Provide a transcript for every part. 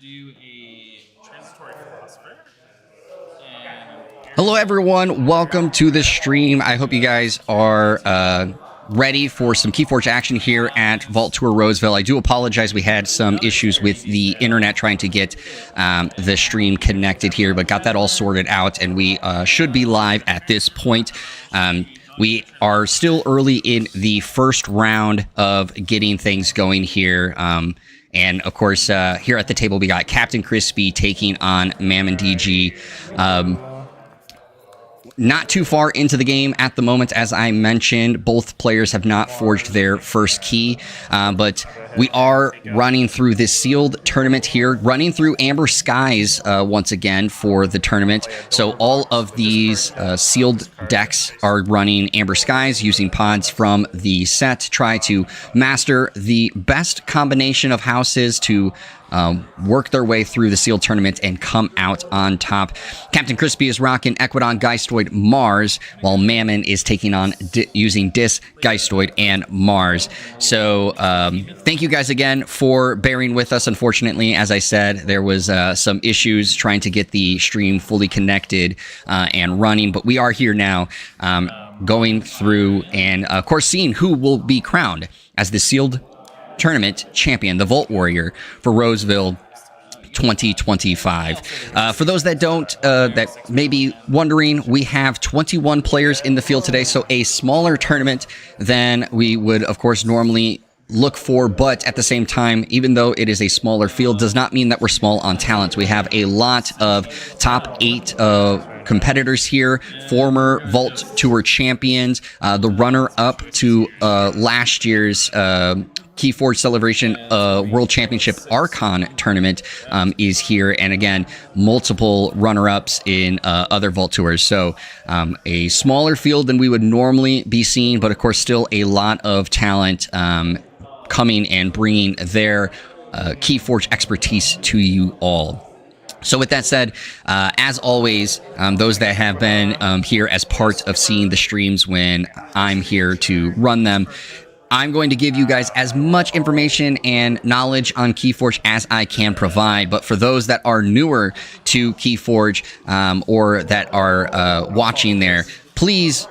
do a transitory philosopher. And Hello, everyone. Welcome to the stream. I hope you guys are ready for some KeyForge action here at Vault Tour Roseville. I do apologize. We had some issues with the internet trying to get the stream connected here, but got that all sorted out, and we should be live at this point. We are still early in the first round of getting things going here. And, of course, here at the table, we got Captain Crispy taking on Mammon DG. Not too far into the game at the moment, as I mentioned. Both players have not forged their first key, but we are running through this sealed tournament here, running through Amber Skies once again for the tournament. So all of these sealed decks are running Amber Skies using pods from the set to try to master the best combination of houses to work their way through the sealed tournament and come out on top. Captain Crispy is rocking Equidon, Geistoid, Mars, while Mammon is taking on using Dis, Geistoid, and Mars. So thank you guys again for bearing with us. Unfortunately, as I said, there was some issues trying to get the stream fully connected and running, but we are here now going through and, of course, seeing who will be crowned as the sealed tournament champion, the Vault Warrior for Roseville 2025. For those that that may be wondering, we have 21 players in the field today, so a smaller tournament than we would, of course, normally look for, but at the same time, even though it is a smaller field, does not mean that we're small on talent. We have a lot of top 8 competitors here, former Vault Tour champions, the runner-up to last year's KeyForge Celebration World Championship Archon tournament is here, and again, multiple runner-ups in other Vault Tours. So a smaller field than we would normally be seeing, but of course still a lot of talent coming and bringing their KeyForge expertise to you all. So with that said, as always, those that have been here as part of seeing the streams when I'm here to run them, I'm going to give you guys as much information and knowledge on KeyForge as I can provide. But for those that are newer to KeyForge or that are watching there, please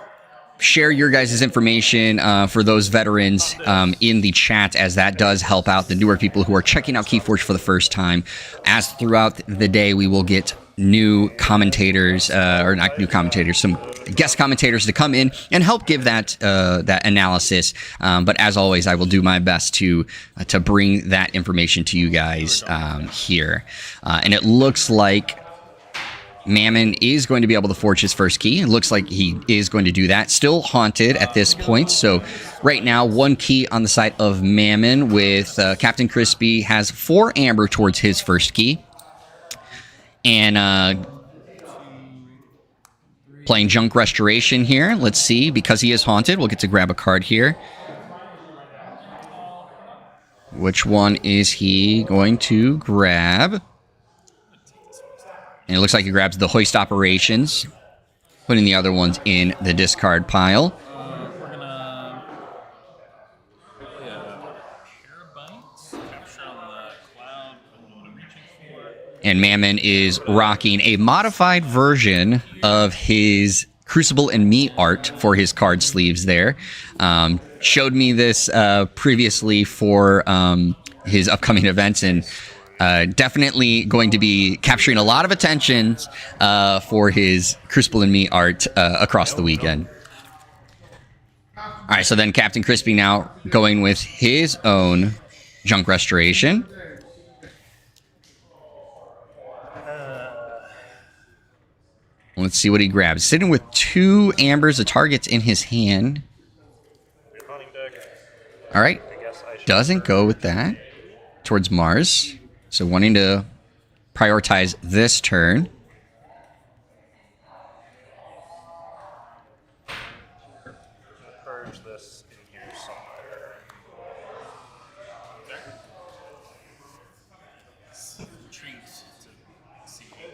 share your guys' information for those veterans in the chat, as that does help out the newer people who are checking out KeyForge for the first time. As throughout the day, we will get new commentators, or not new commentators, some guest commentators to come in and help give that that analysis. But as always, I will do my best to bring that information to you guys here. And it looks like Mammon is going to be able to forge his first key. It looks like he is going to do that. Still haunted at this point. So right now, 1 key on the side of Mammon, with Captain Crispy has 4 amber towards his first key. And playing Junk Restoration here. Let's see. Because he is haunted, we'll get to grab a card here. Which one is he going to grab? And it looks like he grabs the Hoist Operations, putting the other ones in the discard pile. we're gonna play a Parabyte, capture on the cloud, I don't know what I'm reaching for. And Mammon is rocking a modified version of his Crucible and Me art for his card sleeves there. Showed me this previously for his upcoming events, and definitely going to be capturing a lot of attention for his Crucible and Me art across the weekend. All right, so then Captain Crispy now going with his own Junk Restoration. Let's see what he grabs. Sitting with 2 ambers, a target's in his hand. All right, doesn't go with that. Towards Mars. So wanting to prioritize this turn. Purge this in here somewhere.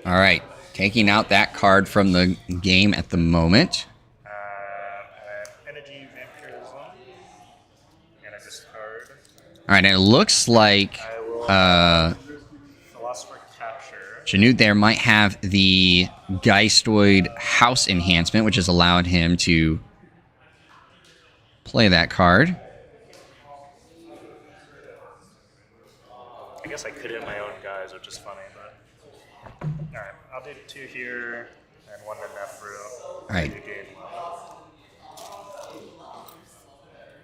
All right, taking out that card from the game at the moment. Energy vampirism. And I discard. All right, and it looks like Philosopher Janute there might have the Geistoid House enhancement, which has allowed him to play that card. I guess I could hit my own guys, which is funny, but alright, I'll do 2 here and 1 to Nephru. Right. Okay.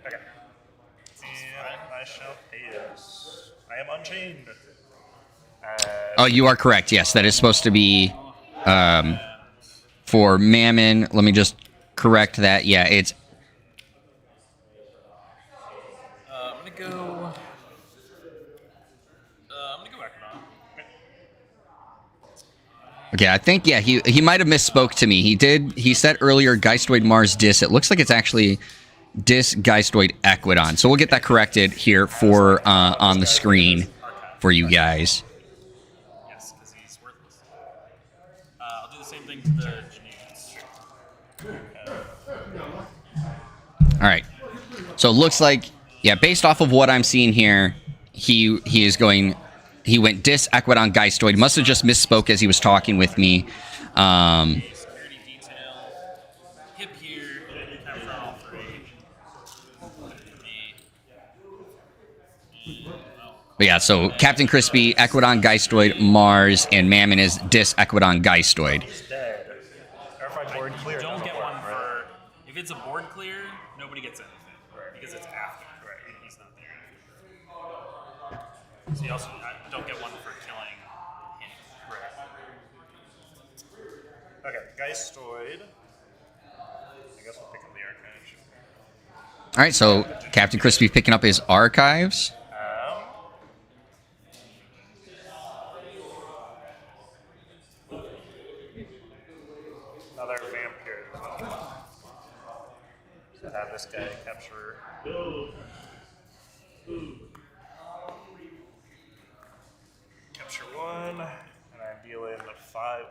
And I shall pay this. I am unchained. Oh, you are correct. Yes, that is supposed to be for Mammon. Let me just correct that. Yeah, it's. I'm gonna go. I'm gonna go Archon. Okay, I think, yeah, he might have misspoke to me. He said earlier Geistoid Mars Dis. It looks like it's actually Dis Geistoid Equidon. So we'll get that corrected here for on the screen for you guys. Yes, because he's worthless. I'll do the same thing to the Janutes. All right. So it looks like, yeah, based off of what I'm seeing here, he went Dis Equidon Geistoid. Must have just misspoke as he was talking with me. Security detail. Hip here. Capture all 3. But yeah, so Captain Crispy, Equidon Geistoid, Mars, and Mammon is Dis Equidon Geistoid. He's dead. Or if I board clear, You it don't doesn't get work, one right? for. If it's a board clear, nobody gets anything. Because it's after. Right. He's not there. So you also don't get one for killing him. Right. Okay, Geistoid. I guess we'll pick up the Archons. All right, so Captain Crispy picking up his archives. Another vampire. So have this guy capture. Capture 1, and I deal in the 5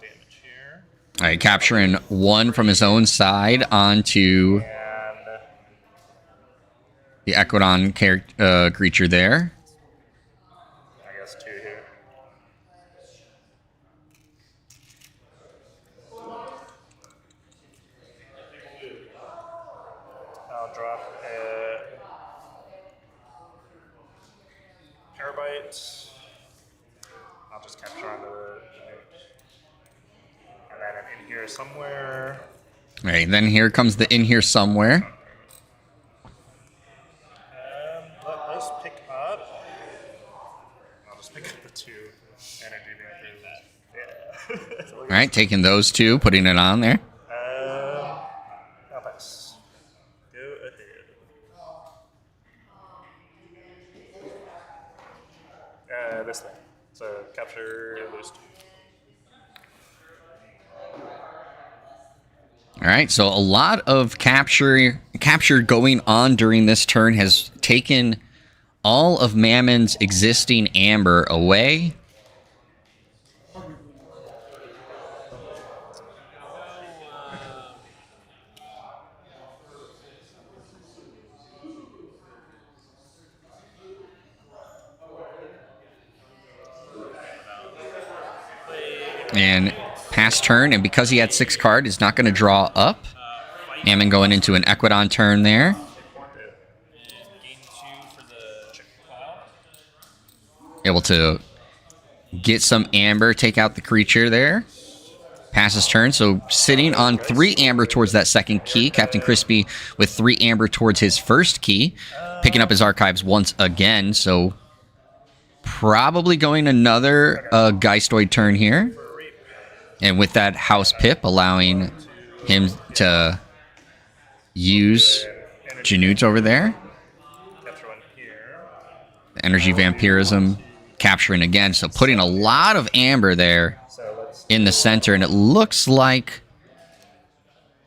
damage here. All right, capturing 1 from his own side onto And the Equidon creature there. I guess 2 here. I'll drop a Terabyte. I'll just capture onto the and then I'm in here somewhere. All right, then here comes the in here somewhere. Let us pick up. I'll just pick up the 2 energy vampires. Yeah. All right, taking those 2, putting it on there. I'll pass. Go ahead. This thing. So capture those 2. All right, so a lot of capture going on during this turn has taken all of Mammon's existing amber away. And pass turn, and because he had 6 card, is not going to draw up. Mammon going into an Equidon turn there. Gain 2 for the call. Able to get some amber, take out the creature there. Passes turn, so sitting on 3 amber towards that second key. Captain Crispy with 3 amber towards his first key. Picking up his archives once again, so probably going another Geistoid turn here. And with that House Pip, allowing him to use Janutes over there. Capture 1 here. Energy Vampirism capturing again, so putting a lot of amber there So let's in the center, and it looks like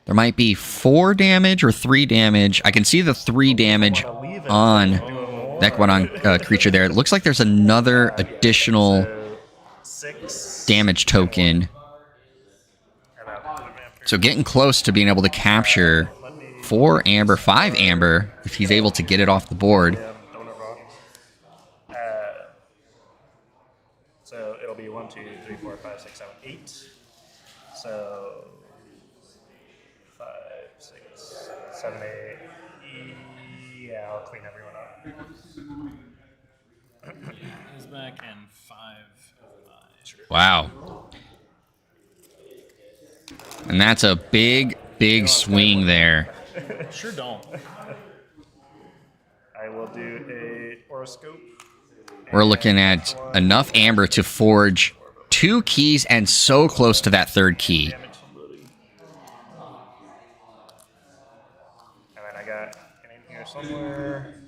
there might be 4 damage or 3 damage. I can see the 3 damage on the Equidon creature there. It looks like there's another additional 6. damage token. And then the vampire. So getting close to being able to capture 4 amber, 5 amber, if he's able to get it off the board. Donut rock. So it'll be 1, 2, 3, 4, 5, 6, 7, 8. So 5, 6, 7, 8. Yeah, I'll clean everyone up. Is back and 5 of mine. Wow. And that's a big, big swing there. Sure don't. I will do a horoscope. We're looking at enough amber to forge 2 keys and so close to that 3rd key. Damage somebody. And then I got an in here somewhere.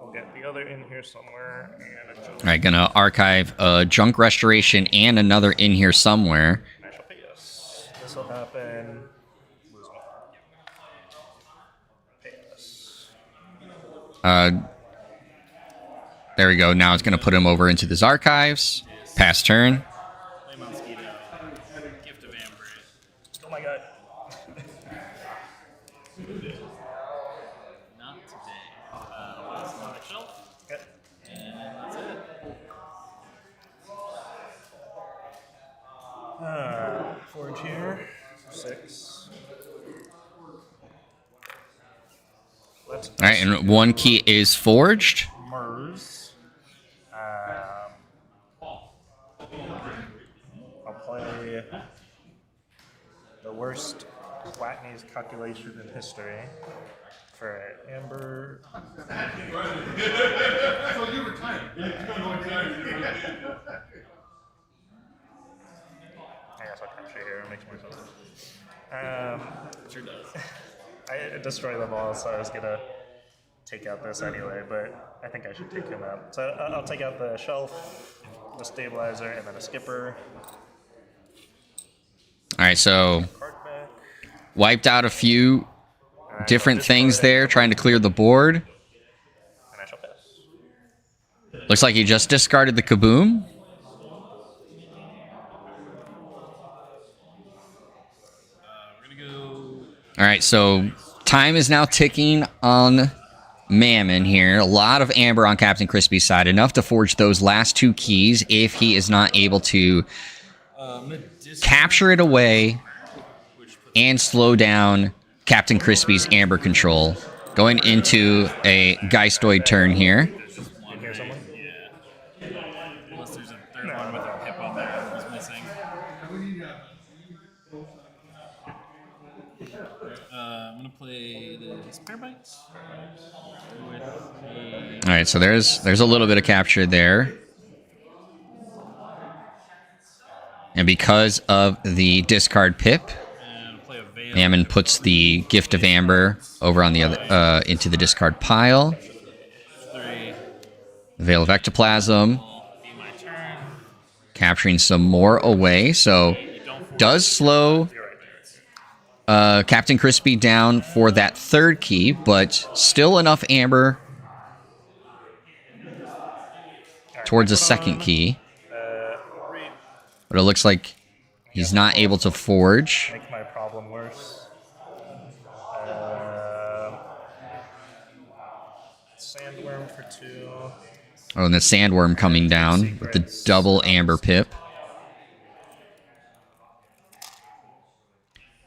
I'll get the other in here somewhere. And a junk. All right, gonna archive junk restoration and another in here somewhere. I shall pay yes. This will happen. Lose one. Pay yes. There we go. Now it's gonna put him over into his archives. Pass turn. Play Mosquito. Gift of Amber. Still my guy. Not today. What's on the shelf? Okay. And that's it. Forge here. 6. Let's All right, and 1 key is forged. Mers. I'll play the worst Watney's calculation in history for Amber. I guess I'll capture here. It makes more sense. Sure does. I destroy them all, so I was gonna take out this anyway, but I think I should take him out. So I'll take out the shelf, the stabilizer, and then a skipper. All right, so Card back. wiped out a few And different I'll things destroy there, it, trying to clear the board. And I shall pass. Looks like he just discarded the kaboom. We're gonna go. All right, so time is now ticking on Mammon here. A lot of amber on Captain Crispy's side, enough to forge those last 2 keys if he is not able to capture it away and slow down Captain Crispy's amber control. Going into a Geistoid turn here. In here somewhere? Yeah. Unless there's a third one with a hippo that was missing. I'm gonna play the Spare Bites with a. All right, so there's a little bit of capture there. And because of the discard pip, And play a Veil. Mammon puts the Gift of Amber over on the other into the discard pile. 3. Veil of Ectoplasm, Be my turn. capturing some more away. So does slow Captain Crispy down for that 3rd key, but still enough amber towards a 2nd key. But it looks like he's not able to forge. Make my problem worse. Sandworm for 2. Oh, and the Sandworm coming down with the double amber pip.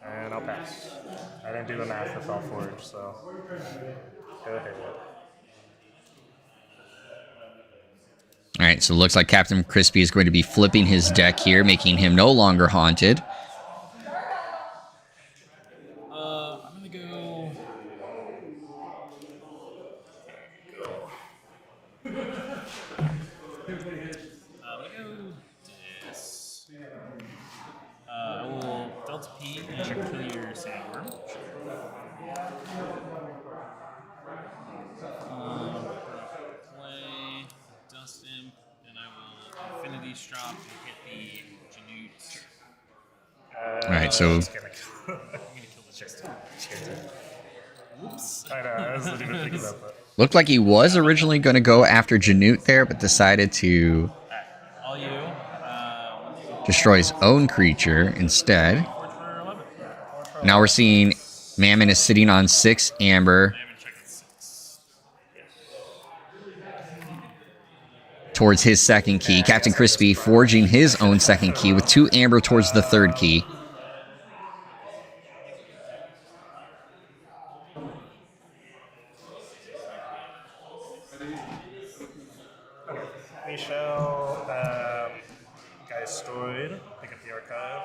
And I'll pass. I didn't do the math with all forge, so go ahead. All right, so it looks like Captain Crispy is going to be flipping his deck here, making him no longer haunted. I'm gonna go. I'm gonna go this. I will Delta P and kill your Sandworm. Play Dust Imp, and I will Infinity Strop and hit the Janute. All right, so I'm gonna kill the chest. Oops. I know, I wasn't even thinking about that. looked like he was originally going to go after Janute there, but decided to All you. destroy his own creature instead. Forge Now we're seeing Mammon is sitting on 6 amber. Mammon checking 6. Towards his second key. Captain Crispy forging his own second key with 2 amber towards the third key. We shall, guys stored, pick up the archive.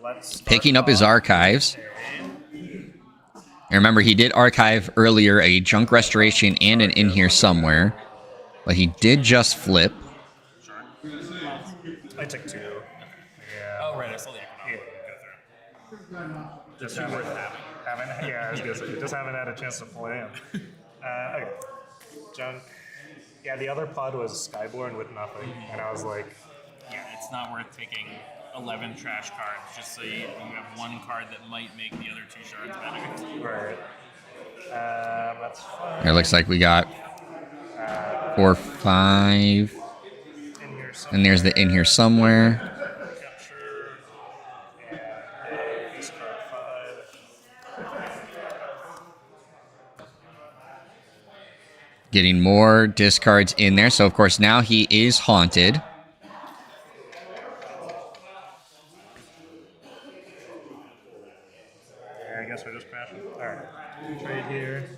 Let's start Picking up his off. archives. And remember, he did archive earlier a junk restoration and an in here somewhere. But he did just flip. I took 2. Yeah. Oh, right, I saw the Equinox go through. Just worth having. Yeah, I was gonna say, just haven't had a chance to play him. Okay. Junk. Yeah, the other pod was Skyborn with nothing, and I was like, Yeah, it's not worth taking 11 trash cards just so you have one card that might make the other 2 shards better. right. That's fine. It looks like we got 4, 5. In here And there's the in here somewhere. capture. And discard 5. Getting more discards in there. So, of course, now he is haunted. Yeah, I guess we're just crashing. Alright. Trade here.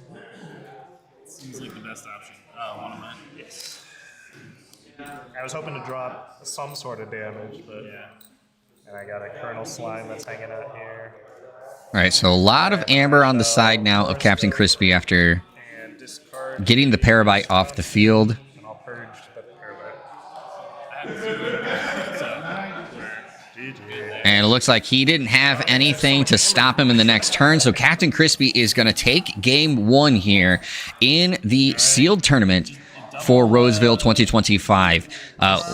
Seems like the best option. One of mine. Yes. I was hoping to drop some sort of damage, but Yeah. and I got a Colonel Slime that's hanging out here. All right, so a lot of amber on the side now of Captain Crispy after And discard. getting the Parabyte off the field. And I'll purge the Parabyte. I have 2. So, GG. And it looks like he didn't have anything to stop him in the next turn. So Captain Crispy is going to take game 1 here in the sealed tournament for Roseville 2025.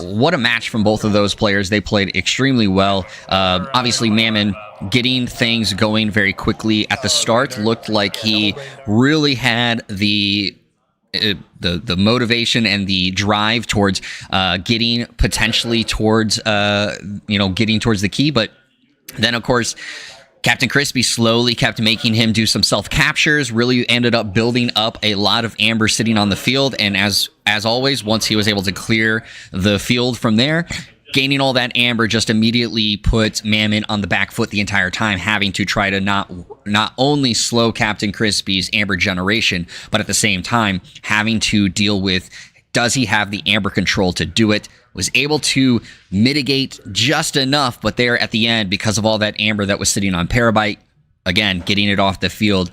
What a match from both of those players. They played extremely well. Obviously, Mammon getting things going very quickly at the start. Looked like he really had the motivation and the drive towards getting potentially towards getting towards the key. But then, of course, Captain Crispy slowly kept making him do some self-captures, really ended up building up a lot of amber sitting on the field, and as always, once he was able to clear the field from there, gaining all that amber just immediately put Mammon on the back foot the entire time, having to try to not only slow Captain Crispy's amber generation, but at the same time having to deal with, does he have the amber control to do it? Was able to mitigate just enough, but there at the end, because of all that amber that was sitting on Parabyte, again, getting it off the field,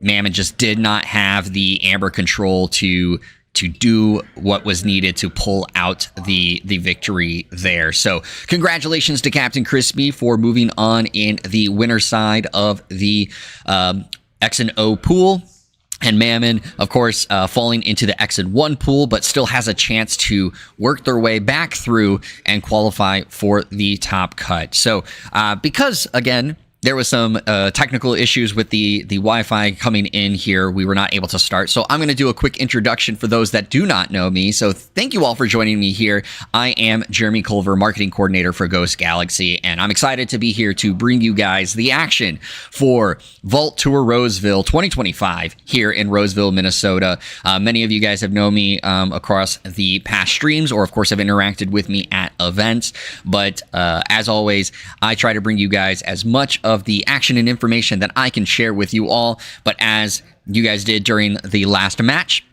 Mammon just did not have the amber control to do what was needed to pull out the victory there. So congratulations to Captain Crispy for moving on in the winner side of the X and O pool. And Mammon, of course, falling into the X and 1 pool, but still has a chance to work their way back through and qualify for the top cut. So because, again, there was some technical issues with the Wi-Fi coming in here, we were not able to start. So I'm going to do a quick introduction for those that do not know me. So thank you all for joining me here. I am Jeremy Culver, Marketing Coordinator for Ghost Galaxy, and I'm excited to be here to bring you guys the action for Vault Tour Roseville 2025 here in Roseville, Minnesota. Many of you guys have known me across the past streams, or of course have interacted with me at events. But as always, I try to bring you guys as much of the action and information that I can share with you all. But as you guys did during the last match,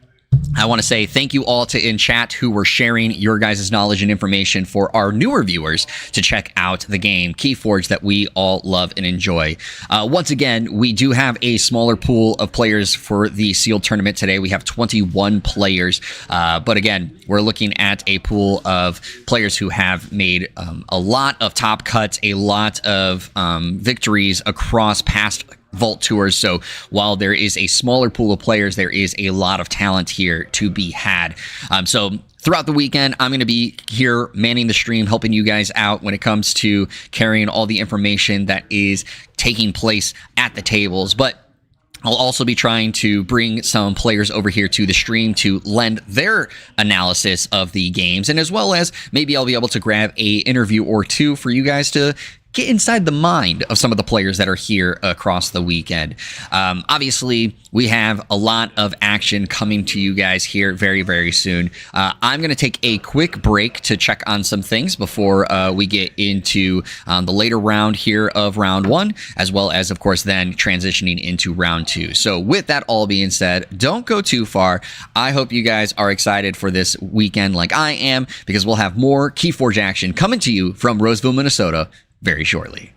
I want to say thank you all to in chat who were sharing your guys' knowledge and information for our newer viewers to check out the game KeyForge that we all love and enjoy. Once again, we do have a smaller pool of players for the sealed tournament today. We have 21 players, but again, we're looking at a pool of players who have made a lot of top cuts, a lot of victories across past Vault Tours. So while there is a smaller pool of players, there is a lot of talent here to be had. So throughout the weekend, I'm going to be here manning the stream, helping you guys out when it comes to carrying all the information that is taking place at the tables. But I'll also be trying to bring some players over here to the stream to lend their analysis of the games, and as well as maybe I'll be able to grab a interview or two for you guys to get inside the mind of some of the players that are here across the weekend. Obviously, we have a lot of action coming to you guys here very, very soon. I'm going to take a quick break to check on some things before we get into the later round here of round 1, as well as, of course, then transitioning into round 2. So with that all being said, don't go too far. I hope you guys are excited for this weekend like I am, because we'll have more KeyForge action coming to you from Roseville, Minnesota very shortly.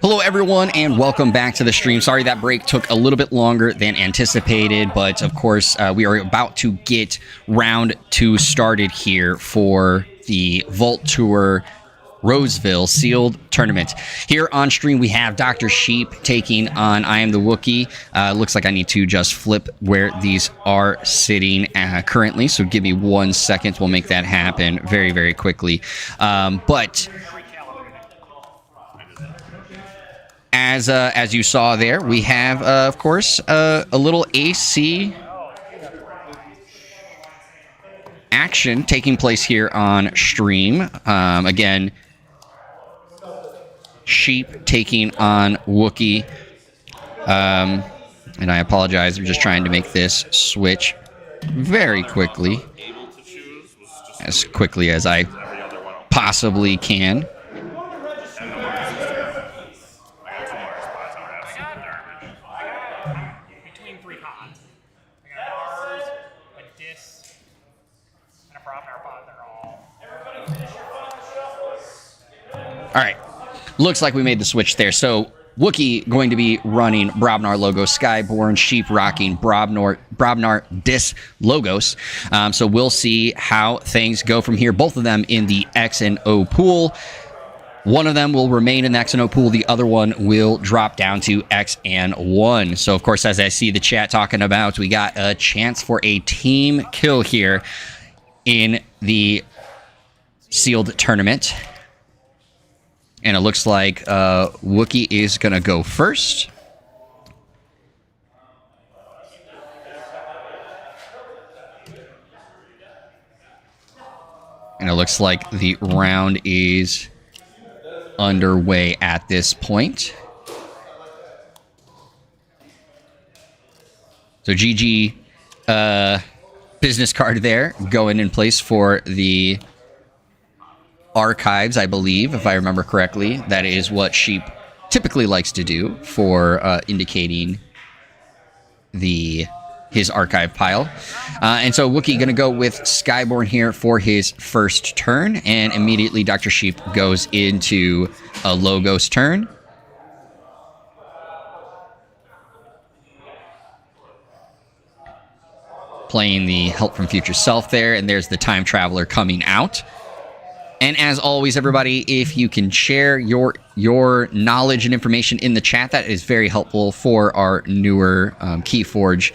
Hello everyone and welcome back to the stream. Sorry that break took a little bit longer than anticipated, but of course we are about to get round 2 started here for the Vault Tour Roseville sealed tournament. Here on stream we have Dr. Sheep taking on I Am the Wookiee. Looks like I need to just flip where these are sitting currently, so give me 1 second. We'll make that happen very, very quickly. But as you saw there, we have, of course, a little AC action taking place here on stream. Again, Sheep taking on Wookiee. And I apologize, I'm just trying to make this switch very quickly. As quickly as I possibly can. All right, looks like we made the switch there. So Wookiee going to be running Brobnar logo, Skyborn, Sheep rocking Brobnar Dis logos. So we'll see how things go from here. Both of them in the X and O pool. One of them will remain in the X and O pool. The other one will drop down to X and 1. So of course, as I see the chat talking about, we got a chance for a team kill here in the sealed tournament. And it looks like Wookiee is going to go first. And it looks like the round is underway at this point. So GG business card there going in place for the archives, I believe, if I remember correctly. That is what Sheep typically likes to do for indicating his archive pile. And so Wookiee going to go with Skyborn here for his first turn, and immediately Dr. Sheep goes into a Logos turn. Playing the Help from Future Self there, and there's the Time Traveler coming out. And as always, everybody, if you can share your knowledge and information in the chat, that is very helpful for our newer KeyForge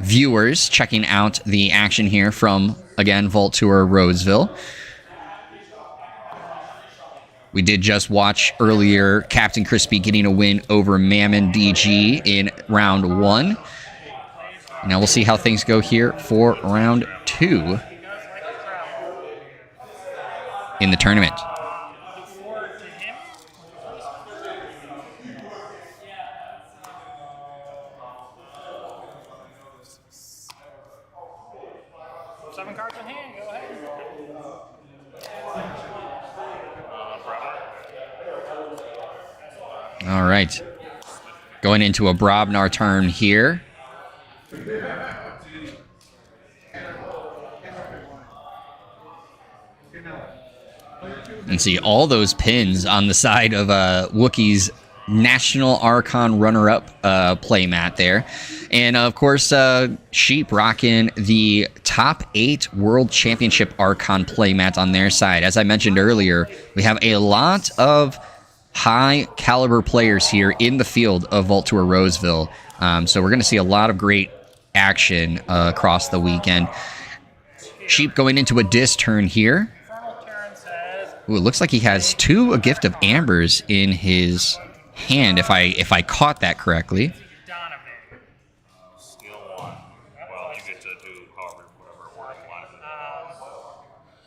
viewers checking out the action here from, again, Vault Tour Roseville. We did just watch earlier Captain Crispy getting a win over Mammon DG in round 1. Now we'll see how things go here for round 2. In the tournament. Seven cards in hand, go ahead. All right. Going into a Brobnar turn here. And see all those pins on the side of Wookiee's National Archon runner-up playmat there. And of course, Sheep rocking the top 8 World Championship Archon playmat on their side. As I mentioned earlier, we have a lot of high-caliber players here in the field of Vault Tour Roseville. So we're going to see a lot of great action across the weekend. Sheep going into a Dis turn here. Ooh, it looks like he has 2 A Gift of Ambers in his hand, if I caught that correctly. Skill 1. Well, you get to do however, whatever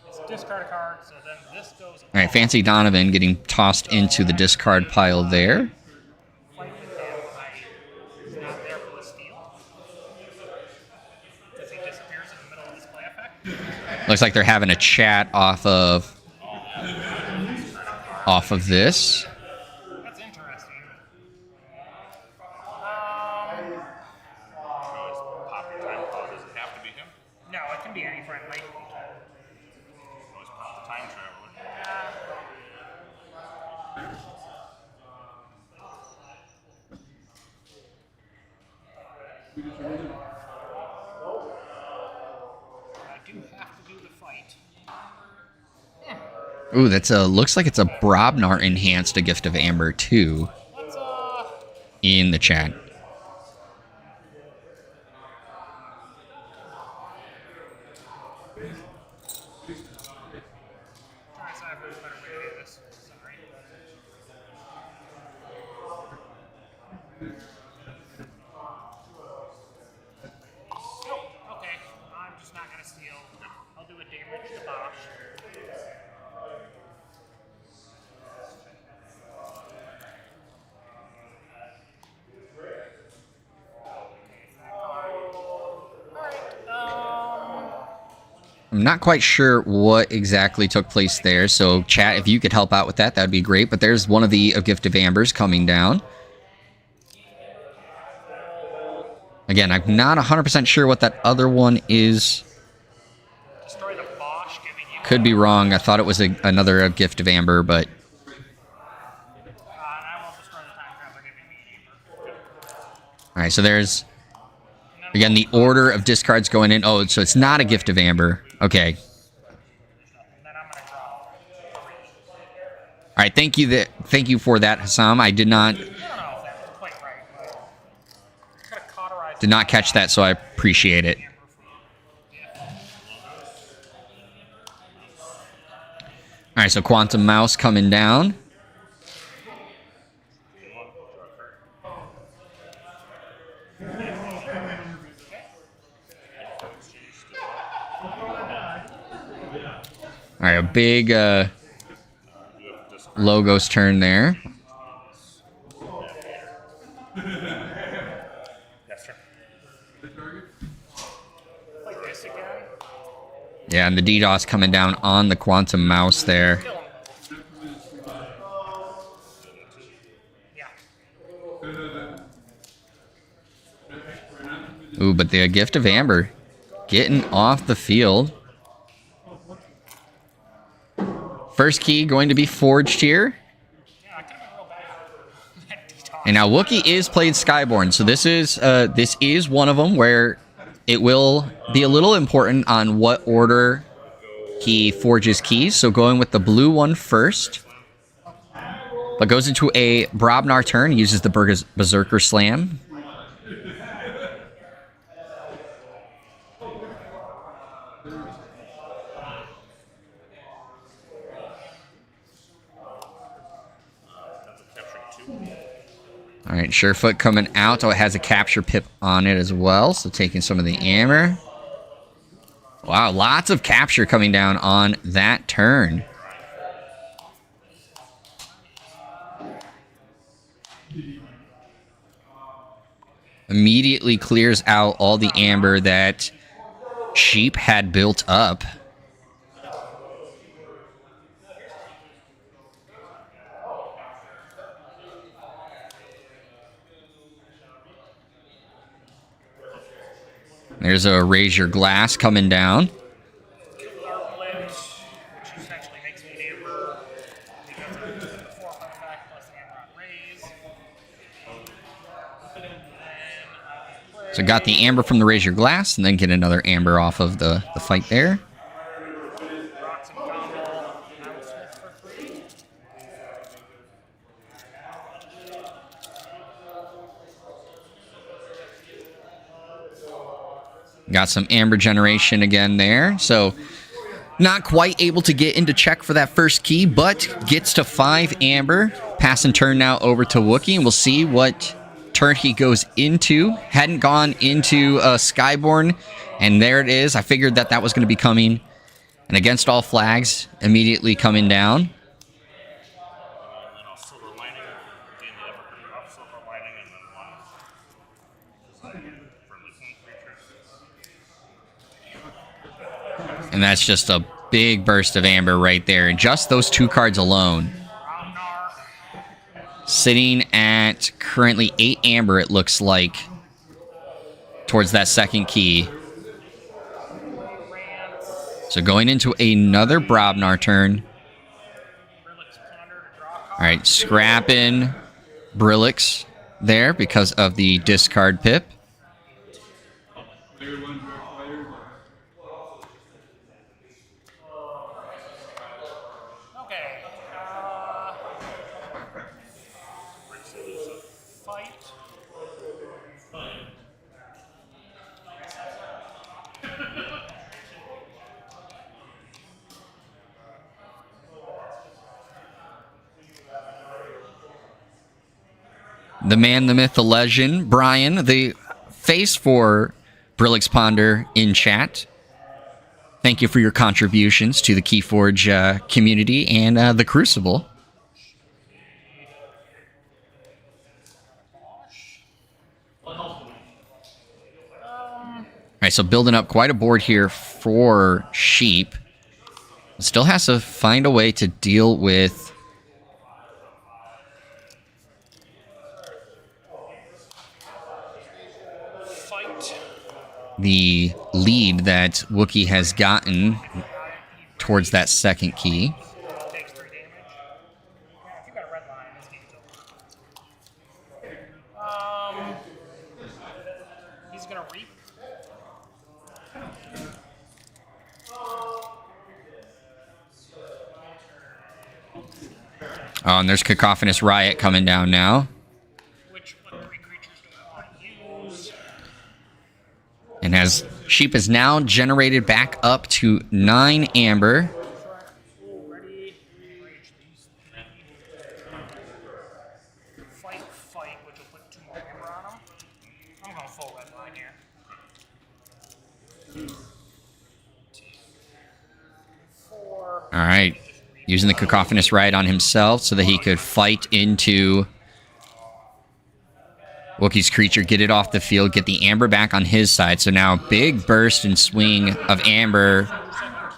It's discard a card, so then this goes. All right, Fancy Donovan getting tossed into the discard pile there. He's not there for the steal. Because he disappears in the middle of this play effect. Looks like they're having a chat off of this. That's interesting. Pop your time call. Does it have to be him? No, it can be any friendly. Always pop the time traveler. do have to do the fight. Ooh, that's a looks like it's a Brobnar enhanced a Gift of Amber too. Let's In the chat. try to decide if there's a better way to do this. Sorry. Oh, okay. I'm just not gonna steal. I'll do a damage to Bosch. I'm not quite sure what exactly took place there, so chat, if you could help out with that, that would be great. But there's one of the Gift of Ambers coming down. Again, I'm not 100% sure what that other one is. Destroy the Bosch, giving you. Could be wrong. I thought it was another Gift of Amber, but... And I will destroy the time traveler, giving me Amber. Alright, so there's... Again, the order of discards going in. Oh, so it's not a Gift of Amber. Okay. And then I'm gonna draw 3. Alright, thank you for that, Hassam. I did not... I don't know if that was quite right, but could have cauterized. Did not catch that, so I appreciate it. Amber for Alright, so Quantum Mouse coming down. Alright, a big Logos turn there. Yes, sir. Like this again. Yeah, and the DDoS coming down on the Quantum Mouse there. Kill him. Yeah. Ooh, but the Gift of Amber getting off the field. First key going to be forged here. Yeah, I could have been real bad. Detox. And now Wookiee is played Skyborn, so this is one of them where it will be a little important on what order he forges keys. So going with the blue one first, but goes into a Brobnar turn, uses the Berserker Slam. All right, Surefoot coming out. Oh, it has a capture pip on it as well, so taking some of the amber. Wow, lots of capture coming down on that turn. Immediately clears out all the amber that Sheep had built up. There's a Raise Your Glass coming down. Dark Blitz, which essentially makes me Amber because of the 4 coming back plus the Amber on raise. And then I will So got the amber from the Raise Your Glass, and then get another amber off of the fight there. rock some combo. I will smith for 3. Got some amber generation again there. So not quite able to get into check for that first key, but gets to 5 amber. Passing turn now over to Wookiee, and we'll see what turn he goes into. Hadn't gone into Skyborn, and there it is. I figured that was going to be coming. And against all flags, immediately coming down. And then I'll silver lining at the end of every off silver lining, and then one friendly point creatures. And that's just a big burst of amber right there. And just those 2 cards alone. Brobnar. Sitting at currently 8 amber, it looks like, towards that second key. So going into another Brobnar turn. Rillick's Ponder to draw a right, scrapping Brillix there because of the discard pip. Okay. Fight. The man, the myth, the legend, Brian, the face for Brillix Ponder in chat. Thank you for your contributions to the KeyForge community and the Crucible. All right, so building up quite a board here for Sheep. Still has to find a way to deal with the lead that Wookiee has gotten towards that second key. Takes 3 damage. Yeah, if you got a red line, this game's over. He's gonna reap. Oh, and there's Cacophonous Riot coming down now. Which 3 creatures do I want to use? And as Sheep is now generated back up to 9 amber. Ready. Rage these 3. Fight, which will put 2 more amber on them. I'm going full red line here. 2, 4. All right. Using the Cacophonous Riot on himself so that he could fight into Wookiee's creature, get it off the field, get the amber back on his side. So now big burst and swing of amber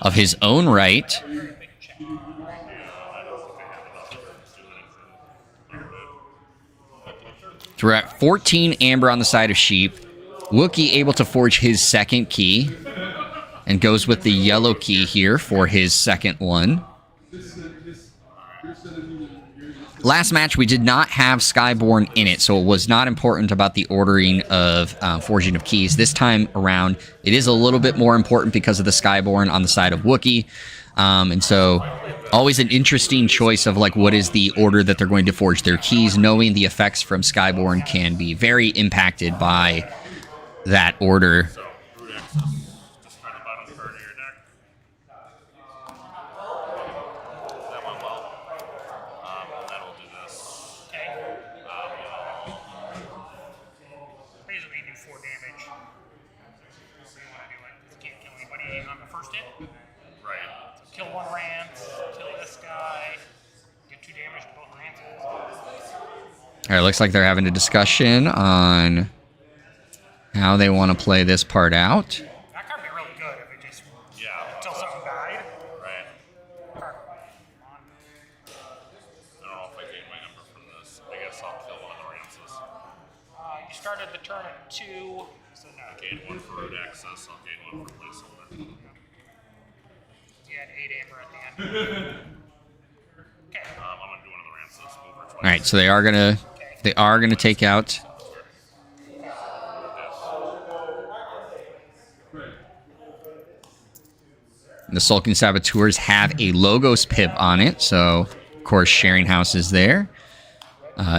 of his own right. So we're at 14 amber on the side of Sheep. Wookiee able to forge his second key and goes with the yellow key here for his second one. Last match, we did not have Skyborn in it, so it was not important about the ordering of forging of keys. This time around, it is a little bit more important because of the Skyborn on the side of Wookiee. And so, always an interesting choice of like what is the order that they're going to forge their keys. Knowing the effects from Skyborn can be very impacted by that order. So, root access. Discard the bottom card of your deck. That went well. And then we'll do this. Okay. Basically, do 4 damage. What do you want to do? You can't kill anybody on the first hit. Right. So kill 1 rant, kill this guy, get 2 damage to both rants. All right, looks like they're having a discussion on how they want to play this part out. That card would be really good if it just until something died. Right. Card. I don't know if I gain my number from this. I guess I'll kill one of the Ramses. You started the turn at 2, so no. Gain 1 for root access. I'll gain 1 for placeholder. You had 8 amber at the end. Okay. I'm gonna do one of the Ramses. Move her twice. All right, so they are gonna take out. The Sulking Saboteurs have a Logos pip on it, so of course Sharing House is there.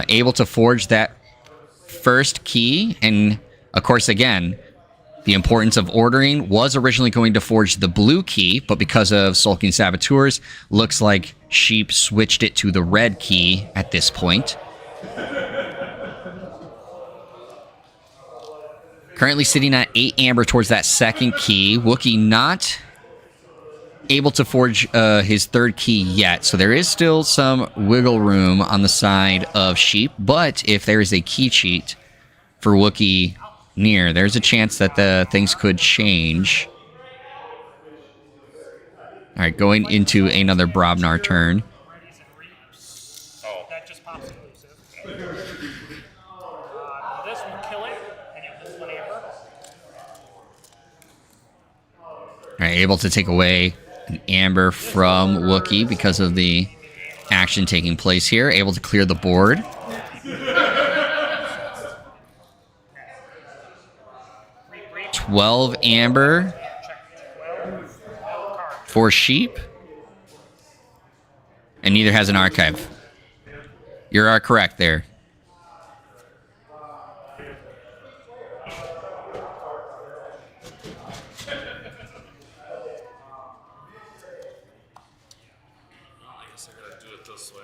Able to forge that first key, and of course again, the importance of ordering was originally going to forge the blue key, but because of Sulking Saboteurs, looks like Sheep switched it to the red key at this point. Currently sitting at 8 amber towards that second key. Wookiee not able to forge his third key yet, so there is still some wiggle room on the side of Sheep, but if there is a key cheat for Wookiee near, there's a chance that the things could change. All right, going into another Brobnar turn. Readies and reaps. That just pops elusive. This will kill it, and you'll lose 1 amber. All right, able to take away an amber from Wookiee because of the action taking place here. Able to clear the board. Reap. 12 amber Check 12. Card. for sheep. And neither has an archive. You are correct there. I guess I gotta do it this way.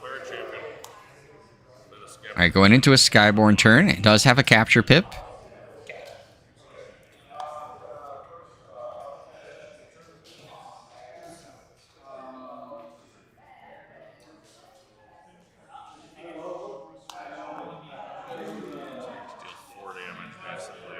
Player champion. All right, going into a Skyborn turn. It does have a capture pip. Deal 4 damage, basically.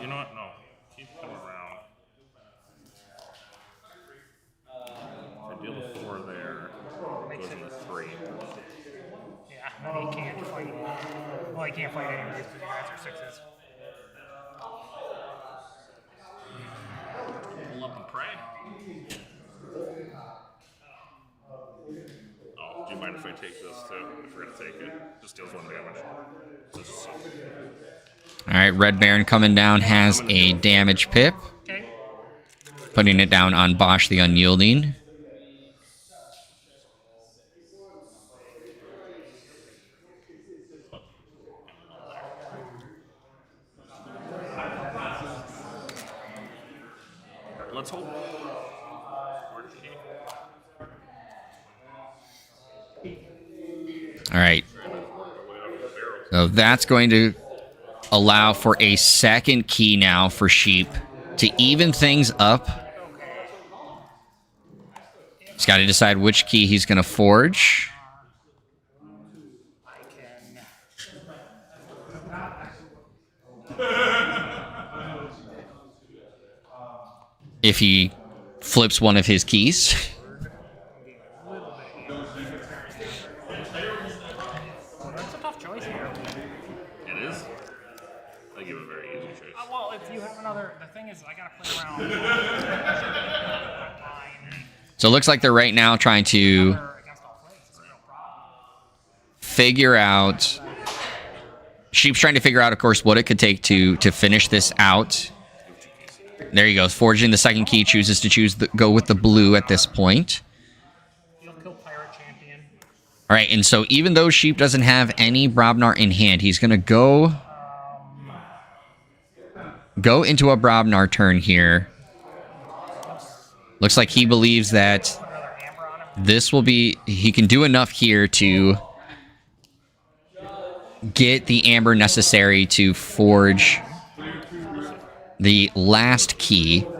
You know what? No. Keep them around. If I deal the 4 there, it goes into 3. Yeah, he can't fight. Well, he can't fight anyways because you guys are 6s. Pull up and pray. Oh, do you mind if I take this too? If we're gonna take it, just deals 1 damage. Just All right, Red Baron coming down has a damage pip. Okay. Putting it down on Bosch the Unyielding. let's hope. All right. So that's going to allow for a second key now for Sheep to even things up. He's got to decide which key he's going to forge. If he flips one of his keys. That's a tough choice here. It is. I give a very easy choice. Well, if you have another, the thing is, I gotta play around. So it looks like they're right now trying to Against all plays, it's a real problem. figure out. Sheep's trying to figure out, of course, what it could take to finish this out. There he goes, forging the second key. Chooses to go with the blue at this point. You'll kill Pirate Champion. All right, and so even though Sheep doesn't have any Brobnar in hand, he's going to go into a Brobnar turn here. Looks like he believes that Another Amber on him. this will be... He can do enough here to get the amber necessary to forge the last key. Oh,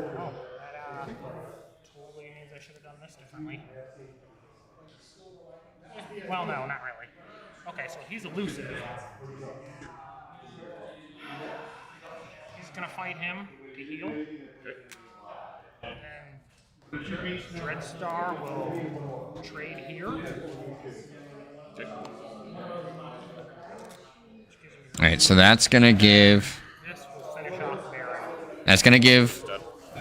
that totally means I should have done this differently. Well, no, not really. Okay, so he's elusive. He's gonna fight him to heal. And Dreadstar will trade here. All right, so that's going to give... This will finish off Baron. That's going to give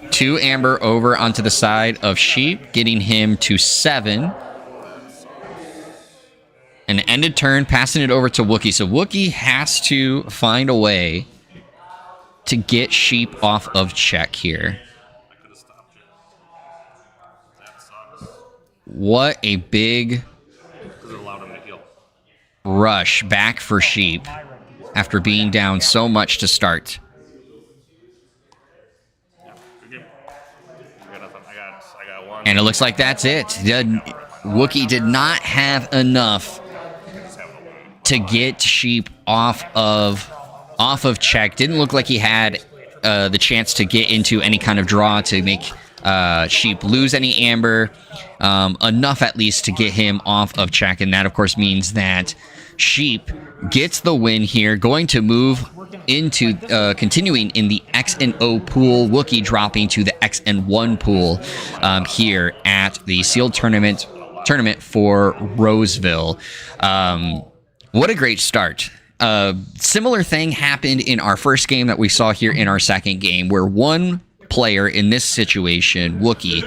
2 amber over onto the side of Sheep, getting him to 7. An ended turn, passing it over to Wookiee. So Wookiee has to find a way to get Sheep off of check here. I could have stopped you. That sucks. What a big Because it allowed him to heal. rush back for Sheep after being down so much to start. Yeah, good game. I got nothing. I got one. And it looks like that's it. The Wookiee did not have enough to get Sheep off of check. Didn't look like he had the chance to get into any kind of draw to make Sheep lose any amber. Enough at least to get him off of check, and that of course means that Sheep gets the win here, going to move into continuing in the X and O pool. Wookiee dropping to the X and 1 pool here at the sealed tournament for Roseville. What a great start. Similar thing happened in our first game that we saw here in our second game, where one player in this situation, Wookiee,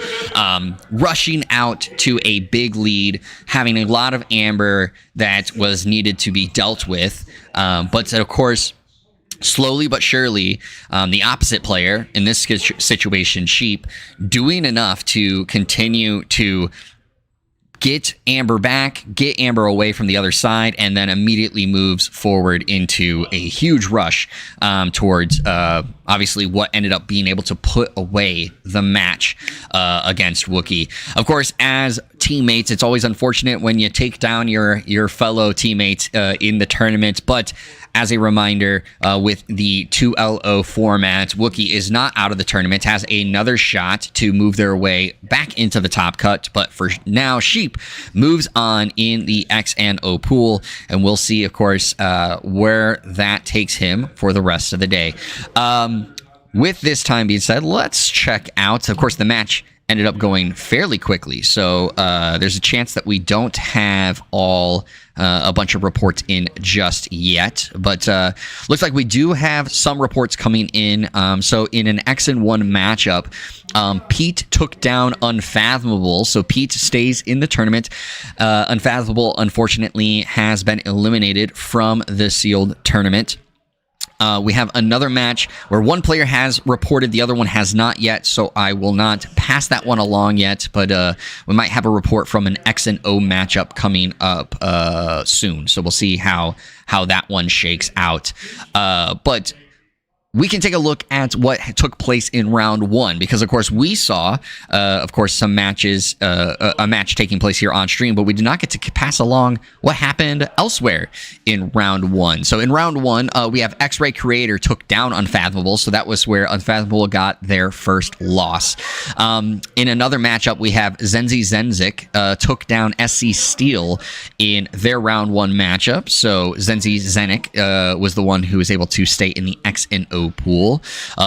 rushing out to a big lead, having a lot of amber that was needed to be dealt with. But of course, slowly but surely, the opposite player, in this situation, Sheep, doing enough to continue to get amber back, get amber away from the other side, and then immediately moves forward into a huge rush towards obviously what ended up being able to put away the match against Wookiee. Of course, as teammates, it's always unfortunate when you take down your fellow teammates in the tournament, but as a reminder, with the 2LO format, Wookiee is not out of the tournament, has another shot to move their way back into the top cut, but for now, Sheep moves on in the X and O pool, and we'll see, of course, where that takes him for the rest of the day. With this time being said, let's check out, of course, the match ended up going fairly quickly, so there's a chance that we don't have a bunch of reports in just yet, but looks like we do have some reports coming in. So in an X and 1 matchup, Pete took down Unfathomable, so Pete stays in the tournament. Unfathomable, unfortunately, has been eliminated from the sealed tournament. We have another match where one player has reported, the other one has not yet, so I will not pass that one along yet, but we might have a report from an X and O matchup coming up soon, so we'll see how that one shakes out. But we can take a look at what took place in round 1, because, of course, we saw, of course, some matches, a match taking place here on stream, but we did not get to pass along what happened elsewhere in round 1. So in round 1, we have X-Ray Creator took down Unfathomable, so that was where Unfathomable got their first loss. In another matchup, we have Zenzi Zenzik took down SC Steel in their round 1 matchup, so Zenzi Zenik was the one who was able to stay in the X and O pool.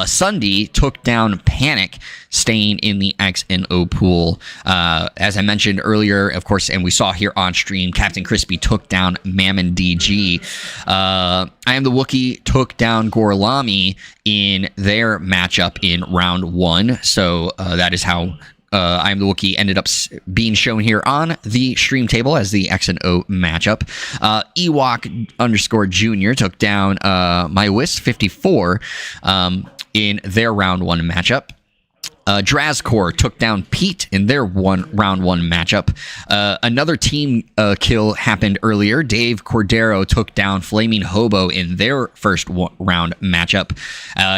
Sunday took down Panic, staying in the X and O pool. As I mentioned earlier, of course, and we saw here on stream, Captain Crispy took down Mammon DG. I Am the Wookiee took down Gorlami in their matchup in round 1. So that is how I Am the Wookiee ended up being shown here on the stream table as the X and O matchup. Ewok_Jr. took down MyWis54 in their round 1 matchup. Drazcore took down Pete in their round 1 matchup. Another team kill happened earlier. Dave Cordero took down Flaming Hobo in their first round matchup.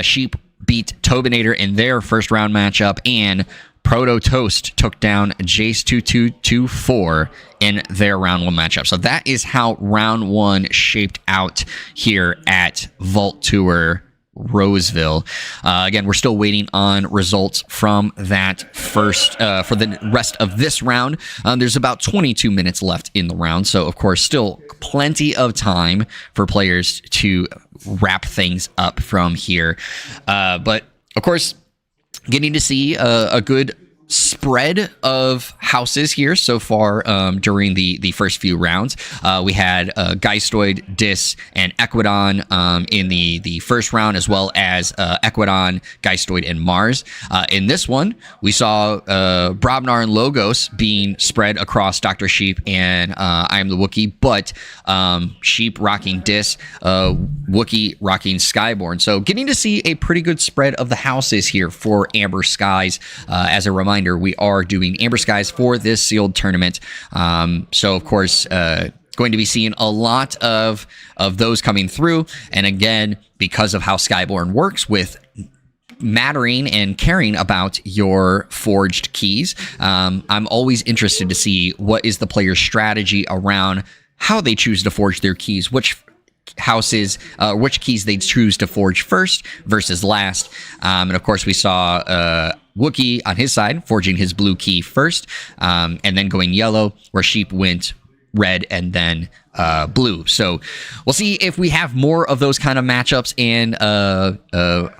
Sheep beat Tobinator in their first round matchup, and Proto Toast took down Jace2224 in their round 1 matchup. So that is how round 1 shaped out here at Vault Tour Roseville. Again, we're still waiting on results from that first, for the rest of this round. There's about 22 minutes left in the round, so of course still plenty of time for players to wrap things up from here. But of course, getting to see a good spread of houses here so far during the first few rounds. We had Geistoid, Dis, and Equidon in the first round, as well as Equidon, Geistoid, and Mars. In this one, we saw Brobnar and Logos being spread across Dr. Sheep and I Am the Wookiee, but Sheep rocking Dis, Wookiee rocking Skyborn. So getting to see a pretty good spread of the houses here for Amber Skies. As a reminder, we are doing Amber Skies for this sealed tournament. So, of course, going to be seeing a lot of those coming through. And again, because of how Skyborn works with mattering and caring about your forged keys, I'm always interested to see what is the player's strategy around how they choose to forge their keys, which houses, which keys they choose to forge first versus last. And of course, we saw Wookiee on his side forging his blue key first, and then going yellow, where Sheep went red and then blue. So we'll see if we have more of those kind of matchups and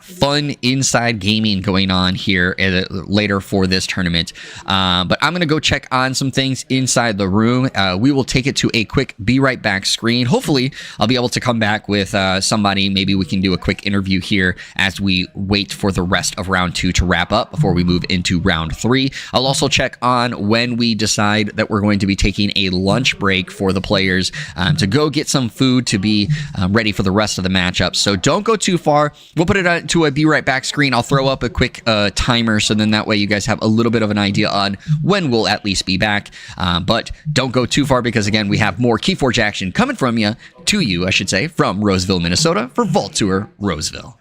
fun inside gaming going on here later for this tournament. But I'm going to go check on some things inside the room. We will take it to a quick be right back screen. Hopefully I'll be able to come back with somebody. Maybe we can do a quick interview here as we wait for the rest of round 2 to wrap up before we move into round 3. I'll also check on when we decide that we're going to be taking a lunch break for the players to go get some food to be ready for the rest of the matchup. So don't go too far. We'll put it to a be right back screen. I'll throw up a quick timer, so then that way you guys have a little bit of an idea on when we'll at least be back. But don't go too far, because again, we have more KeyForge action coming from you, I should say, from Roseville, Minnesota for Vault Tour Roseville.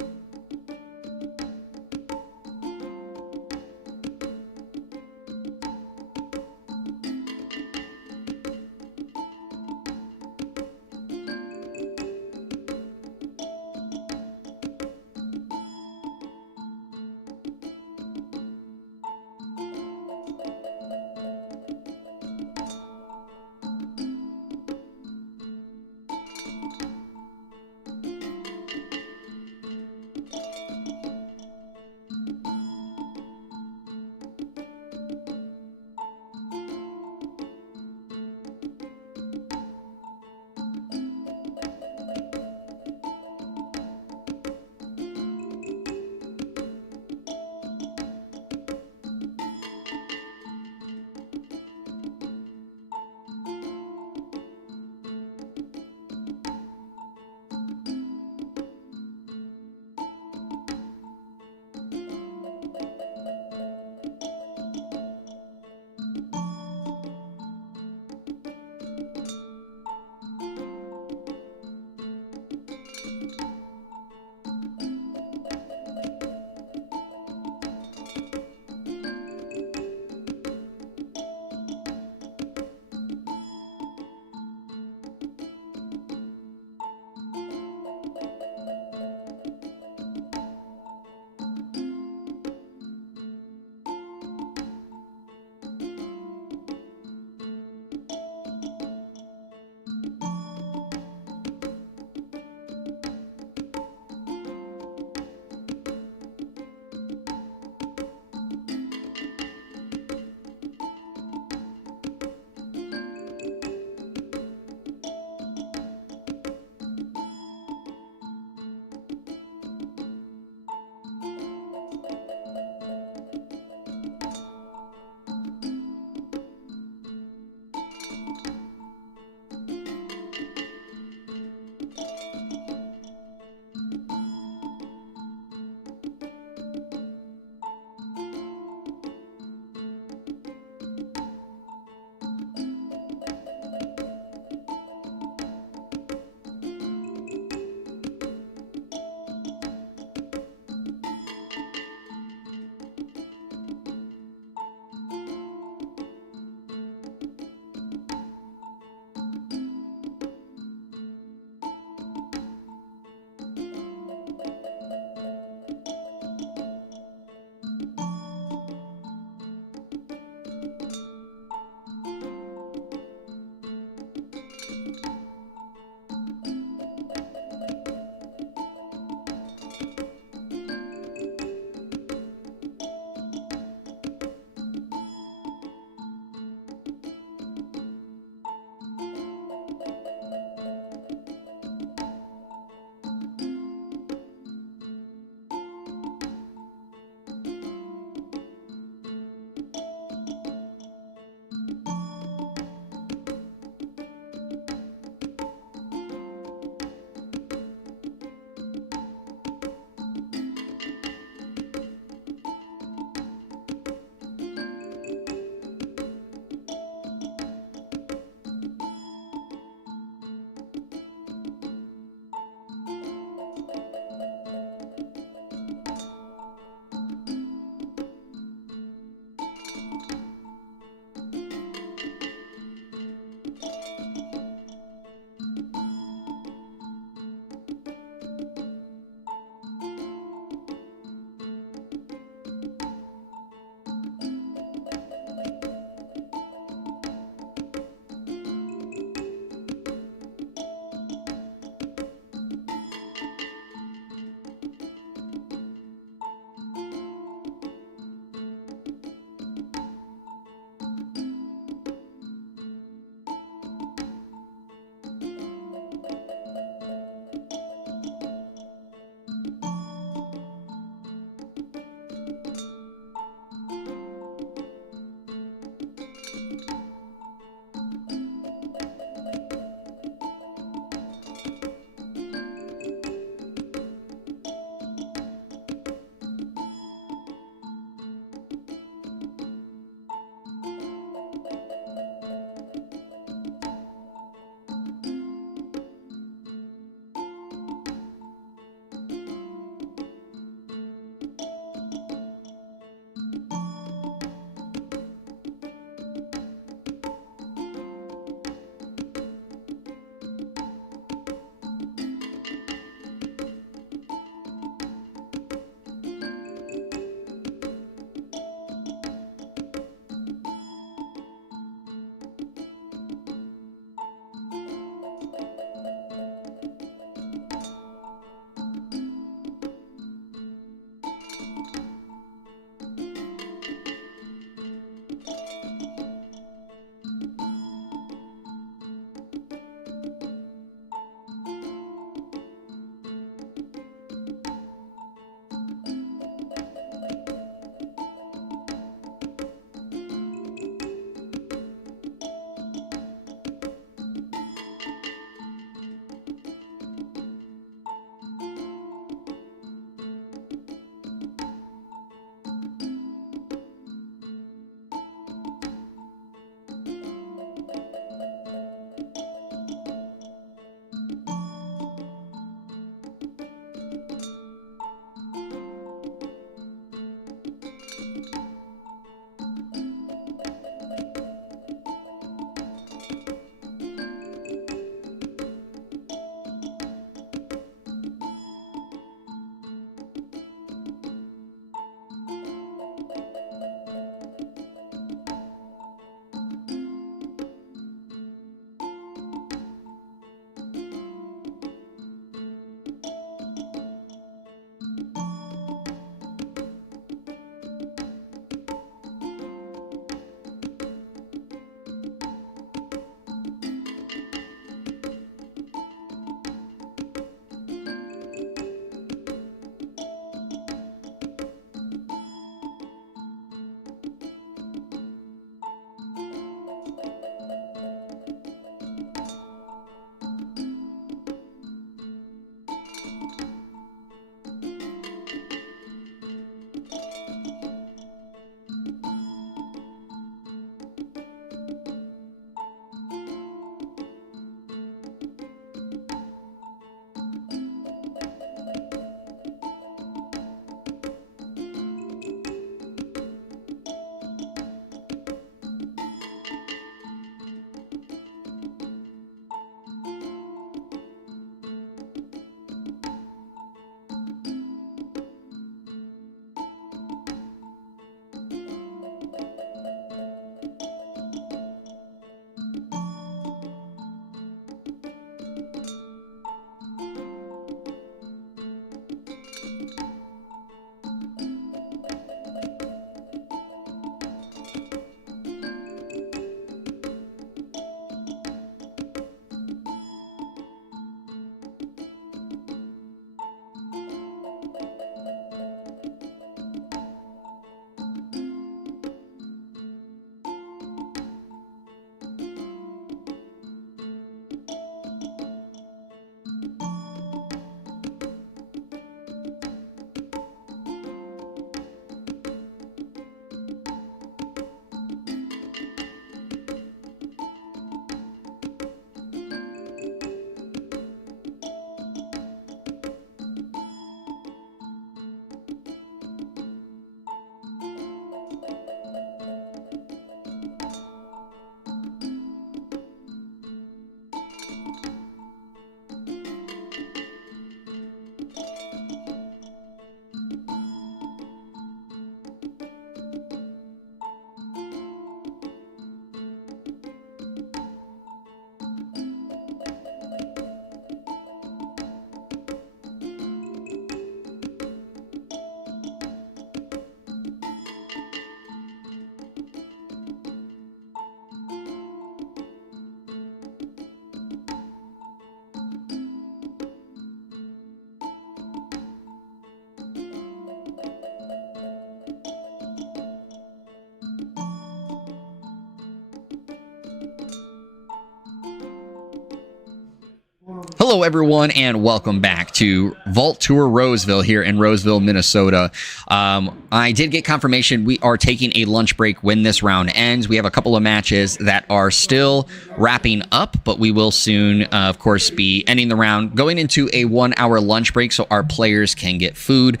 Hello, everyone, and welcome back to Vault Tour Roseville here in Roseville, Minnesota. I did get confirmation we are taking a lunch break when this round ends. We have a couple of matches that are still wrapping up, but we will soon, of course, be ending the round, going into a 1-hour lunch break so our players can get food,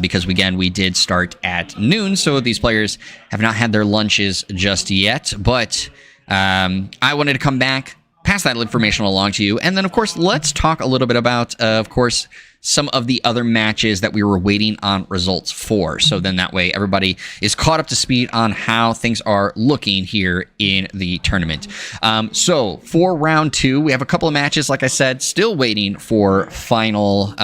because, again, we did start at noon, so these players have not had their lunches just yet. But I wanted to come back, pass that information along to you. And then, of course, let's talk a little bit about, of course, some of the other matches that we were waiting on results for. So then that way everybody is caught up to speed on how things are looking here in the tournament. So for round 2, we have a couple of matches, like I said, still waiting for final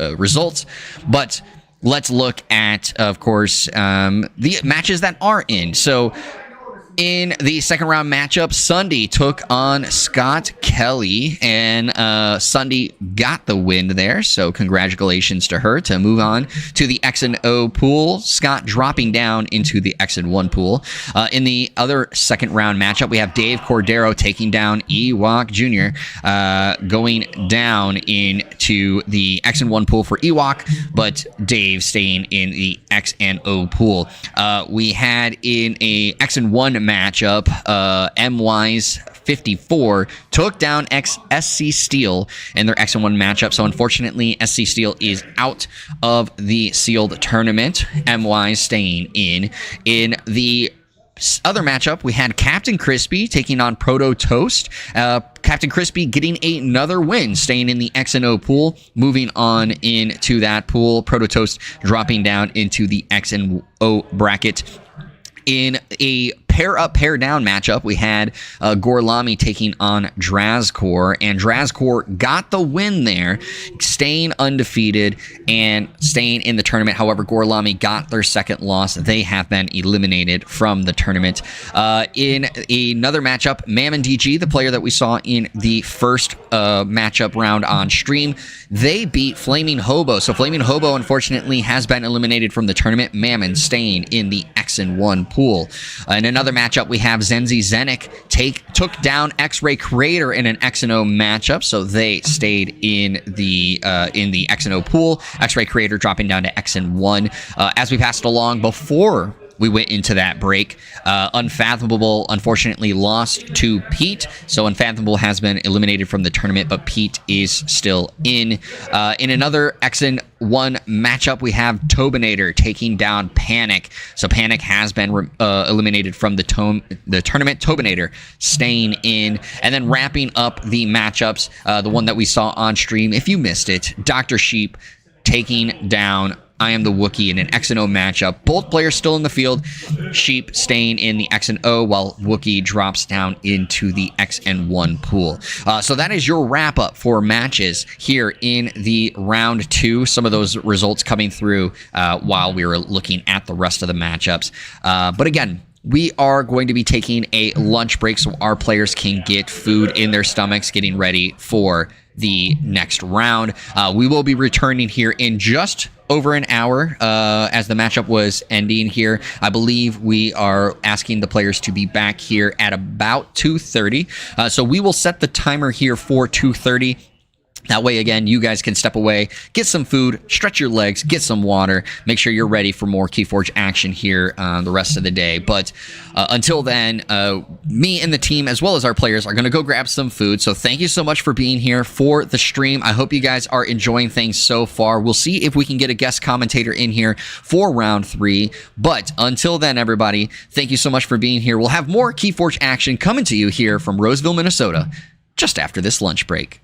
results. But let's look at, of course, the matches that are in. So in the second round matchup, Sunday took on Scott Kelly, and Sunday got the win there, so congratulations to her to move on to the X and O pool. Scott dropping down into the X and 1 pool. In the other second round matchup, we have Dave Cordero taking down Ewok Jr., going down into the X and 1 pool for Ewok, but Dave staying in the X and O pool. We had in a X and 1 matchup, MY's 54 took down SC Steel in their X and 1 matchup. So unfortunately, SC Steel is out of the sealed tournament. MY's staying in. In the other matchup, we had Captain Crispy taking on Proto Toast. Captain Crispy getting another win, staying in the X and O pool, moving on into that pool. Proto Toast dropping down into the X and O bracket. In a pair-up, pair-down matchup, we had Gorlami taking on Drazkor, and Drazkor got the win there, staying undefeated and staying in the tournament. However, Gorlami got their second loss. They have been eliminated from the tournament. In another matchup, Mammon DG, the player that we saw in the first matchup round on stream, they beat Flaming Hobo. So Flaming Hobo, unfortunately, has been eliminated from the tournament. Mammon staying in the X and 1 pool. In another matchup, we have Zenzi Zenik took down X-Ray Creator in an X and O matchup, so they stayed in the X and O pool. X-Ray Creator dropping down to X and 1. As we passed along before we went into that break, Unfathomable unfortunately lost to Pete, so Unfathomable has been eliminated from the tournament, but Pete is still in. In another X and 1 matchup, we have Tobinator taking down Panic. So Panic has been eliminated from the tournament. Tobinator staying in. And then wrapping up the matchups, the one that we saw on stream, if you missed it, Dr. Sheep taking down I Am the Wookiee in an X and O matchup. Both players still in the field. Sheep staying in the X and O, while Wookiee drops down into the X and 1 pool. So that is your wrap up for matches here in the round 2. Some of those results coming through while we were looking at the rest of the matchups. But again, we are going to be taking a lunch break so our players can get food in their stomachs, getting ready for the next round. We will be returning here in just over an hour as the matchup was ending here. I believe we are asking the players to be back here at about 2:30. So we will set the timer here for 2:30. That way, again, you guys can step away, get some food, stretch your legs, get some water, make sure you're ready for more KeyForge action here the rest of the day. But until then, me and the team, as well as our players, are going to go grab some food. So thank you so much for being here for the stream. I hope you guys are enjoying things so far. We'll see if we can get a guest commentator in here for round 3. But until then, everybody, thank you so much for being here. We'll have more KeyForge action coming to you here from Roseville, Minnesota, just after this lunch break.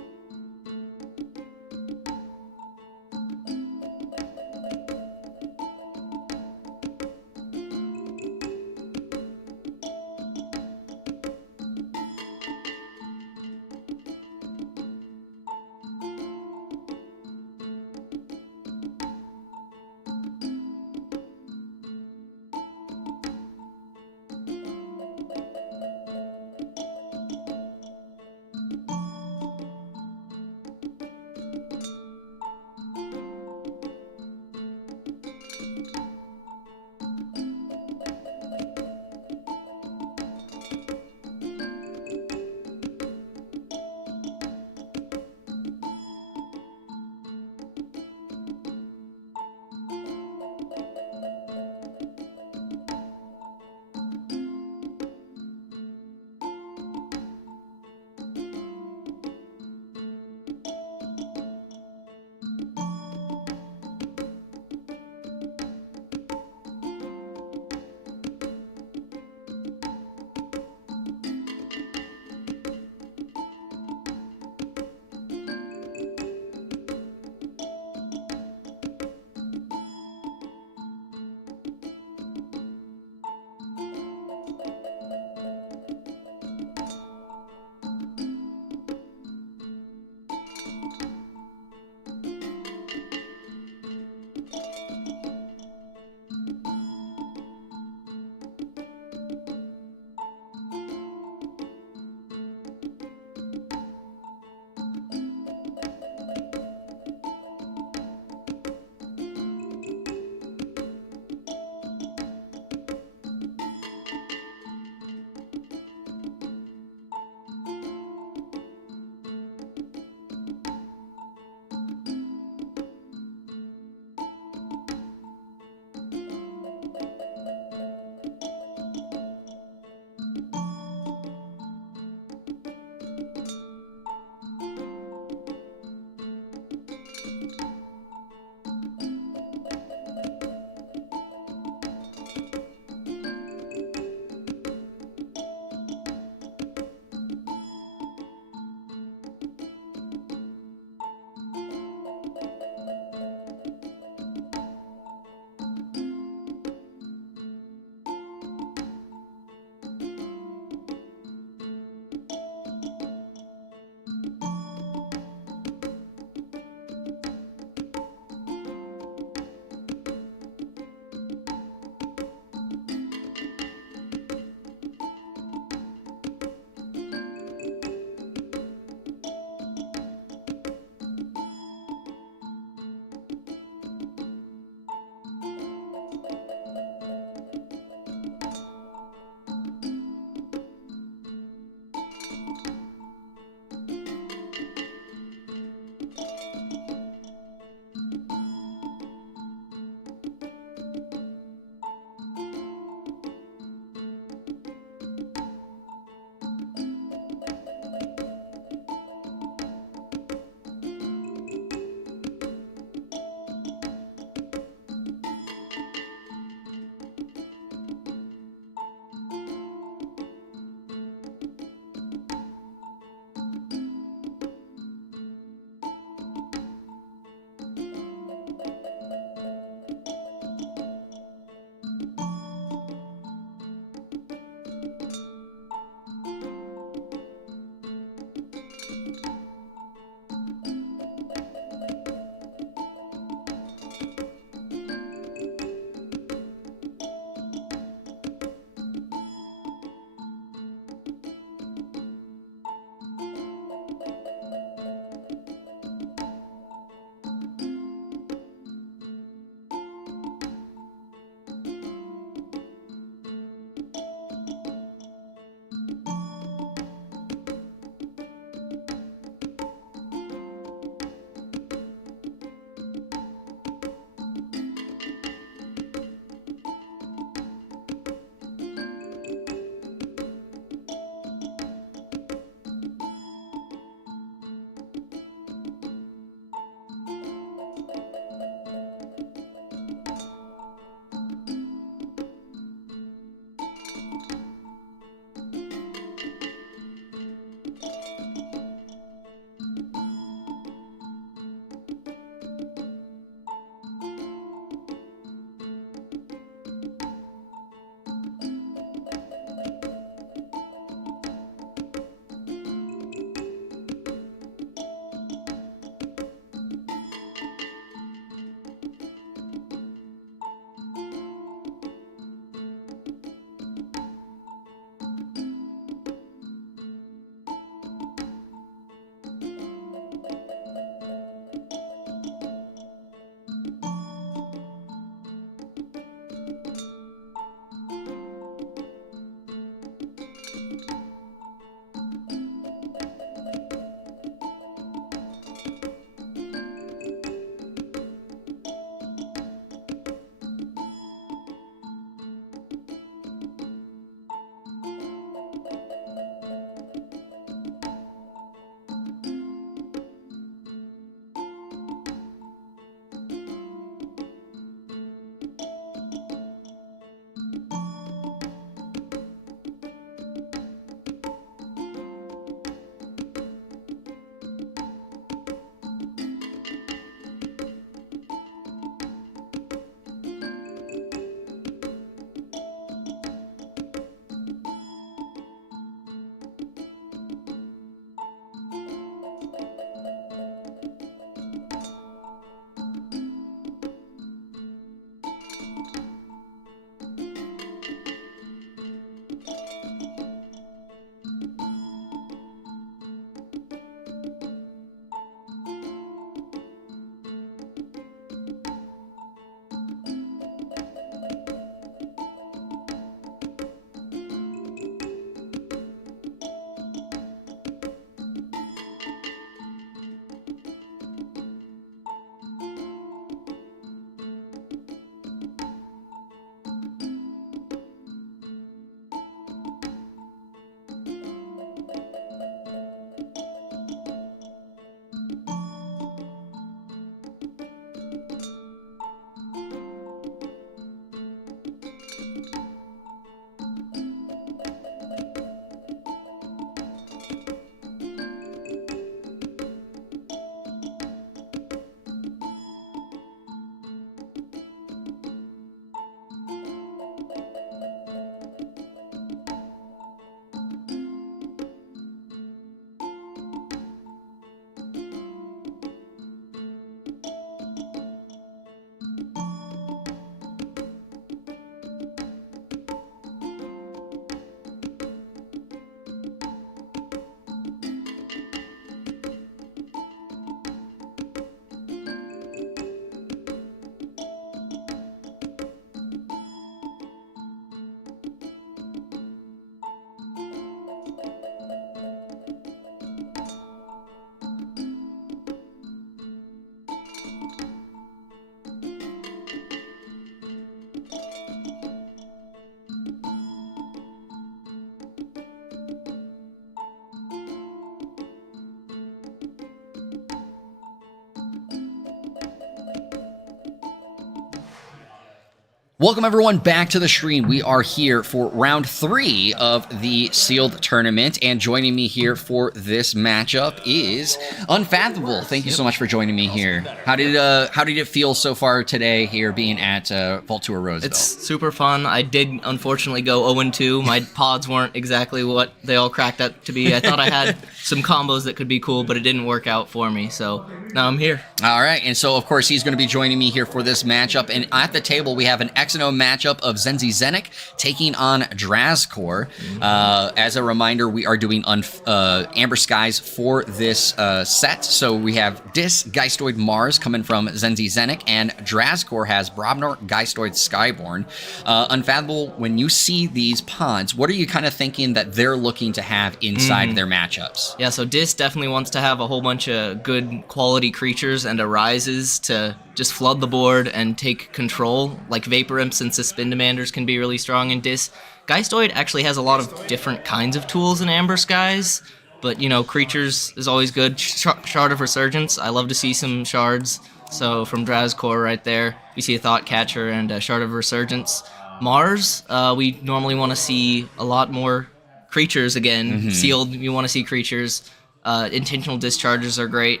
Welcome everyone back to the stream. We are here for round 3 of the sealed tournament, and joining me here for this matchup is Unfathomable. Thank you so much for joining me here. How did it feel so far today here being at Vault Tour Roseville? It's super fun. I did unfortunately go 0-2. My pods weren't exactly what they all cracked up to be. I thought I had some combos that could be cool, but it didn't work out for me. So now I'm here. All right, and so of course he's going to be joining me here for this matchup. And at the table we have an X&O matchup of Zenzi Zenek taking on Drazcor. As a reminder, we are doing Amber Skies for this set. So we have Dis, Geistoid Mars coming from Zenzi Zenek, and Drazcor has Brobnar, Geistoid Skyborn. Unfathomable, when you see these pods, what are you kind of thinking that they're looking to have inside their matchups? Yeah, so Dis definitely wants to have a whole bunch of good quality creatures and arises to just flood the board and take control. Like Vapor Imps and Suspend Demanders can be really strong in Dis. Geistoid actually has a lot of different kinds of tools in Amber Skies, but you know, creatures is always good. Shard of Resurgence, I love to see some shards. So from Drazcor right there, we see a Thought Catcher and a Shard of Resurgence. Mars, we normally want to see a lot more creatures again. Sealed, you want to see creatures. Intentional Discharges are great.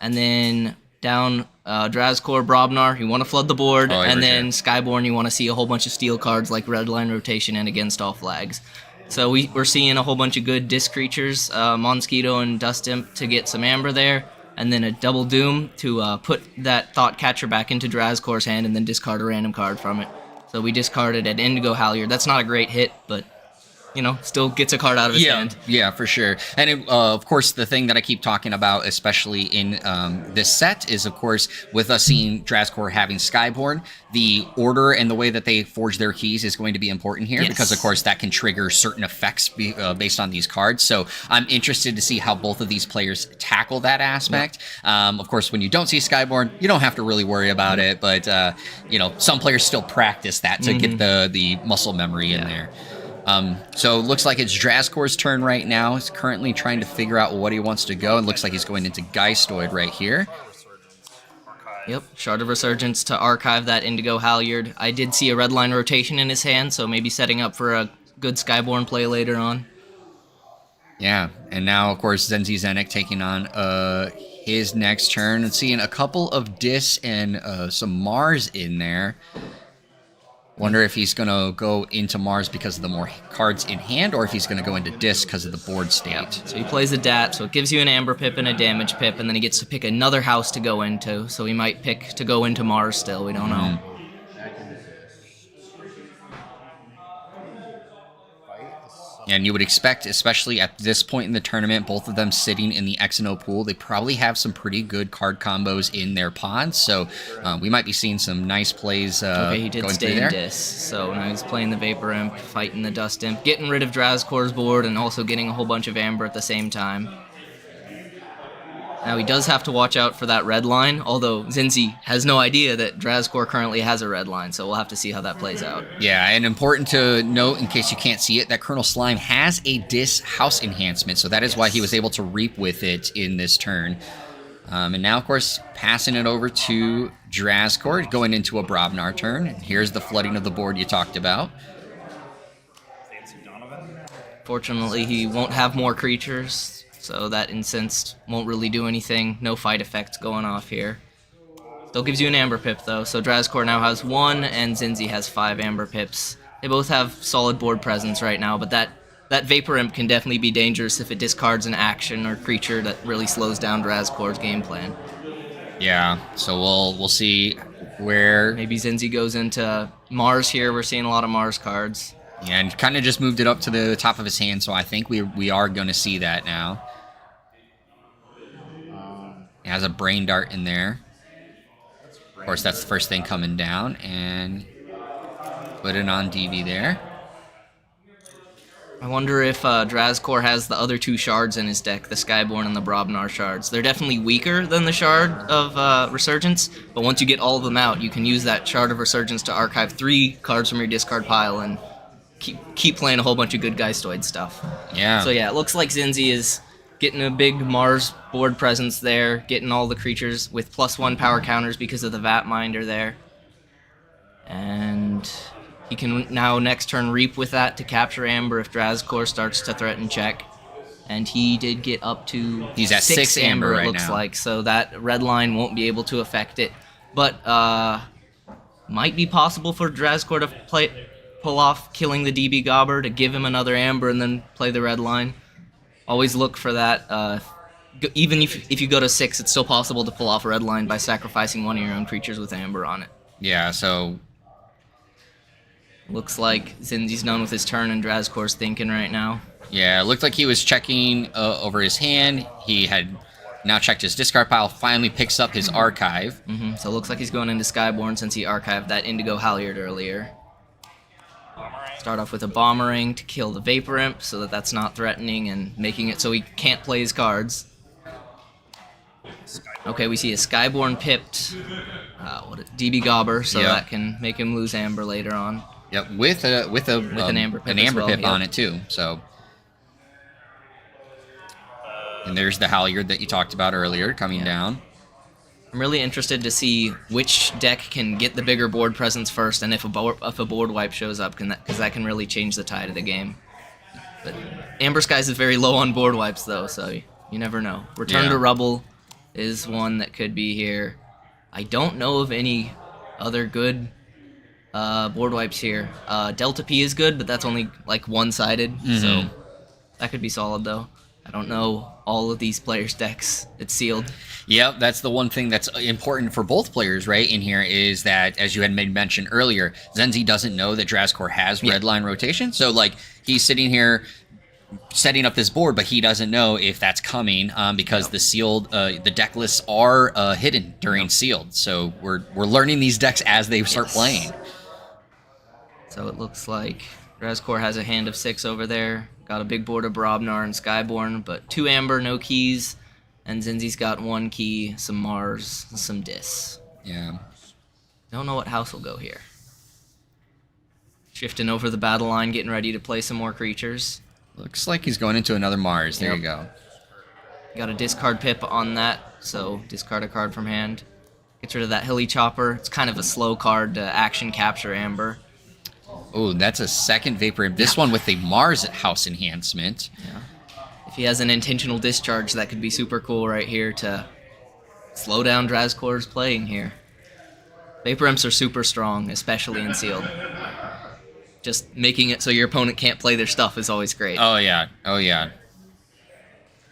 And then down Drazcor, Brobnar, you want to flood the board. And then Skyborn, you want to see a whole bunch of steel cards like Redline Rotation and Against All Flags. So we're seeing a whole bunch of good disc creatures, Mosquito and Dust Imp to get some Amber there. And then a Double Doom to put that Thought Catcher back into Drazcor's hand and then discard a random card from it. So we discarded an Indigo Halyard. That's not a great hit, but you know, still gets a card out of his hand. Yeah, for sure. And of course, the thing that I keep talking about, especially in this set, is of course, with us seeing Drazcor having Skyborn, the order and the way that they forge their keys is going to be important here, because of course that can trigger certain effects based on these cards. So I'm interested to see how both of these players tackle that aspect. Of course, when you don't see Skyborn, you don't have to really worry about it, but you know, some players still practice that to get the muscle memory in there. So it looks like it's Drazcor's turn right now. He's currently trying to figure out what he wants to go. It looks like he's going into Geistoid right here. Yep, Shard of Resurgence to archive that Indigo Halyard. I did see a Redline Rotation in his hand, so maybe setting up for a good Skyborn play later on. Yeah, and now, of course, Zenzi Zenek taking on his next turn. And seeing a couple of Dis and some Mars in there. Wonder if he's going to go into Mars because of the more cards in hand, or if he's going to go into Disc because of the board state. So he plays a DAT, so it gives you an Amber Pip and a Damage Pip, and then he gets to pick another house to go into. So he might pick to go into Mars still, we don't know. And you would expect, especially at this point in the tournament, both of them sitting in the X&O pool, they probably have some pretty good card combos in their pods. So we might be seeing some nice plays okay, he did going stay through in there. Dis, so now he's playing the Vapor Imp, fighting the Dust Imp, getting rid of Drazcor's board, and also getting a whole bunch of Amber at the same time. Now he does have to watch out for that red line, although Zinzi has no idea that Drazcor currently has a red line, so we'll have to see how that plays out. Yeah, and important to note, in case you can't see it, that Colonel Slime has a Dis house enhancement, so that is why he was able to reap with it in this turn. And now, of course, passing it over to Drazcor, going into a Brobnar turn. And here's the flooding of the board you talked about. Fortunately, he won't have more creatures, so that Incensed won't really do anything. No fight effects going off here. Still gives you an Amber Pip, though, so Drazcor now has 1, and Zinzi has 5 Amber Pips. They both have solid board presence right now, but that Vapor Imp can definitely be dangerous if it discards an action or creature that really slows down Drazcor's game plan. Yeah, so we'll see where... Maybe Zinzi goes into Mars here. We're seeing a lot of Mars cards. Yeah, and kind of just moved it up to the top of his hand, so I think we are going to see that now. He has a Brain Dart in there. Of course, that's the first thing coming down, and put it on DV there. I wonder if Drazcor has the other 2 shards in his deck, the Skyborn and the Brobnar shards. They're definitely weaker than the Shard of Resurgence, but once you get all of them out, you can use that Shard of Resurgence to archive 3 cards from your discard pile and keep playing a whole bunch of good Geistoid stuff. Yeah. So yeah, it looks like Zinzi is getting a big Mars board presence there, getting all the creatures with +1 power counters because of the Vat Minder there. And And he can now next turn reap with that to capture Amber if Drazcor starts to threaten check. And he did get up to He's at 6 amber it right looks now. like. So that red line won't be able to affect it. But might be possible for Drazcor to pull off killing the DB Gobber to give him another amber and then play the red line. Always look for that. Even if you go to 6, it's still possible to pull off a red line by sacrificing one of your own creatures with amber on it. Yeah, so Looks like Zinzi's done with his turn and Drazcor's thinking right now. yeah, it looked like he was checking over his hand. He had now checked his discard pile, finally picks up his archive. So it looks like he's going into Skyborn since he archived that Indigo Halyard earlier. Start off with a Bombering to kill the Vapor Imp so that that's not threatening and making it so he can't play his cards. Okay, we see a Skyborn pipped DB Gobber, so Yep. that can make him lose Amber later on. Yep, with an Amber Pip as well, Pip yep. on it too. So, and there's the Halyard that you talked about earlier coming down. I'm really interested to see which deck can get the bigger board presence first, and if a board wipe shows up, because that can really change the tide of the game. But Amber Skies is very low on board wipes, though, so you never know. Return Yeah. to Rubble is one that could be here. I don't know of any other good board wipes here. Delta P is good, but that's only like one-sided, so that could be solid, though. I don't know all of these players' decks. It's sealed. Yep, that's the one thing that's important for both players, right, in here is that, as you had made mention earlier, Zenzi doesn't know that Drazcor has red line rotation. So, like, he's sitting here setting up this board, but he doesn't know if that's coming because the sealed, the deck lists are hidden during sealed. So we're learning these decks as they start playing. So it looks like Drazcor has a hand of 6 over there. Got a big board of Brobnar and Skyborn, but 2 Amber, no keys. And Zinzi's got 1 key, some Mars, some Dis. Yeah. Don't know what house will go here. Shifting over the battle line, getting ready to play some more creatures. Looks like he's going into another Mars. There Yep. you go. Got a discard pip on that, so discard a card from hand. Gets rid of that Hilly Chopper. It's kind of a slow card to action capture Amber. Oh, that's a second Vapor Imp. This one with the Mars house enhancement. If he has an intentional discharge, that could be super cool right here to slow down Drazcor's playing here. Vapor Imps are super strong, especially in sealed. Just making it so your opponent can't play their stuff is always great. Oh, yeah. Oh, yeah.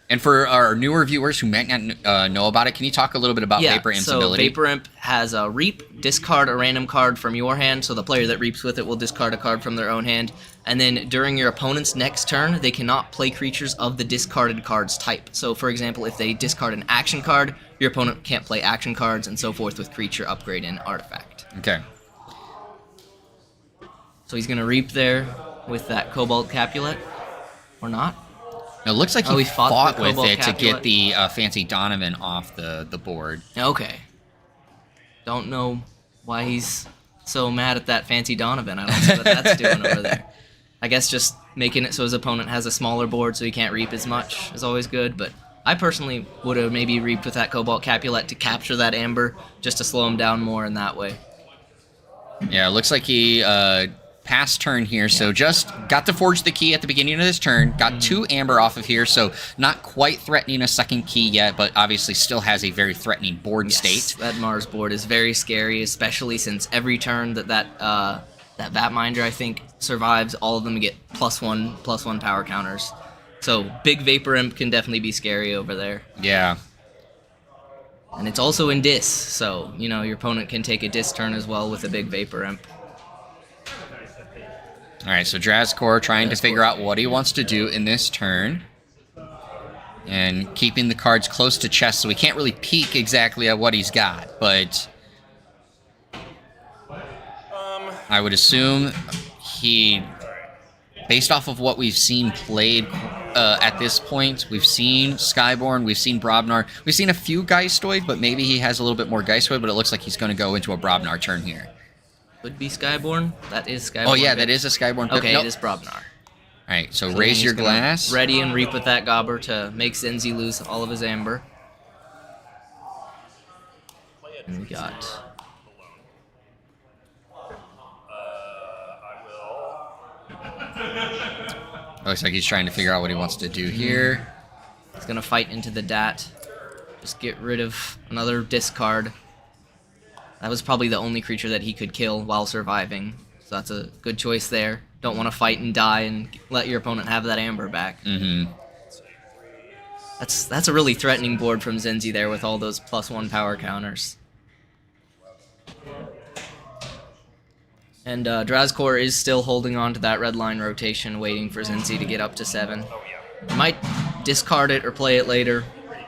And for our newer viewers who might not know about it, can you talk a little bit about Vapor Imp's so ability? Vapor Imp has a reap, discard a random card from your hand, so the player that reaps with it will discard a card from their own hand, and then during your opponent's next turn, they cannot play creatures of the discarded card's type. So for example, if they discard an action card, your opponent can't play action cards, and so forth with creature, upgrade, and artifact. Okay. So he's going to reap there with that Cobalt Capulet, or not. Now, it looks like he he fought fought the with Cobalt it to Capulet. get the Fancy Donovan off the board. Okay. Don't know why he's so mad at that Fancy Donovan. I don't see what that's doing over there. I guess just making it so his opponent has a smaller board so he can't reap as much is always good, but I personally would have maybe reaped with that Cobalt Capulet to capture that Amber, just to slow him down more in that way. Yeah, it looks like he passed turn here, so just got to forge the key at the beginning of this turn, got 2 Amber off of here, so not quite threatening a second key yet, but obviously still has a very threatening board state. That Mars board is very scary, especially since every turn that Vatminder, I think, survives, all of them get +1/+1 power counters. So big Vapor Imp can definitely be scary over there. Yeah. And it's also in Dis, so, you know, your opponent can take a Dis turn as well with a big Vapor Imp. All right, so Drazcor trying to figure out what he wants to do in this turn. And keeping the cards close to chest, so we can't really peek exactly at what he's got, but I would assume he, based off of what we've seen played at this point, we've seen Skyborn, we've seen Brobnar, we've seen a few Geistoid, but maybe he has a little bit more Geistoid, but it looks like he's going to go into a Brobnar turn here. Could be Skyborn. That is Skyborn. Oh yeah, that is a Skyborn. Okay, Nope. it is Brobnar. All right, so So raise he's your gonna glass. Ready and reap with that Gobber to make Zenzi lose all of his Amber. And we got Looks like he's trying to figure out what he wants to do here. He's gonna fight into the Dat. Just get rid of another discard. That was probably the only creature that he could kill while surviving. So that's a good choice there. Don't want to fight and die and let your opponent have that amber back. Mm-hmm. That's a really threatening board from Zenzi there with all those +1 power counters. And Drazkor is still holding on to that red line rotation, waiting for Zenzi to get up to 7. He might discard it or play it later.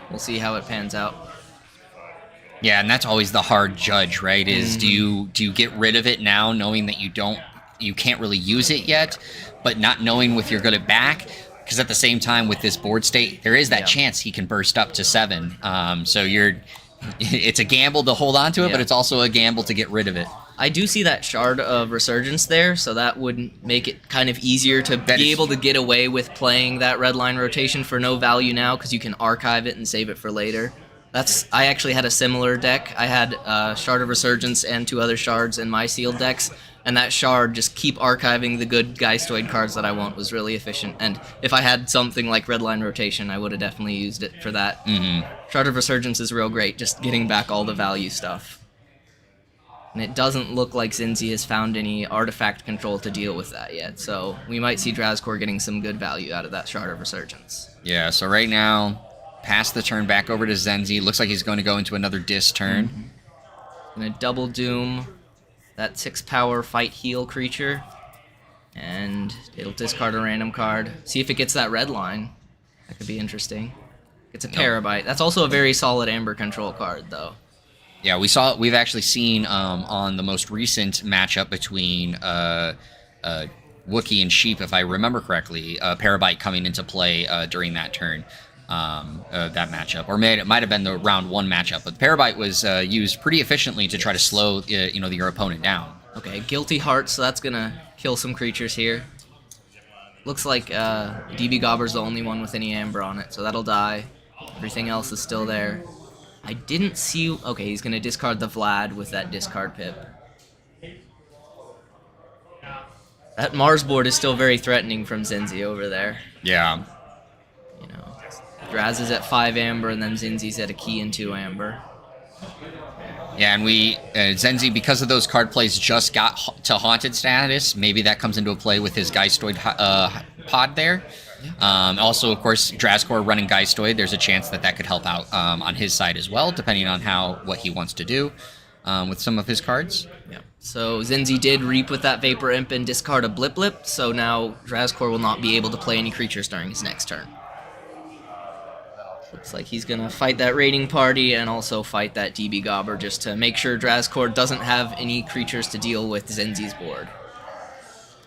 We'll see how it pans out. Yeah, and that's always the hard judge, right? Is do you get rid of it now, knowing that you can't really use it yet, but not knowing if you're good at back? Because at the same time, with this board state, there is that chance he can burst up to 7. So it's a gamble to hold on to it, but it's also a gamble to get rid of it. I do see that Shard of Resurgence there, so that would make it kind of easier to be able to get away with playing that red line rotation for no value now, because you can archive it and save it for later. I actually had a similar deck. I had Shard of Resurgence and 2 other shards in my sealed decks, and that shard, just keep archiving the good Geistoid cards that I want, was really efficient. And if I had something like red line rotation, I would have definitely used it for that. Shard of Resurgence is real great, just getting back all the value stuff. And it doesn't look like Zenzi has found any artifact control to deal with that yet, so we might see Drazkor getting some good value out of that Shard of Resurgence. Yeah, so right now, pass the turn back over to Zenzi. Looks like he's going to go into another Dis turn. Gonna double Doom that 6 power fight heal creature, and it'll discard a random card. See if it gets that red line. That could be interesting. It's a Terabyte. That's also a very solid amber control card, though. Yeah, we've actually seen on the most recent matchup between Wookiee and Sheep, if I remember correctly, Parabyte coming into play during that turn, that matchup, or it might have been the round 1 matchup. But Parabyte was used pretty efficiently to try to slow your opponent down. Okay, Guilty Heart, so that's gonna kill some creatures here. Looks like DB Gobber's the only one with any amber on it, so that'll die. Everything else is still there. I didn't see... Okay, he's going to discard the Vlad with that discard pip. That Mars board is still very threatening from Zenzi over there. Yeah. You know, Draz is at 5 amber, and then Zenzi's at a key and 2 amber. Yeah, and Zenzi, because of those card plays, just got to Haunted status. Maybe that comes into play with his Geistoid pod there. Also, of course, Drazkor running Geistoid, there's a chance that could help out on his side as well, depending on what he wants to do with some of his cards. Yeah. So Zenzi did Reap with that Vapor Imp and discard a Blip Blip, so now Drazkor will not be able to play any creatures during his next turn. Looks like he's going to fight that Raiding Party and also fight that DB Gobber just to make sure Drazkor doesn't have any creatures to deal with Zenzi's board.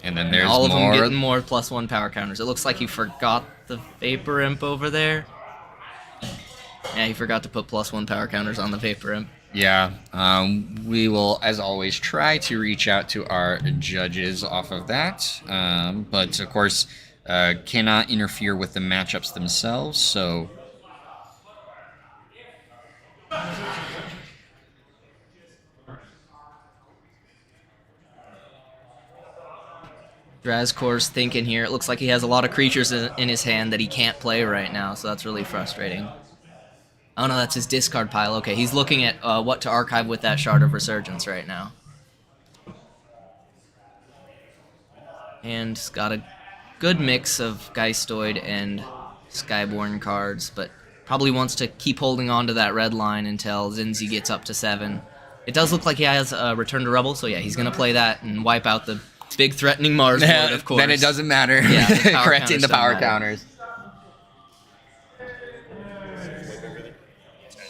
And then there's all of them getting more +1 power counters. It looks like he forgot the Vapor Imp over there. Yeah, he forgot to put +1 power counters on the Vapor Imp. Yeah, we will, as always, try to reach out to our judges off of that. But, of course, cannot interfere with the matchups themselves, so... Drazkor's thinking here. It looks like he has a lot of creatures in his hand that he can't play right now, so that's really frustrating. Oh no, that's his discard pile. Okay, he's looking at what to archive with that Shard of Resurgence right now. And he's got a good mix of Geistoid and Skyborn cards, but probably wants to keep holding on to that red line until Zenzi gets up to 7. It does look like he has Return to Rebel, so yeah, he's going to play that and wipe out the big threatening Mars board, of course. Then it doesn't matter. Yeah, correcting the power counters.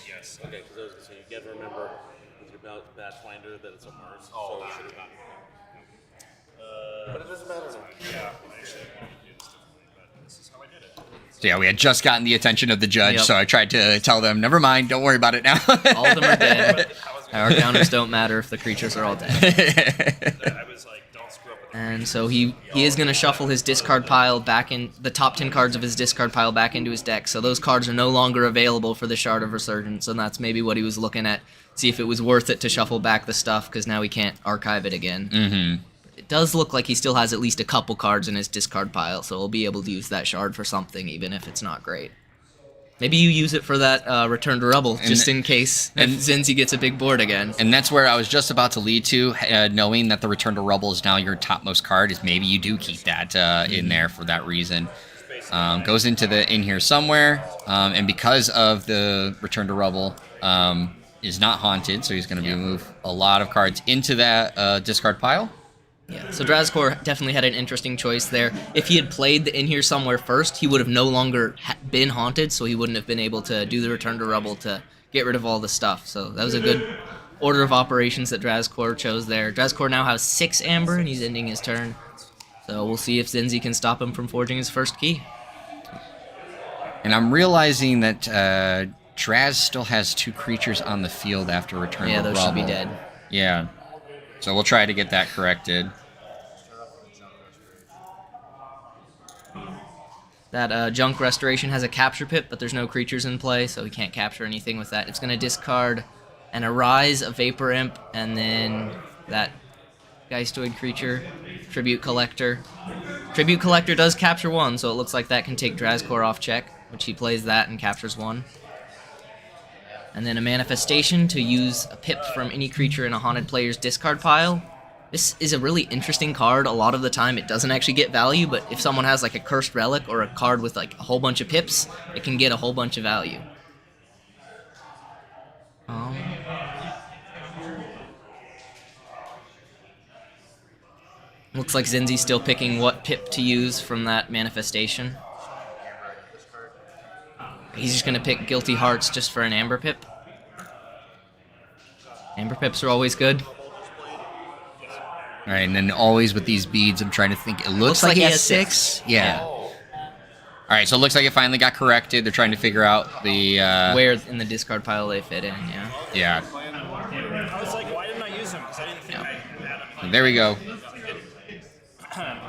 Yes. Okay, because I was going to say, you got to remember with your Pathfinder that it's a Mars. Oh, so you should have gotten it. But it doesn't matter now. Yeah, I actually wanted to do this differently, but this is how I did it. So yeah, we had just gotten the attention of the judge, Yep. so I tried to tell them, never mind, don't worry about it now. All of them are dead. Power counters don't matter if the creatures are all dead. I was like, don't screw up with the And so he is going to shuffle his discard pile back in, the top 10 cards of his discard pile back into his deck. So those cards are no longer available for the Shard of Resurgence, and that's maybe what he was looking at. See if it was worth it to shuffle back the stuff, because now he can't archive it again. Mm-hmm. It it does look like he still has at least a couple cards in his discard pile, so he'll be able to use that shard for something, even if it's not great. Maybe you use it for that Return to Rubble, just in case Zenzi gets a big board again. And that's where I was just about to lead to, knowing that the Return to Rubble is now your topmost card, is maybe you do keep that in there for that reason. Goes into the in here somewhere, and because of the Return to Rubble, is not haunted, so he's going to move a lot of cards into that discard pile. Yeah, so Drazkor definitely had an interesting choice there. If he had played the In Here Somewhere first, he would have no longer been haunted, so he wouldn't have been able to do the Return to Rubble to get rid of all the stuff. So that was a good order of operations that Drazkor chose there. Drazkor now has 6 amber, and he's ending his turn. So we'll see if Zenzi can stop him from forging his first key. And I'm realizing that Draz still has 2 creatures on the field after Return to Rubble. Yeah, those should be dead. Yeah. So we'll try to get that corrected. That Junk Restoration has a capture pip, but there's no creatures in play, so he can't capture anything with that. It's going to discard an Arise, a Vapor Imp, and then that Geistoid creature, Tribute Collector. Tribute Collector does capture 1, so it looks like that can take Drazkor off check, which he plays that and captures 1. And then a Manifestation to use a pip from any creature in a haunted player's discard pile. This is a really interesting card. A lot of the time it doesn't actually get value, but if someone has like a Cursed Relic or a card with like a whole bunch of pips, it can get a whole bunch of value. Looks like Zenzi's still picking what pip to use from that Manifestation. He's just going to pick Guilty Hearts just for an Amber Pip. Amber Pips are always good. All right, and then always with these beads, I'm trying to think. It looks like he has 6. Yeah. All right, so it looks like it finally got corrected. They're trying to figure out the... where in the discard pile they fit in, yeah. Yeah. I was like, why didn't I use him? Because I didn't think I had him. There we go. Alright,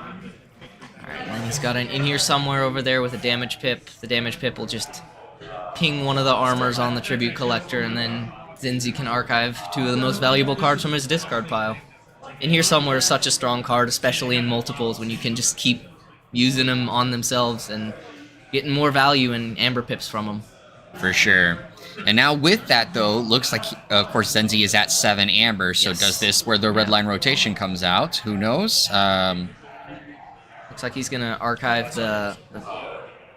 and then he's got an In Here Somewhere over there with a Damage Pip. The Damage Pip will just ping one of the armors on the Tribute Collector, and then Zenzi can archive 2 of the most valuable cards from his discard pile. In Here Somewhere is such a strong card, especially in multiples, when you can just keep using them on themselves and getting more value in Amber Pips from them. For sure. And now with that, though, looks like, of course, Zenzi is at 7 Amber, so Yes. does this where the red line rotation comes out? Who knows? Looks like he's going to archive the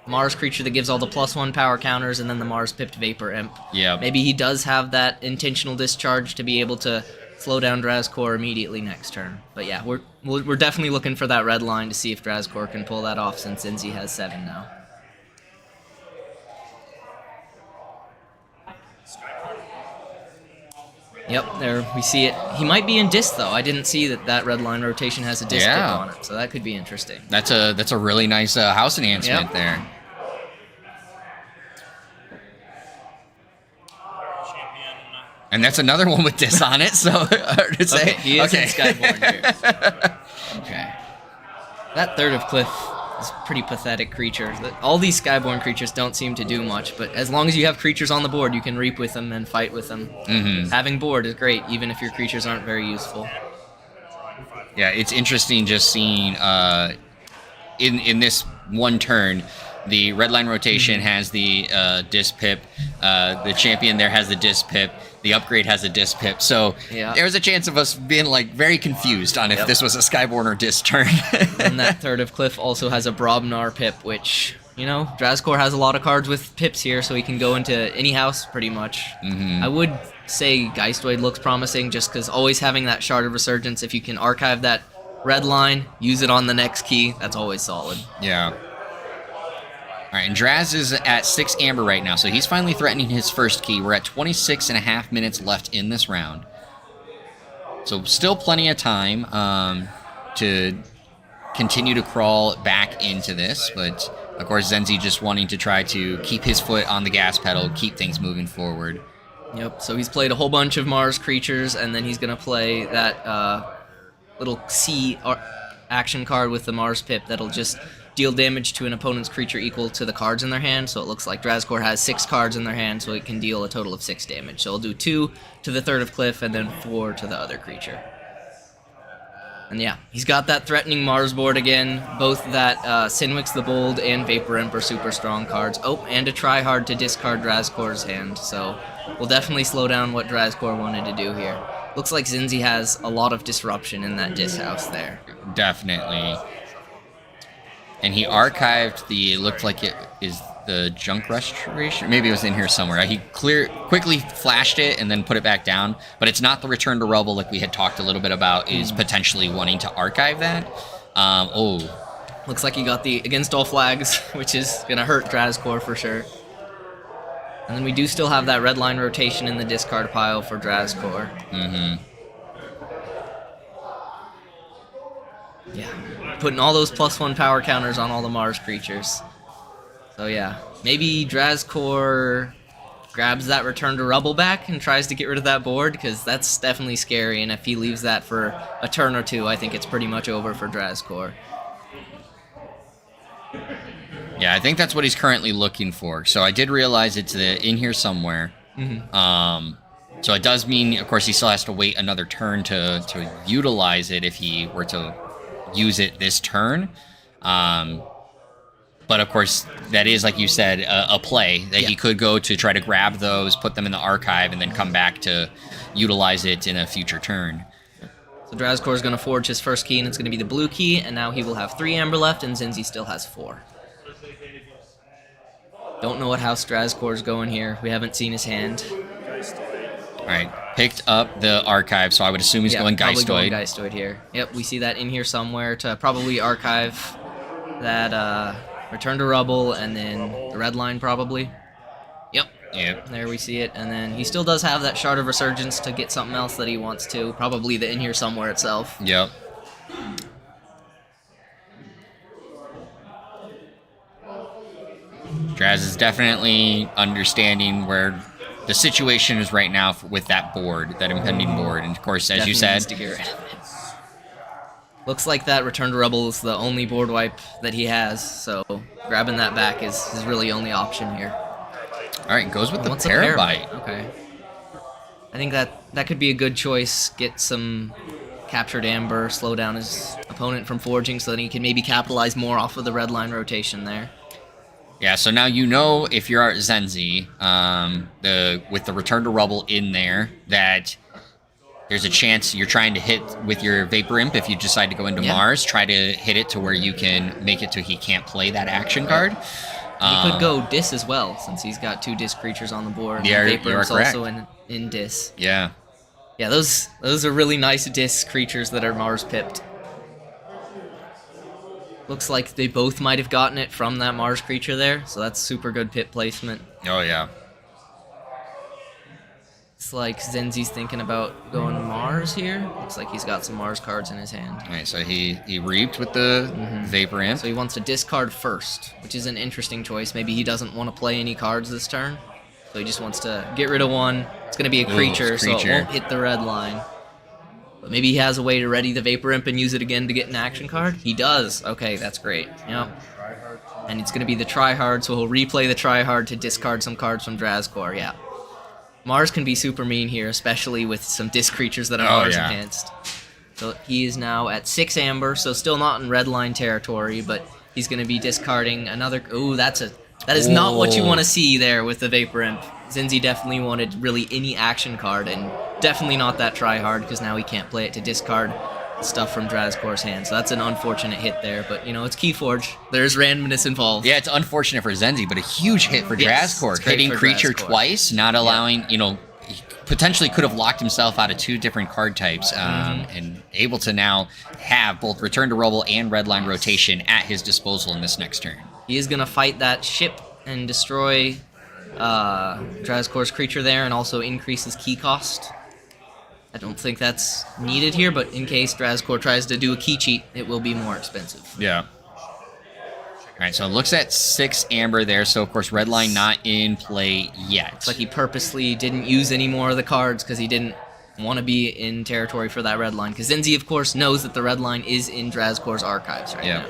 Mars creature that gives all the +1 power counters, and then the Mars pipped Vapor Imp. Yeah. Maybe he does have that intentional discharge to be able to slow down Drazkor immediately next turn. But yeah, we're definitely looking for that red line to see if Drazkor can pull that off, since Zenzi has 7 now. Yep, there we see it. He might be in disc though. I didn't see that red line rotation has a disc pip on it, so that could be interesting. That's a really nice house enhancement there. And that's another one with dis on it, so hard to say. Okay, he is in Skyborn here. Okay. That Third of Cliff is a pretty pathetic creature. All these Skyborn creatures don't seem to do much, but as long as you have creatures on the board, you can reap with them and fight with them. Mm-hmm. Having board is great, even if your creatures aren't very useful. Yeah, it's interesting just seeing in this one turn, the red line rotation has the disc pip, the champion there has the disc pip, the upgrade has a disc pip. So there's a chance of us being like very confused on if this was a Skyborn or disc turn. And that Third of Cliff also has a Brobnar pip, which, you know, Drazkor has a lot of cards with pips here, so he can go into any house pretty much. Mm-hmm. I would say Geistoid looks promising just because always having that Shard of Resurgence, if you can archive that red line, use it on the next key, that's always solid. Yeah. All right, and Draz is at 6 Amber right now, so he's finally threatening his first key. We're at 26.5 minutes left in this round. So still plenty of time to continue to crawl back into this, but of course Zenzi just wanting to try to keep his foot on the gas pedal, keep things moving forward. Yep, so he's played a whole bunch of Mars creatures, and then he's going to play that little C action card with the Mars pip that'll just deal damage to an opponent's creature equal to the cards in their hand. So it looks like Drazkor has 6 cards in their hand, so it can deal a total of 6 damage. So he'll do 2 to the Third of Cliff and then 4 to the other creature. And yeah, he's got that threatening Mars board again. Both that Sinwix the Bold and Vapor Imp are super strong cards. Oh, and a try-hard to discard Drazkor's hand. So we'll definitely slow down what Drazkor wanted to do here. Looks like Zinzi has a lot of disruption in that Dis house there. Definitely. And he archived the, it looked like it is the Junk Restoration. Maybe it was in here somewhere. He quickly flashed it and then put it back down. But it's not the Return to Rubble like we had talked a little bit about, is potentially wanting to archive that. Looks like he got the Against All Flags, which is going to hurt Drazkor for sure. And then we do still have that red line rotation in the discard pile for Drazkor. Yeah, putting all those +1 power counters on all the Mars creatures. So yeah, maybe Drazkor grabs that Return to Rubble back and tries to get rid of that board, because that's definitely scary, and if he leaves that for a turn or two, I think it's pretty much over for Drazkor. Yeah, I think that's what he's currently looking for. So I did realize it's in here somewhere. So it does mean, of course, he still has to wait another turn to utilize it if he were to use it this turn. But of course, that is, like you said, a play that he could go to try to grab those, put them in the archive, and then come back to utilize it in a future turn. So Drazkor is going to forge his first key, and it's going to be the blue key, and now he will have 3 amber left, and Zinzi still has 4. Don't know what house Drazkor is going here. We haven't seen his hand. All right, picked up the archive, so I would assume he's going probably Geistoid. going Geistoid here. Yep, we see that in here somewhere to probably archive that Return to Rubble, and then the red line probably. Yep, there we see it. And then he still does have that Shard of Resurgence to get something else that he wants to. Probably the in here somewhere itself. Yep. Draz is definitely understanding where the situation is right now with that board, that impending board. And of course, as you said, needs to get rid of it. Looks like that Return to Rubble is the only board wipe that he has, so grabbing that back is his really only option here. All right, goes with the What's a Parabite. Okay. I think that could be a good choice. Get some captured amber, slow down his opponent from forging so that he can maybe capitalize more off of the red line rotation there. Yeah, so now you know, if you're at Zenzi, with the Return to Rubble in there, that there's a chance you're trying to hit with your Vapor Imp. If you decide to go into Mars, try to hit it to where you can make it to he can't play that action card. He could go Dis as well, since he's got 2 Dis creatures on the board. Yeah, Vapor you are Imp's correct. also in Dis. Yeah. Yeah, those are really nice Dis creatures that are Mars pipped. Looks like they both might have gotten it from that Mars creature there, so that's super good pip placement. Oh, yeah. It's like Zenzi's thinking about going Mars here. Looks like he's got some Mars cards in his hand. All right, so he reaped with the Vapor Imp. So he wants to discard first, which is an interesting choice. Maybe he doesn't want to play any cards this turn, so he just wants to get rid of one. It's going to be a creature, so it won't hit the red line. But maybe he has a way to ready the Vapor Imp and use it again to get an action card. He does. Okay, that's great. Yep. And it's going to be the tryhard, so he'll replay the tryhard to discard some cards from Drazkor. Yeah. Mars can be super mean here, especially with some disc creatures that are Mars enhanced. So he is now at 6 amber, so still not in red line territory, but he's going to be discarding another. Ooh, that is not what you want to see there with the Vapor Imp. Zinzi definitely wanted really any action card, and definitely not that tryhard, because now he can't play it to discard stuff from Drazkor's hand. So that's an unfortunate hit there, but you know, it's KeyForge. There's randomness involved. Yeah, it's unfortunate for Zenzi, but a huge hit for Drazkor. Hitting creature twice, not allowing, you know, he potentially could have locked himself out of 2 different card types, and able to now have both Return to Rubble and Redline rotation at his disposal in this next turn. He is going to fight that ship and destroy Drazkor's creature there, and also increase his key cost. I don't think that's needed here, but in case Drazkor tries to do a key cheat, it will be more expensive. Yeah. All right, so it looks at 6 amber there, so of course Redline not in play yet. It's like he purposely didn't use any more of the cards because he didn't want to be in territory for that red line. Because Zinzi, of course, knows that the red line is in Drazkor's archives right now.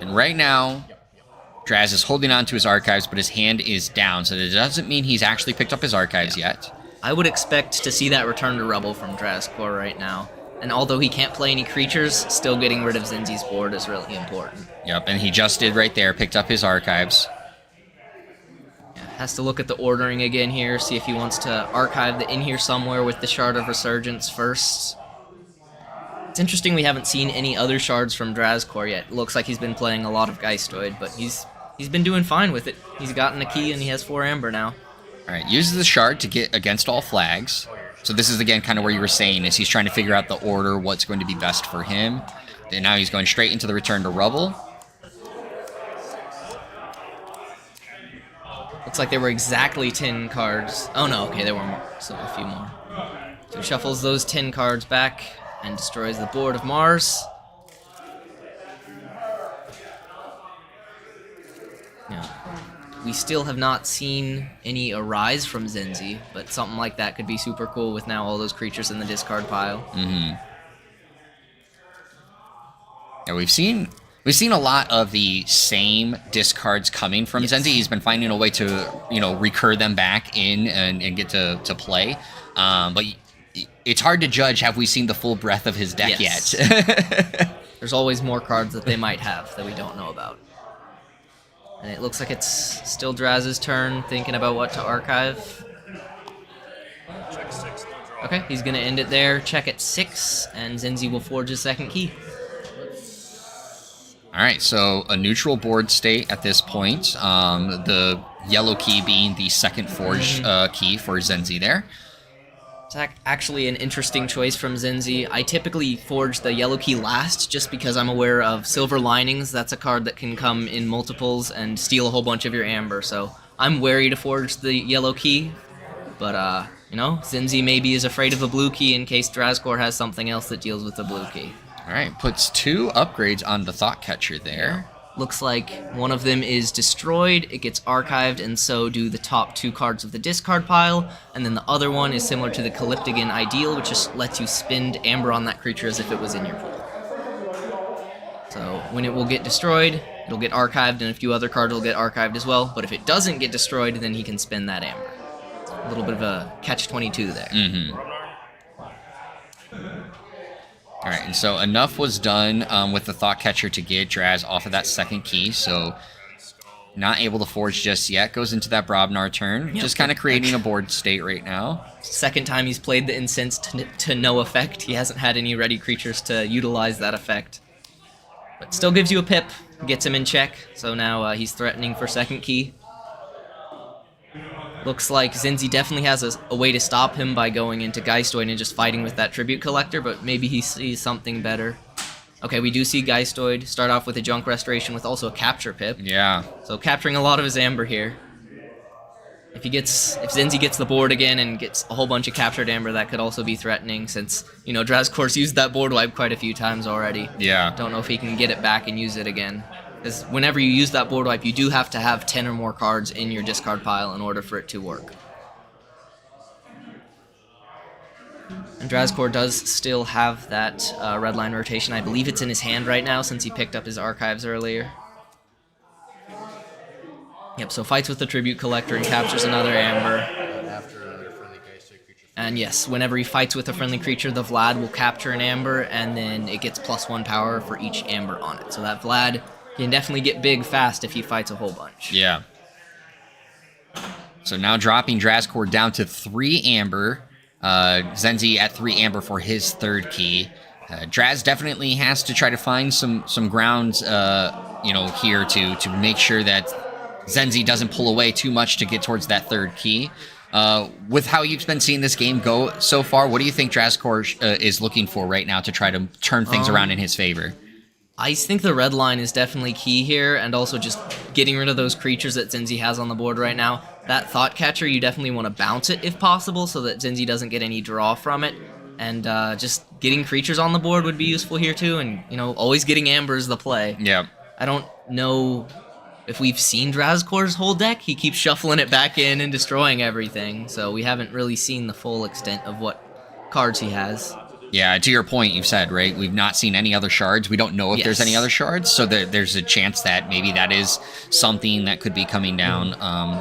And right now, Draz is holding on to his archives, but his hand is down, so that doesn't mean he's actually picked up his archives yet. I would expect to see that Return to Rubble from Drazkor right now. And although he can't play any creatures, still getting rid of Zinzi's board is really important. Yep, and he just did right there, picked up his archives. Yeah, has to look at the ordering again here, see if he wants to archive the in here somewhere with the Shard of Resurgence first. It's interesting we haven't seen any other shards from Drazkor yet. It looks like he's been playing a lot of Geistoid, but he's been doing fine with it. He's gotten a key and he has 4 amber now. Alright, uses the shard to get against all flags. So this is again kind of where you were saying is he's trying to figure out the order, what's going to be best for him. And now he's going straight into the return to rubble. Looks like there were exactly 10 cards. Oh no, okay, there were more, so a few more. So he shuffles those 10 cards back and destroys the board of Mars. Yeah. We still have not seen any Arise from Zenzi, but something like that could be super cool with now all those creatures in the discard pile. Mm-hmm. Yeah, we've seen a lot of the same discards coming from Zenzi. He's been finding a way to, recur them back in and get to play. But it's hard to judge, have we seen the full breadth of his deck yet? There's always more cards that they might have that we don't know about. And it looks like it's still Draz's turn, thinking about what to archive. Check 6, no draw. Okay, he's going to end it there. Check at 6, and Zenzi will forge his second key. All right, so a neutral board state at this point. The yellow key being the second forge key for Zenzi there. It's actually an interesting choice from Zenzi. I typically forge the yellow key last just because I'm aware of Silver Linings. That's a card that can come in multiples and steal a whole bunch of your amber. So I'm wary to forge the yellow key. But, Zenzi maybe is afraid of a blue key in case Drazkor has something else that deals with the blue key. All right, puts 2 upgrades on the Thought Catcher there. Looks like one of them is destroyed, it gets archived, and so do the top 2 cards of the discard pile, and then the other one is similar to the Calyptigan Ideal, which just lets you spend amber on that creature as if it was in your pool. So when it will get destroyed, it'll get archived, and a few other cards will get archived as well, but if it doesn't get destroyed, then he can spend that amber. A little bit of a catch-22 there. Mm-hmm. All right, and so enough was done with the Thought Catcher to get Draz off of that second key, so not able to forge just yet. Goes into that Brobnar turn, just kind of creating a board state right now. Second time he's played the Incensed to no effect. He hasn't had any ready creatures to utilize that effect. But still gives you a pip, gets him in check, so now he's threatening for second key. Looks like Zenzi definitely has a way to stop him by going into Geistoid and just fighting with that Tribute Collector, but maybe he sees something better. Okay, we do see Geistoid start off with a Junk Restoration with also a Capture Pip. Yeah. So capturing a lot of his amber here. If Zenzi gets the board again and gets a whole bunch of captured amber, that could also be threatening since, Drazkor's used that board wipe quite a few times already. Yeah. Don't know if he can get it back and use it again. Because whenever you use that board wipe, you do have to have 10 or more cards in your discard pile in order for it to work. And Drazkor does still have that red line rotation. I believe it's in his hand right now since he picked up his archives earlier. Yep, so fights with the Tribute Collector and captures another amber. And yes, whenever he fights with a friendly creature, the Vlad will capture an amber, and then it gets +1 power for each amber on it. So that Vlad can definitely get big fast if he fights a whole bunch. Yeah. So now dropping Drazkor down to 3 amber. Zenzi at 3 amber for his third key. Draz definitely has to try to find some grounds, here to make sure that Zenzi doesn't pull away too much to get towards that third key. With how you've been seeing this game go so far, what do you think Drazkor is looking for right now to try to turn things around in his favor? I think the red line is definitely key here, and also just getting rid of those creatures that Zenzi has on the board right now. That Thought Catcher, you definitely want to bounce it if possible so that Zenzi doesn't get any draw from it. And just getting creatures on the board would be useful here too, and always getting amber is the play. Yeah. I don't know if we've seen Drazkor's whole deck. He keeps shuffling it back in and destroying everything, so we haven't really seen the full extent of what cards he has. Yeah, to your point, you've said, right, we've not seen any other shards. We don't know if there's any other shards, so there's a chance that maybe that is something that could be coming down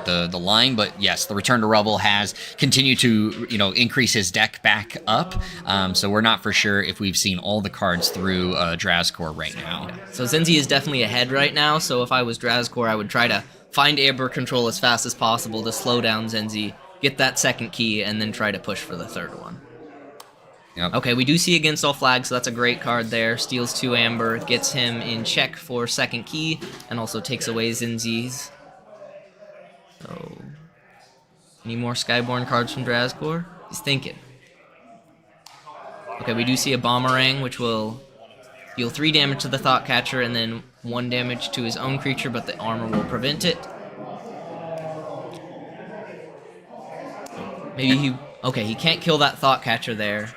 the line. But yes, the Return to Rubble has continued to, increase his deck back up. So we're not for sure if we've seen all the cards through Drazcor right now. So Zenzi is definitely ahead right now, so if I was Drazcor, I would try to find Amber Control as fast as possible to slow down Zenzi, get that second key, and then try to push for the third one. Yep. Okay, we do see Against All Flags, so that's a great card there. Steals 2 Amber, gets him in check for second key, and also takes away Zenzi's. So, any more Skyborn cards from Drazcor? He's thinking. Okay, we do see a Boomerang, which will deal 3 damage to the Thought Catcher, and then 1 damage to his own creature, but the armor will prevent it. Maybe he... Okay, he can't kill that Thought Catcher there,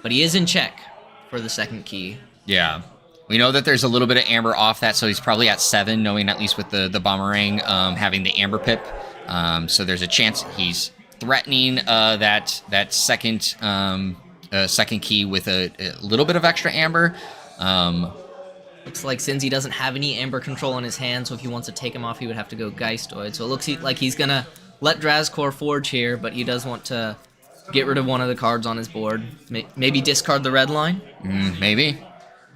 but he is in check for the second key. Yeah. We know that there's a little bit of Amber off that, so he's probably at 7, knowing at least with the Boomerang having the Amber Pip. So there's a chance he's threatening that second key with a little bit of extra Amber. Looks like Zenzi doesn't have any Amber Control in his hand, so if he wants to take him off, he would have to go Geistoid. So it looks like he's going to let Drazcor forge here, but he does want to get rid of one of the cards on his board. Maybe discard the red line? Maybe.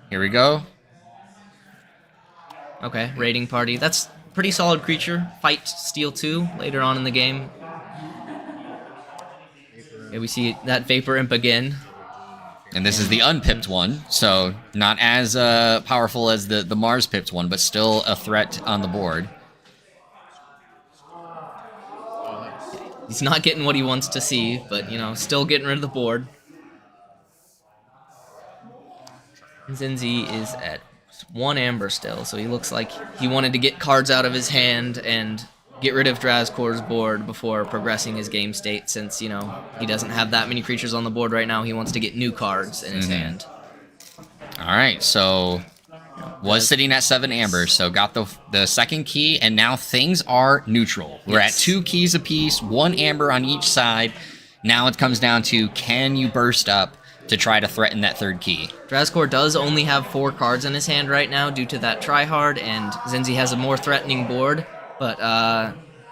Here we go. Okay, Raiding Party. That's pretty solid creature. Fight, steal 2 later on in the game. Yeah, we see that Vapor Imp again. And this is the unpipped one, so not as powerful as the Mars pipped one, but still a threat on the board. He's not getting what he wants to see, but, still getting rid of the board. Zenzi is at 1 Amber still, so he looks like he wanted to get cards out of his hand and get rid of Drazcor's board before progressing his game state, since, he doesn't have that many creatures on the board right now. He wants to get new cards in his hand. All right, so was sitting at 7 Amber, so got the second key, and now things are neutral. We're at 2 keys apiece, 1 Amber on each side. Now it comes down to, can you burst up to try to threaten that third key? Drazcor does only have 4 cards in his hand right now due to that tryhard, and Zenzi has a more threatening board, but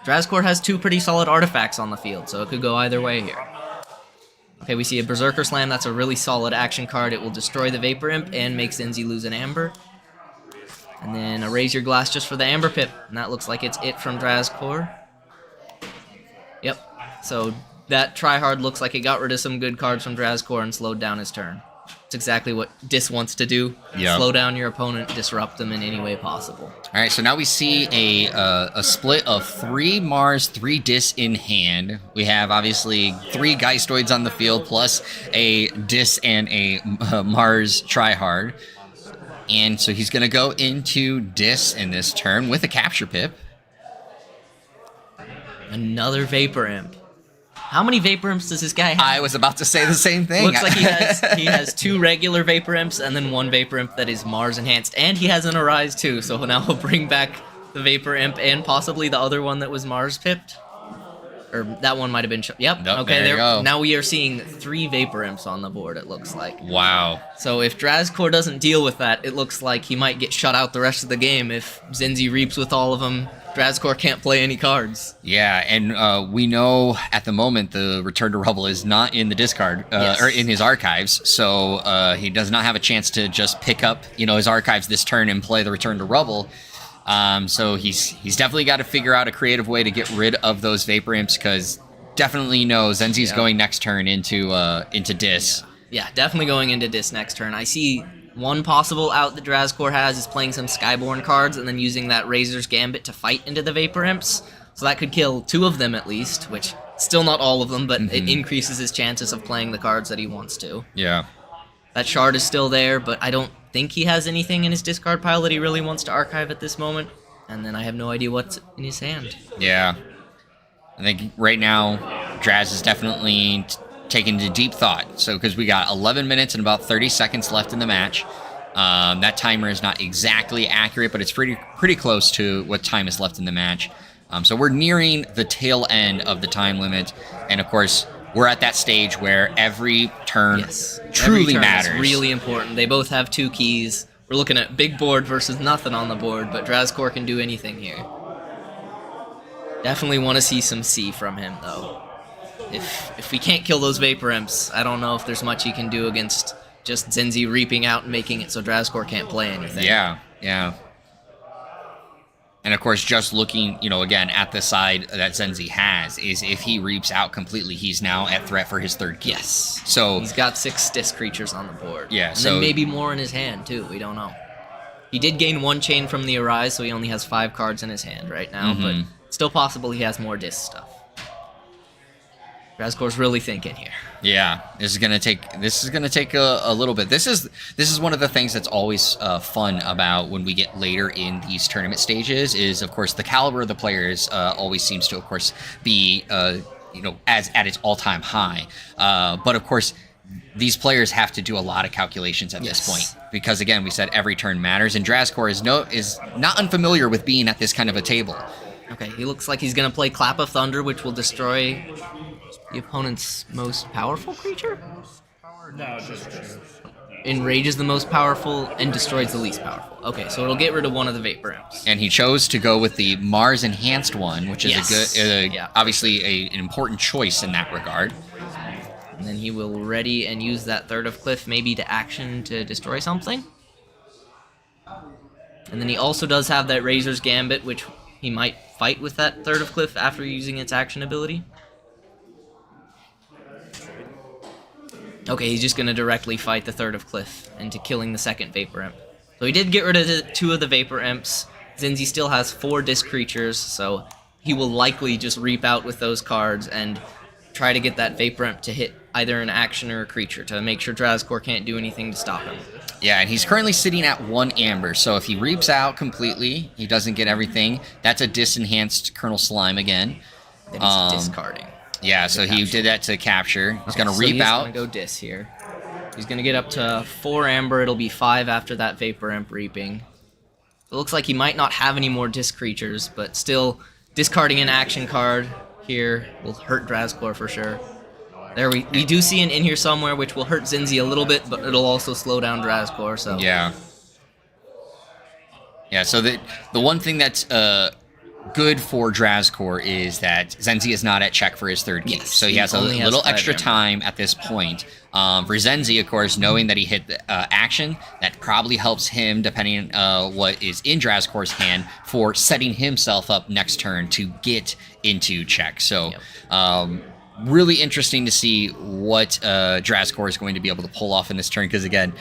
Drazcor has 2 pretty solid artifacts on the field, so it could go either way here. Okay, we see a Berserker Slam. That's a really solid action card. It will destroy the Vapor Imp and make Zenzi lose an Amber. And then a Raise Your Glass just for the Amber Pip, and that looks like it's it from Drazcor. Yep, so that tryhard looks like it got rid of some good cards from Drazcor and slowed down his turn. It's exactly what Dis wants to do. Yep. Slow down your opponent, disrupt them in any way possible. All right, so now we see a split of 3 Mars, 3 Dis in hand. We have obviously 3 Geistoids on the field, plus a Dis and a Mars tryhard. And so he's going to go into Dis in this turn with a Capture Pip. Another Vapor Imp. How many Vapor Imps does this guy have? I was about to say the same thing. Looks like he has 2 regular Vapor Imps and then 1 Vapor Imp that is Mars enhanced, and he has an Arise too. So now he'll bring back the Vapor Imp and possibly the other one that was Mars pipped, or that one might have been. Yep. Nope, okay. there you go. Now we are seeing 3 Vapor Imps on the board. It looks like. Wow. So if Drazcor doesn't deal with that, it looks like he might get shut out the rest of the game. If Zenzi reaps with all of them, Drazcor can't play any cards. Yeah, and we know at the moment the Return to Rubble is not in the discard, or in his archives, so he does not have a chance to just pick up, his archives this turn and play the Return to Rubble. So he's definitely got to figure out a creative way to get rid of those Vapor Imps, because definitely knows Zenzi's going next turn into Dis. Yeah, definitely going into Dis next turn. I see one possible out that Drazcor has is playing some Skyborn cards and then using that Razor's Gambit to fight into the Vapor Imps. So that could kill 2 of them at least, which still not all of them, but it increases his chances of playing the cards that he wants to. Yeah. That shard is still there, but I don't think he has anything in his discard pile that he really wants to archive at this moment. And then I have no idea what's in his hand. Yeah. I think right now, Draz is definitely taken to deep thought. So, because we got 11 minutes and about 30 seconds left in the match. That timer is not exactly accurate, but it's pretty close to what time is left in the match. So we're nearing the tail end of the time limit. And of course, we're at that stage where every turn Yes. truly Every turn matters. is really important. They both have 2 keys. We're looking at big board versus nothing on the board, but Drazkor can do anything here. Definitely want to see some C from him, though. If we can't kill those Vapor Imps, I don't know if there's much he can do against just Zenzi reaping out and making it so Drazkor can't play anything. Yeah, yeah. And of course, just looking, again, at the side that Zenzi has, is if he reaps out completely, he's now at threat for his 3rd key. Yes. So he's got 6 disc creatures on the board. Yeah, and so then maybe more in his hand, too. We don't know. He did gain 1 chain from the Arise, so he only has 5 cards in his hand right now, but still possible he has more disc stuff. Drazkor's really thinking here. Yeah, this is gonna take a little bit. This is one of the things that's always fun about when we get later in these tournament stages. Is of course the caliber of the players always seems to of course be as at its all-time high. But of course these players have to do a lot of calculations at this point because again we said every turn matters, and Drazkor is not unfamiliar with being at this kind of a table. Okay, he looks like he's gonna play Clap of Thunder, which will destroy the opponent's most powerful creature? No, just Enrages the most powerful and destroys the least powerful. Okay, so it'll get rid of one of the Vapor Imps. And he chose to go with the Mars enhanced one, which is obviously an important choice in that regard. And then he will ready and use that Third of Cliff maybe to action to destroy something. And then he also does have that Razor's Gambit, which he might fight with that Third of Cliff after using its action ability. Okay, he's just going to directly fight the Third of Cliff into killing the 2nd Vapor Imp. So he did get rid of 2 of the Vapor Imps. Zenzi still has 4 disc creatures, so he will likely just reap out with those cards and try to get that Vapor Imp to hit either an action or a creature to make sure Drazkor can't do anything to stop him. Yeah, and he's currently sitting at 1 amber, so if he reaps out completely, he doesn't get everything. That's a disenhanced Colonel Slime again. Then he's discarding. Yeah, so he did that to capture. He's going to so reap he's out. He's going to go dis here. He's going to get up to 4 amber. It'll be 5 after that Vapor Imp reaping. It looks like he might not have any more disc creatures, but still discarding an action card here will hurt Drazkor for sure. There we do see an in here somewhere, which will hurt Zenzi a little bit, but it'll also slow down Drazkor. So yeah. So the one thing that's good for Drazkor is that Zenzi is not at check for his 3rd key, so he has a little extra time at this point. For Zenzi, of course, knowing that he hit the action, that probably helps him, depending on what is in Drazkor's hand, for setting himself up next turn to get into check. So really interesting to see what Drazkor is going to be able to pull off in this turn, because again,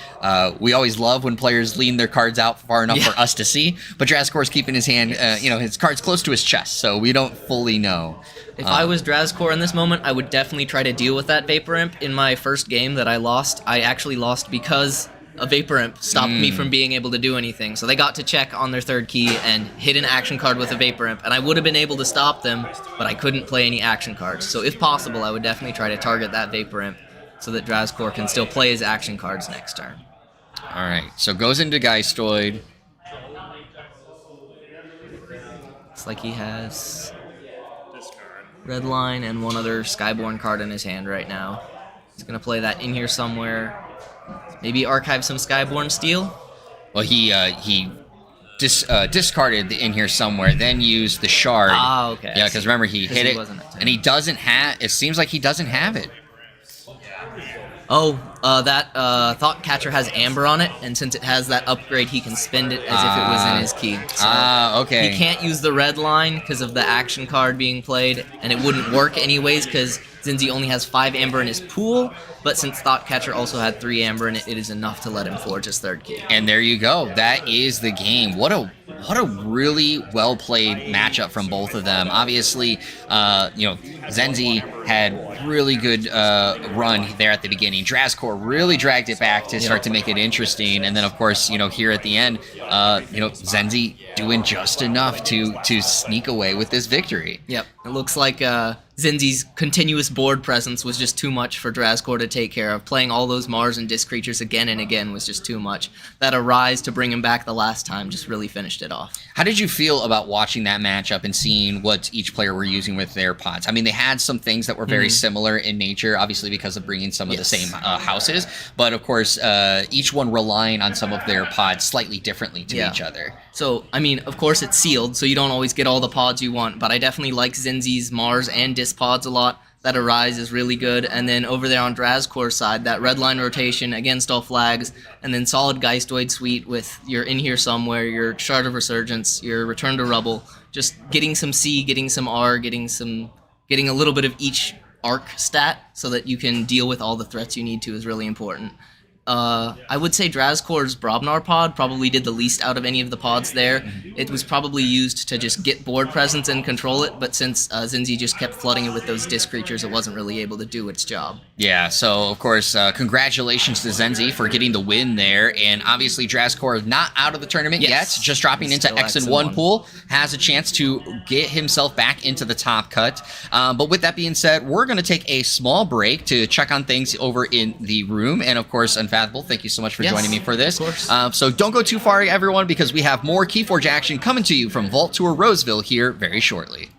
we always love when players lean their cards out far enough for us to see, but Drazkor is keeping his hand, his cards close to his chest, so we don't fully know. If I was Drazkor in this moment, I would definitely try to deal with that Vapor Imp. In my first game that I lost, I actually lost because a Vapor Imp stopped me from being able to do anything. So they got to check on their 3rd key and hit an action card with a Vapor Imp, and I would have been able to stop them, but I couldn't play any action cards. So if possible, I would definitely try to target that Vapor Imp so that Drazkor can still play his action cards next turn. All right, so goes into Geistoid. Looks like he has Red Line and one other Skyborn card in his hand right now. He's going to play that in here somewhere. Maybe archive some Skyborn Steel? Well, he discarded the in here somewhere, then used the shard. Ah, okay. Yeah, because remember, he hit it, and he doesn't have... It seems like he doesn't have it. Oh, that Thought Catcher has Amber on it, and since it has that upgrade, he can spend it as if it was in his key. So okay. He can't use the red line because of the action card being played, and it wouldn't work anyways because Zenzi only has 5 Amber in his pool, but since Thought Catcher also had 3 Amber in it, it is enough to let him forge his 3rd key. And there you go. That is the game. What a really well-played matchup from both of them. Obviously, Zenzi had really good run there at the beginning. Drazkor really dragged it back to start to make it interesting. And then, of course, here at the end, Zenzi doing just enough to sneak away with this victory. Yep. It looks like Zinzi's continuous board presence was just too much for Drazkor to take care of. Playing all those Mars and Disc creatures again and again was just too much. That Arise to bring him back the last time just really finished it off. How did you feel about watching that matchup and seeing what each player were using with their pods? I mean, they had some things that were very similar in nature, obviously because of bringing some of the same houses, but of course, each one relying on some of their pods slightly differently to each other. So, I mean, of course it's sealed, so you don't always get all the pods you want, but I definitely like Zinzi's Mars and Disc pods a lot. That Arise is really good, and then over there on Drazkor's side, that red line rotation against all flags, and then solid Geistoid Suite with your In Here Somewhere, your Shard of Resurgence, your Return to Rubble, just getting some C, getting some R, getting a little bit of each arc stat so that you can deal with all the threats you need to is really important. I would say Drazkor's Brobnar pod probably did the least out of any of the pods there. It was probably used to just get board presence and control it, but since Zinzi just kept flooding it with those Disc creatures, it wasn't really able to do its job. Yeah, so of course, congratulations to Zenzi for getting the win there, and obviously Drazkor not out of the tournament yet, just dropping into X and 1 pool, has a chance to get himself back into the top cut. But with that being said, we're going to take a small break to check on things over in the room, and of course, Unfathomable, thank you so much for joining me for this. Of course. So don't go too far, everyone, because we have more KeyForge action coming to you from Vault Tour Roseville here very shortly.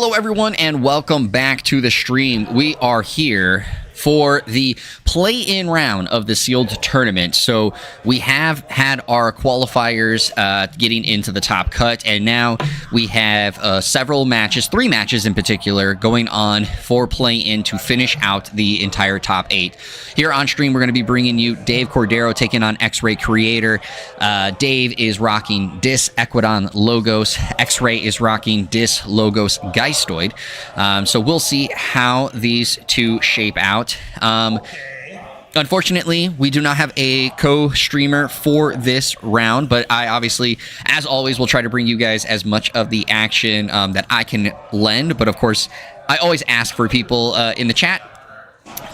Hello, everyone, and welcome back to the stream. We are here for the play-in round of the sealed tournament. So we have had our qualifiers getting into the top cut, and now we have several matches, 3 matches in particular, going on for play-in to finish out the entire top 8. Here on stream, we're going to be bringing you Dave Cordero taking on X-Ray Creator. Dave is rocking Dis Equidon Logos. X-Ray is rocking Dis Logos Geistoid. So we'll see how these two shape out. Unfortunately, we do not have a co-streamer for this round, but I obviously, as always, will try to bring you guys as much of the action that I can lend. But of course, I always ask for people in the chat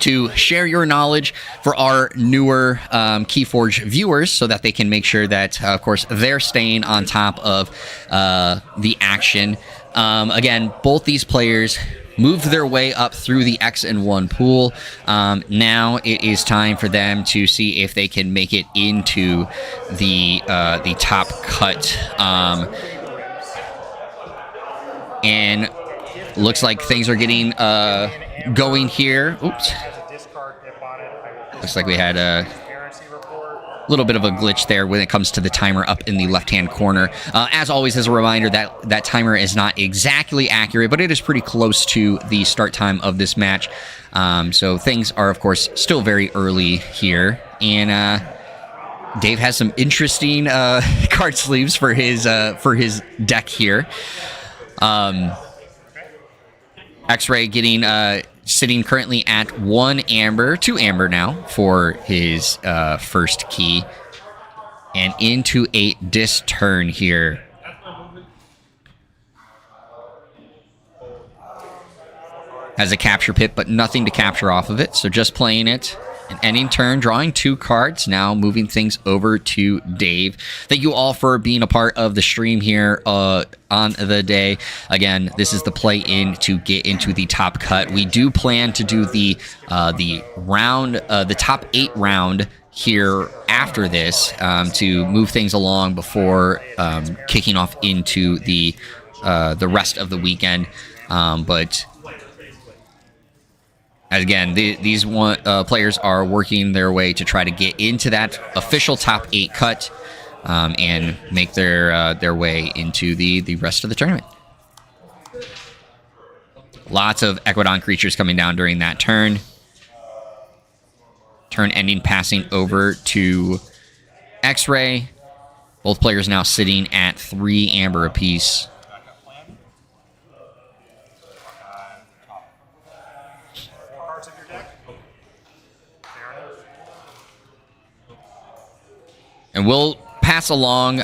to share your knowledge for our newer KeyForge viewers so that they can make sure that, of course, they're staying on top of the action. Again, both these players moved their way up through the X and 1 pool. Now it is time for them to see if they can make it into the top cut. And looks like things are getting going here. Oops. Looks like we had a little bit of a glitch there when it comes to the timer up in the left-hand corner. As always, as a reminder, that timer is not exactly accurate, but it is pretty close to the start time of this match. So things are, of course, still very early here. And Dave has some interesting card sleeves for his deck here. X-Ray getting sitting currently at 2 amber now for his first key, and into a dis turn here. Has a capture pit, but nothing to capture off of it, so just playing it. An ending turn, drawing 2 cards, now moving things over to Dave. Thank you all for being a part of the stream here on the day. Again, this is the play-in to get into the top cut. We do plan to do the round, the top 8 round here after this to move things along before kicking off into the rest of the weekend. But again, these players are working their way to try to get into that official top 8 cut and make their way into the rest of the tournament. Lots of Equidon creatures coming down during that turn. Turn ending, passing over to X-Ray. Both players now sitting at 3 amber apiece. And we'll pass along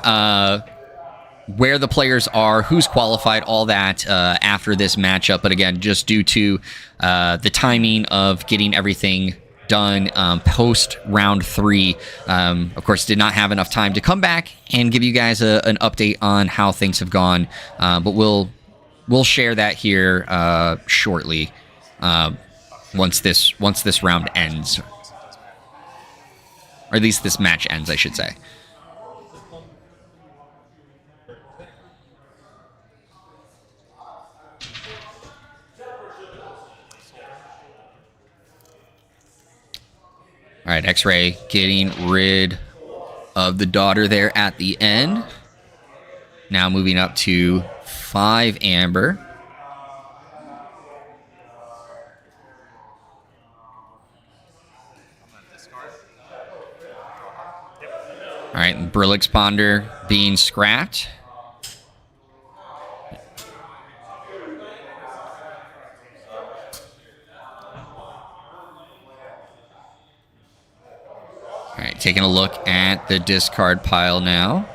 where the players are, who's qualified, all that after this matchup. But again, just due to the timing of getting everything done post round 3, of course, did not have enough time to come back and give you guys an update on how things have gone. But we'll share that here shortly once this round ends. Or at least this match ends, I should say. All right, X-Ray getting rid of the daughter there at the end. Now moving up to 5 amber. All right, Brillix Ponder being scrapped. All right, taking a look at the discard pile now.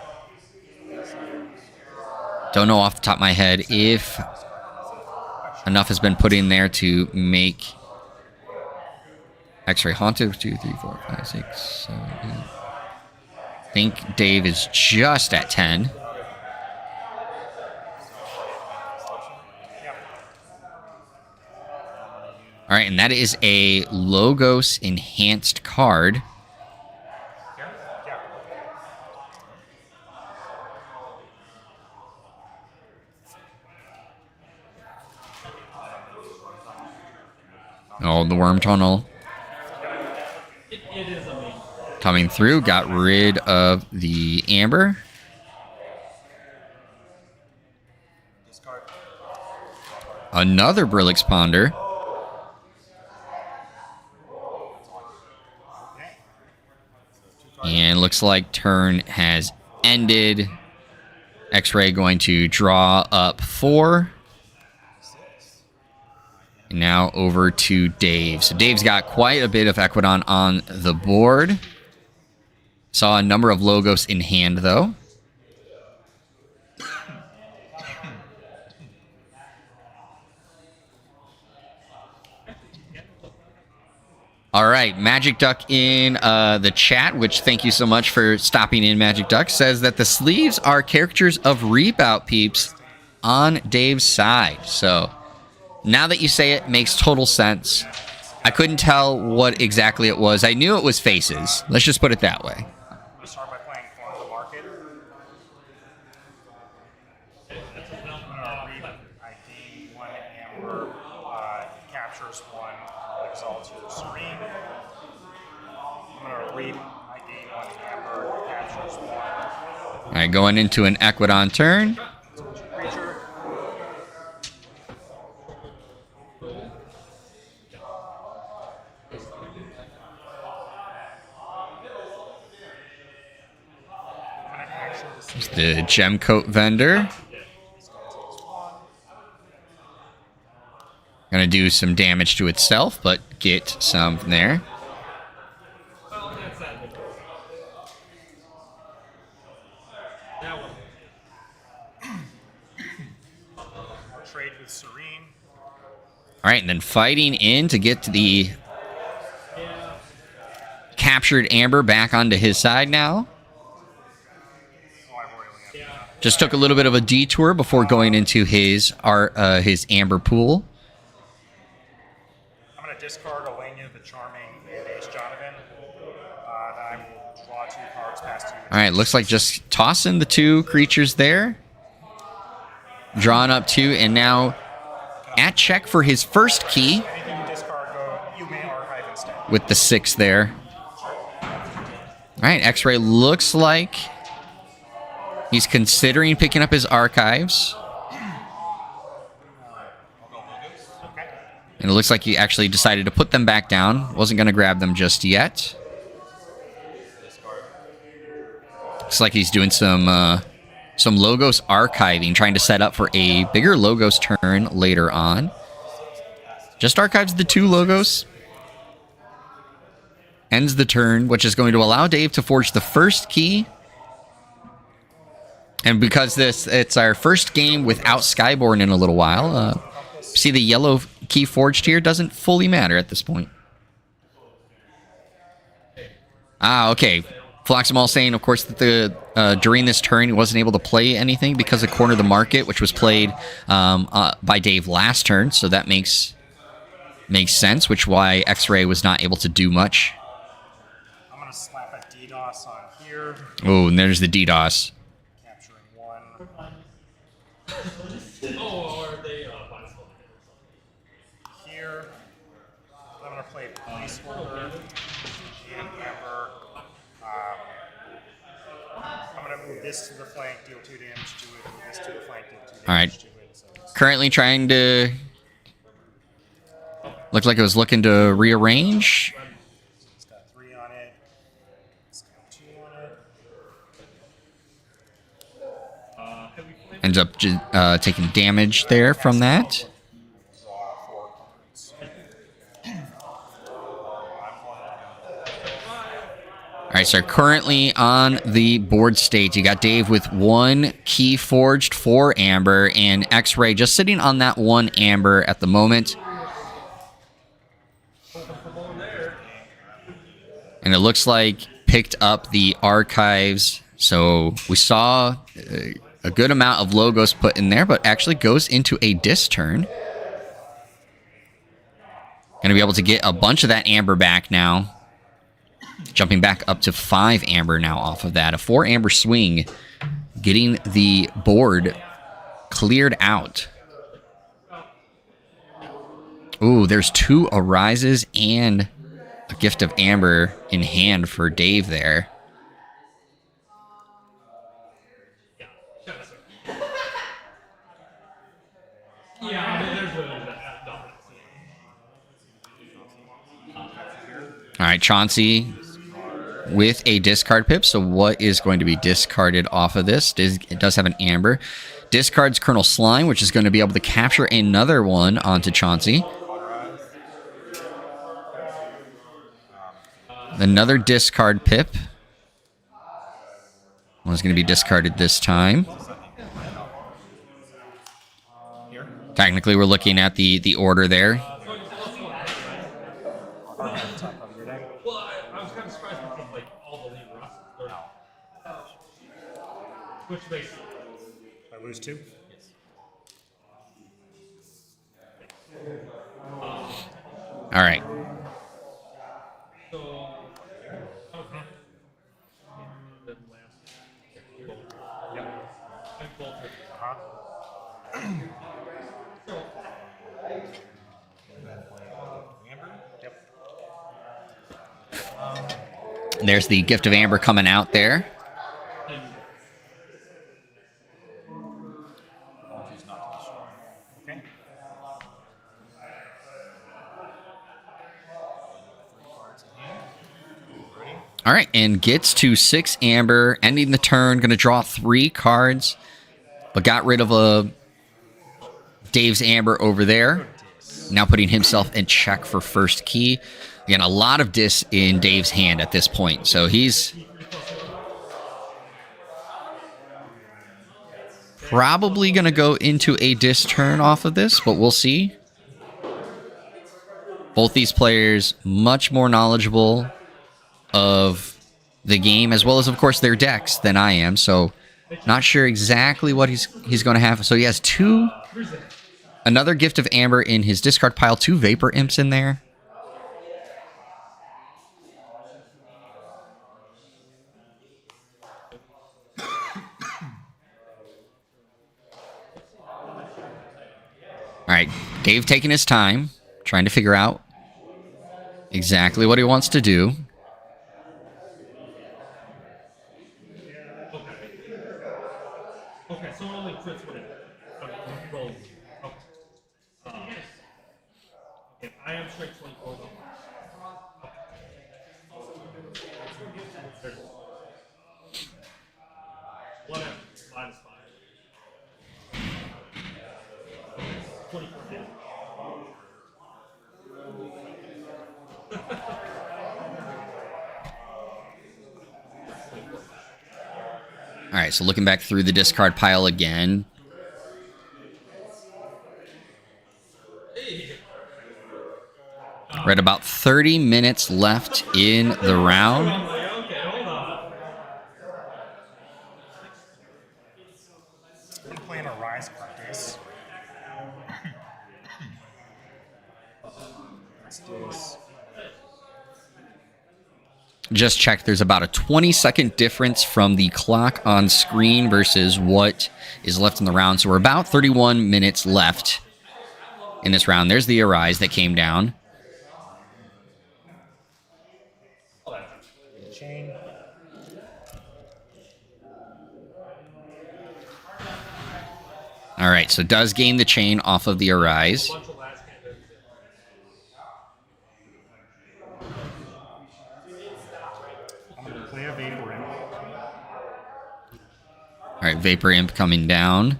Don't know off the top of my head if enough has been put in there to make X-Ray Haunted. 2, 3, 4, 5, 6, 7, 8. I think Dave is just at 10. All right, and that is a Logos enhanced card. Oh, the worm tunnel. Coming through, got rid of the amber. Another Brillix Ponder. And looks like turn has ended. X-Ray going to draw up 4. And now over to Dave. So Dave's got quite a bit of Equidon on the board. Saw a number of logos in hand, though. All right, Magic Duck in the chat, which thank you so much for stopping in, Magic Duck, says that the sleeves are caricatures of Reapout peeps on Dave's side. So now that you say it, makes total sense. I couldn't tell what exactly it was. I knew it was faces. Let's just put it that way. We start by playing Corner of the Market. I gain 1 amber, captures 1, exalts your serene. I'm going to reap. I gain 1 amber, captures 1. All right, going into an Equidon turn. Creature. There's the gem coat vendor. Gonna do some damage to itself, but get some from there. Trade with Serene. All right, and then fighting in to get to the captured amber back onto his side now. Just took a little bit of a detour before going into his amber pool. I'm going to discard Elenia the Charming and Ace Jonathan. Then I will draw 2 cards past you. All right, looks like just tossing the 2 creatures there. Drawing up 2, and now at check for his first key. Anything you discard, you may archive instead. With the 6 there. All right, X-Ray looks like he's considering picking up his archives. And it looks like he actually decided to put them back down. Wasn't going to grab them just yet. Looks like he's doing some Logos archiving, trying to set up for a bigger Logos turn later on. Just archives the 2 Logos. Ends the turn, which is going to allow Dave to forge the first key. And because it's our first game without Skyborn in a little while, see the yellow key forged here doesn't fully matter at this point. Okay. Floximal saying, of course, that during this turn he wasn't able to play anything because of Corner of the Market, which was played by Dave last turn, so that makes sense, which why X-Ray was not able to do much. I'm going to slap a DDoS on here. Oh, and there's the DDoS. Capturing 1. Here. I'm going to play Placeholder and Amber. I'm going to move this to the flank, deal 2 damage to it. Move this to the flank, deal 2 damage All right. to it. So Currently trying to... Looked like it was looking to rearrange. it's got 3 on it. It's got 2 on it. Ends up taking damage there from that. Draw 4 cards. All right, so currently on the board state, you got Dave with 1 key forged for Amber, and X-Ray just sitting on that 1 Amber at the moment. And it looks like picked up the archives, so we saw a good amount of logos put in there, but actually goes into a dis turn. Going to be able to get a bunch of that Amber back now. Jumping back up to 5 Amber now off of that. A 4 Amber swing, getting the board cleared out. Ooh, there's 2 Arises and a Gift of Amber in hand for Dave there. All right, Chauncey with a discard pip. So what is going to be discarded off of this? It does have an Amber. Discards Colonel Slime, which is going to be able to capture another one onto Chauncey. Another discard pip. One's going to be discarded this time. Technically, we're looking at the order there. I lose 2. All right. There's the Gift of Amber coming out there. All right, and gets to 6 Amber, ending the turn. Going to draw 3 cards, but got rid of Dave's Amber over there. Now putting himself in check for first key. Again, a lot of dis in Dave's hand at this point, so he's probably going to go into a dis turn off of this, but we'll see. Both these players much more knowledgeable of the game, as well as, of course, their decks than I am, so not sure exactly what he's going to have. So he has 2, another Gift of Amber in his discard pile, 2 Vapor Imps in there. All right, Dave taking his time, trying to figure out exactly what he wants to do. Okay, so only crits when it rolls. Okay. I am straight 24. Whatever. -5. 24 damage. All right, so looking back through the discard pile again. We're at about 30 minutes left in the round. Okay, hold on. I'm playing a Rise practice. Let's do this. Just checked, there's about a 20-second difference from the clock on screen versus what is left in the round. So we're about 31 minutes left in this round. There's the Arise that came down. Chain. All right, so does gain the chain off of the Arise. I'm going to play a Vapor Imp. All right, Vapor Imp coming down.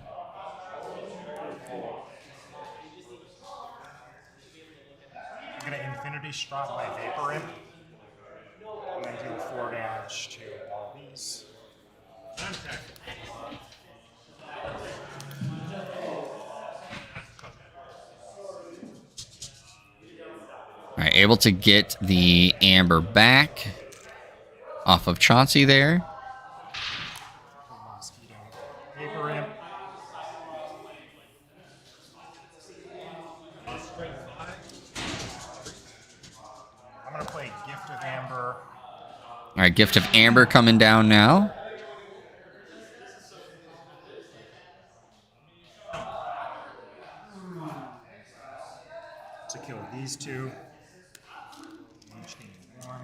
I'm going to Infinity Strike my Vapor Imp. And then do 4 damage to all these. All right, able to get the Amber back off of Chauncey there. Mosquito. Vapor Imp. I'm going to play Gift of Amber. All right, Gift of Amber coming down now. To to kill these two. Each need 1.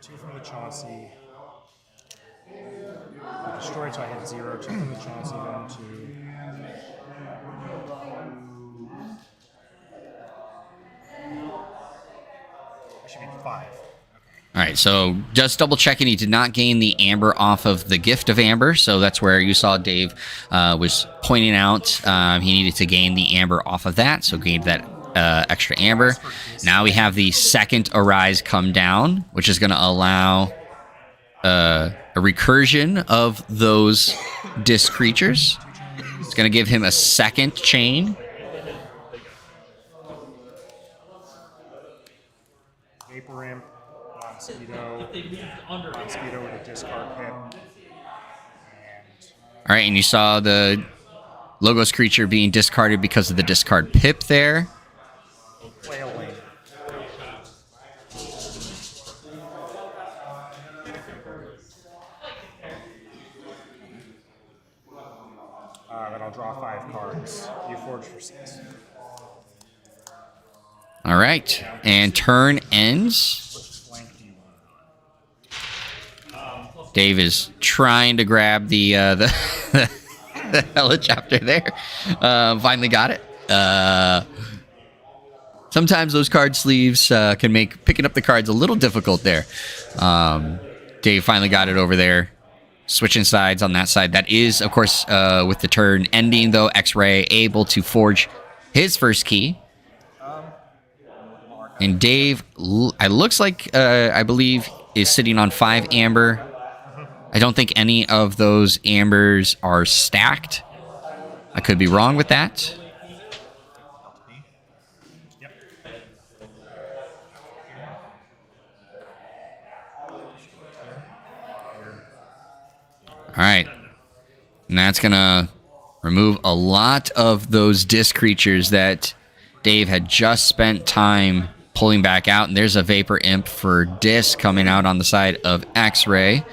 2 from the Chauncey. Destroyed, so I had 0. 2 from the Chauncey, then 2. That should be 5. All right, so just double checking, he did not gain the amber off of the gift of amber, so that's where you saw Dave was pointing out he needed to gain the amber off of that, so gained that extra amber. Now we have the second arise come down, which is going to allow a recursion of those disc creatures. It's going to give him a second chain. Vapor Imp, Mosquito with a discard pip. All right, and you saw the Logos creature being discarded because of the discard pip there. Flailing. Then I'll draw 5 cards. KeyForge for 6. All right, and turn ends. Dave is trying to grab the the helicopter there. Finally got it. Sometimes those card sleeves can make picking up the cards a little difficult there. Dave finally got it over there. Switching sides on that side. That is, of course, with the turn ending, though, X-Ray able to forge his first key. And Dave, it looks like, I believe, is sitting on 5 amber. I don't think any of those ambers are stacked. I could be wrong with that. All right. And that's going to remove a lot of those disc creatures that Dave had just spent time pulling back out. And there's a Vapor Imp for disc coming out on the side of X-Ray.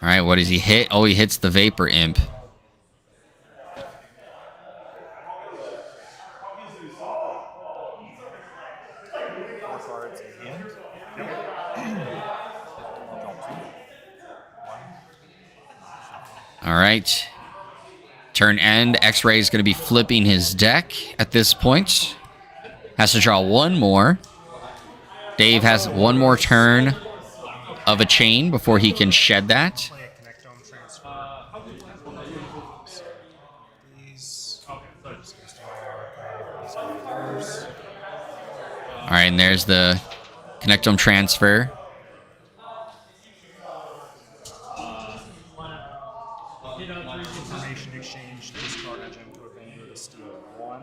All right, what does he hit? Oh, he hits the Vapor Imp. All right. Turn end. X-Ray is going to be flipping his deck at this point. Has to draw 1 more. Dave has 1 more turn of a chain before he can shed that. All right, and there's the Connectome transfer. Information exchange, discard a gem to a vendor to steal 1.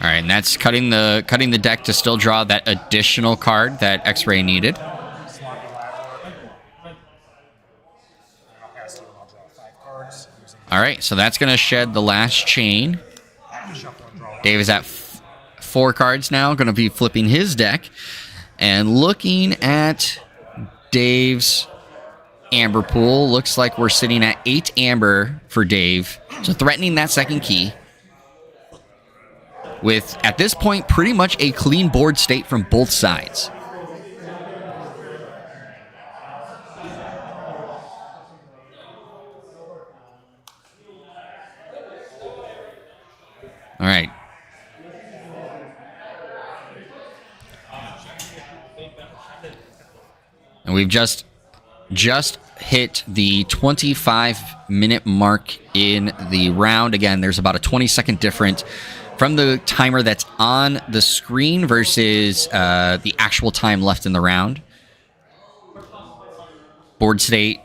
All right, and that's cutting the deck to still draw that additional card that X-Ray needed. Sloppy Ladder. I'll pass you and I'll draw 5 cards. All right, so that's going to shed the last chain. Shuffle and draw 1. Dave is at 4 cards now, going to be flipping his deck. And looking at Dave's amber pool, looks like we're sitting at 8 amber for Dave. So threatening that second key. With, at this point, pretty much a clean board state from both sides. All right. And we've just hit the 25-minute mark in the round. Again, there's about a 20-second difference from the timer that's on the screen versus the actual time left in the round. Board state,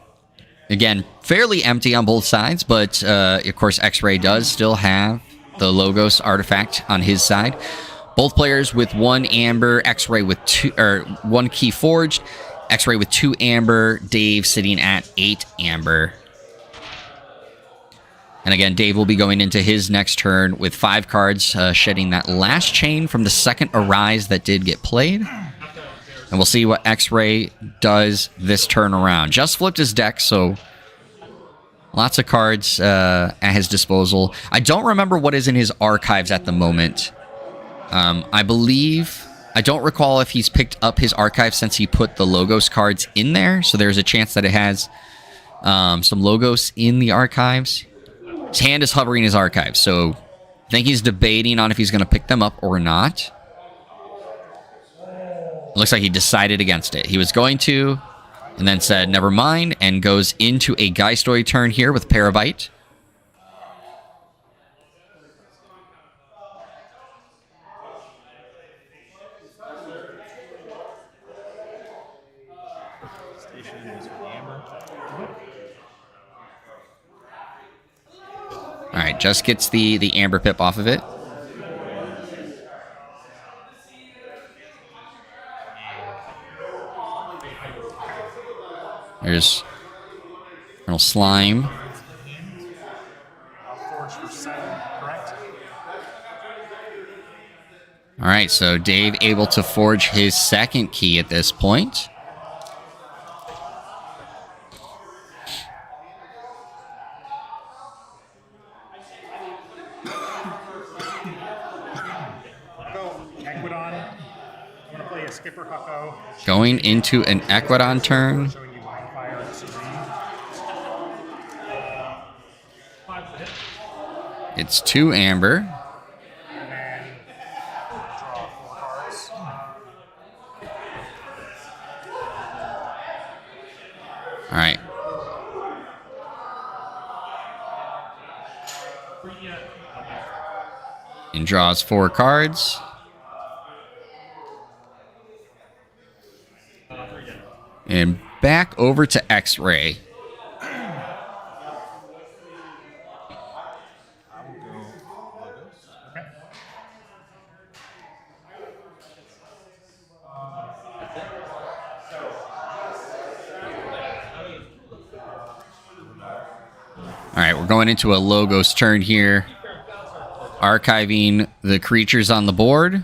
again, fairly empty on both sides, but of course X-Ray does still have the Logos artifact on his side. Both players with 1 amber, X-Ray with 2, or 1 key forged. X-Ray with 2 amber. Dave sitting at 8 amber. And again, Dave will be going into his next turn with 5 cards, shedding that last chain from the second Arise that did get played. And we'll see what X-Ray does this turn around. Just flipped his deck, so lots of cards at his disposal. I don't remember what is in his archives at the moment. I don't recall if he's picked up his archive since he put the Logos cards in there. So there's a chance that it has some Logos in the archives. His hand is hovering his archives, so I think he's debating on if he's going to pick them up or not. It looks like he decided against it. He was going to, and then said, never mind, and goes into a Geistoid turn here with Parabyte. All right, just gets the Amber Pip off of it. There's Colonel Slime. All right, so Dave able to forge his second key at this point. Going into an Equidon turn. It's 2 amber. All right. And draws 4 cards. And back over to X-Ray. All right, we're going into a Logos turn here. Archiving the creatures on the board.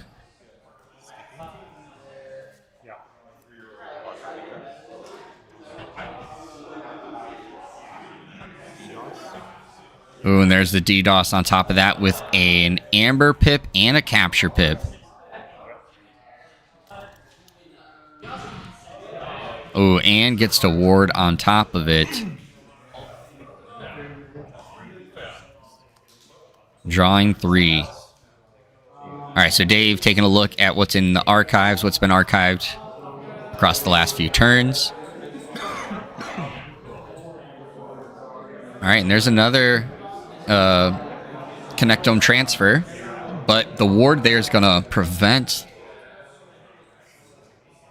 Ooh, and there's the DDoS on top of that with an Amber Pip and a Capture Pip. Ooh, and gets to ward on top of it. Drawing 3. All right, so Dave taking a look at what's in the archives, what's been archived across the last few turns. All right, and there's another Connectome transfer, but the ward there is going to prevent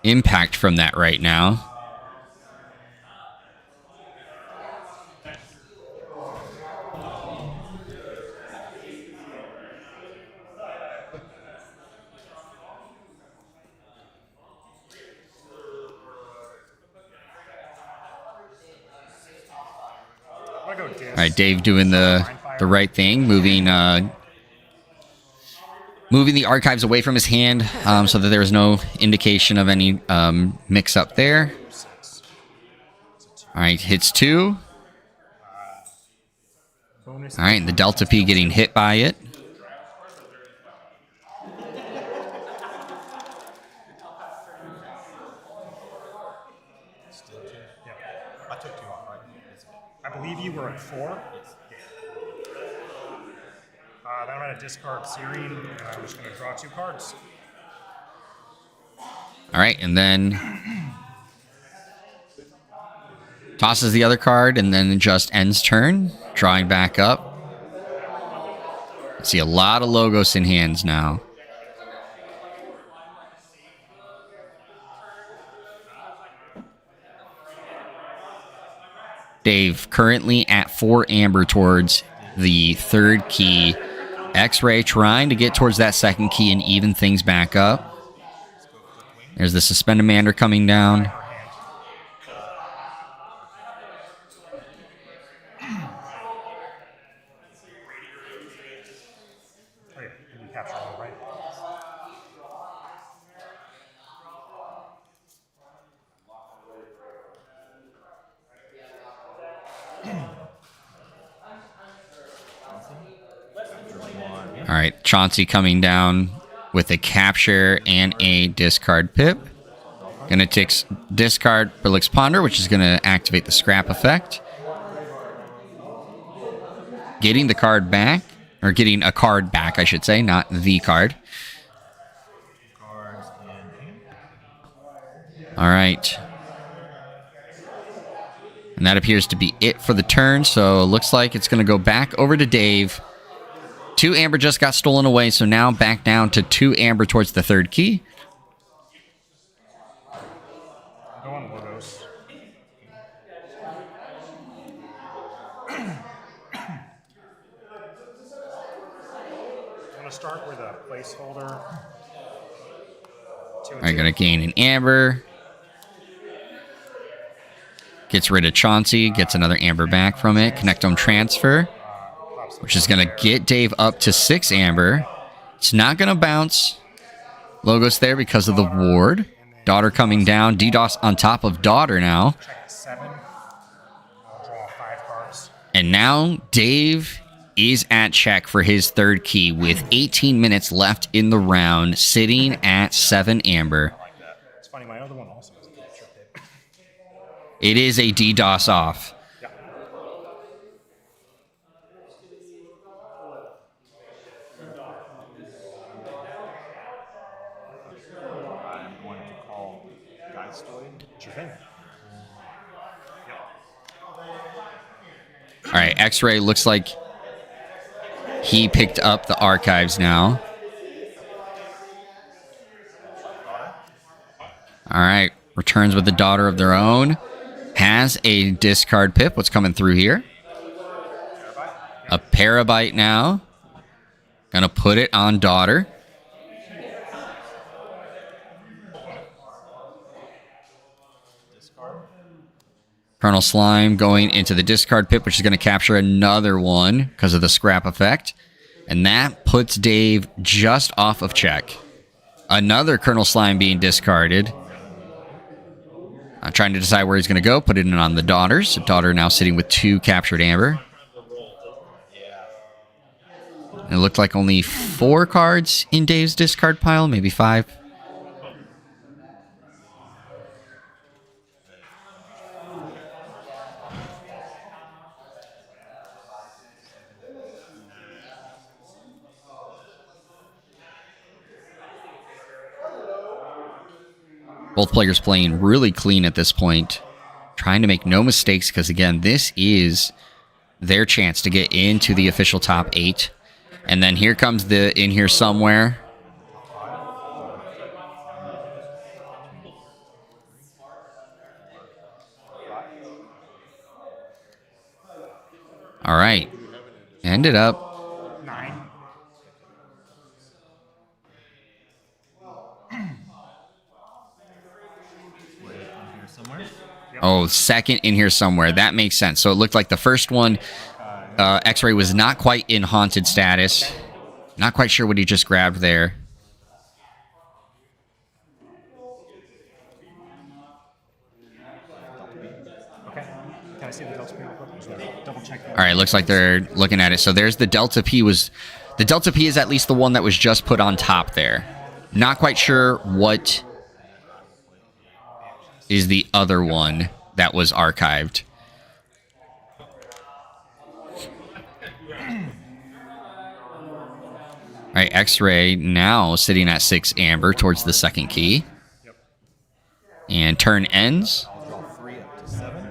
impact from that right now. All right, Dave doing the right thing, moving the archives away from his hand so that there was no indication of any mix-up there. All right, hits 2. All right, and the Delta P getting hit by it. I believe you were at 4. Then I'm going to discard Serene, and I'm just going to draw 2 cards. All right, and then tosses the other card, and then just ends turn, drawing back up. See a lot of Logos in hands now. Dave currently at 4 amber towards the 3rd key. X-Ray trying to get towards that 2nd key and even things back up. There's the Suspendamander coming down. All right, Chauncey coming down with a capture and a discard pip. Gonna take discard Berlick's Ponder, which is gonna activate the scrap effect. Getting the card back, or getting a card back, I should say, not the card. All right. And that appears to be it for the turn, so it looks like it's going to go back over to Dave. 2 amber just got stolen away, so now back down to 2 amber towards the third key. Go on logos. I'm going to start with a placeholder. All right, going to gain an amber. Gets rid of Chauncey, gets another amber back from it. Connectome transfer, which is going to get Dave up to 6 amber. It's not going to bounce Logos there because of the ward. Daughter coming down. DDoS on top of Daughter now. Check 7. I'll draw 5 cards. And now Dave is at check for his third key with 18 minutes left in the round, sitting at 7 amber. It's funny, my other one also has a capture pip. It is a DDoS off. Yeah. I'm going to call Geistoid. What you think? All right, X-Ray looks like he picked up the archives now. All right, returns with the Daughter of their own. Has a discard pip. What's coming through here? A Parabyte now. Gonna put it on Daughter. Colonel Slime going into the discard pip, which is going to capture another one because of the scrap effect. And that puts Dave just off of check. Another Colonel Slime being discarded. I'm trying to decide where he's going to go. Put it in on the Daughters. So Daughter now sitting with 2 captured amber. It looked like only 4 cards in Dave's discard pile, maybe 5. Both players playing really clean at this point. Trying to make no mistakes because, again, this is their chance to get into the official top 8. And then here comes the In Here Somewhere. All right. Ended up 9. Oh, second In Here Somewhere. That makes sense. So it looked like the first one, X-Ray was not quite in haunted status. Not quite sure what he just grabbed there. Okay. Can I see the Delta P real quick? Just wanna double check. All right, looks like they're looking at it. So there's the Delta P. The Delta P is at least the one that was just put on top there. Not quite sure what is the other one that was archived. All right, X-Ray now sitting at 6 amber towards the second key. Yep. And turn ends. Draw 3 up to 7.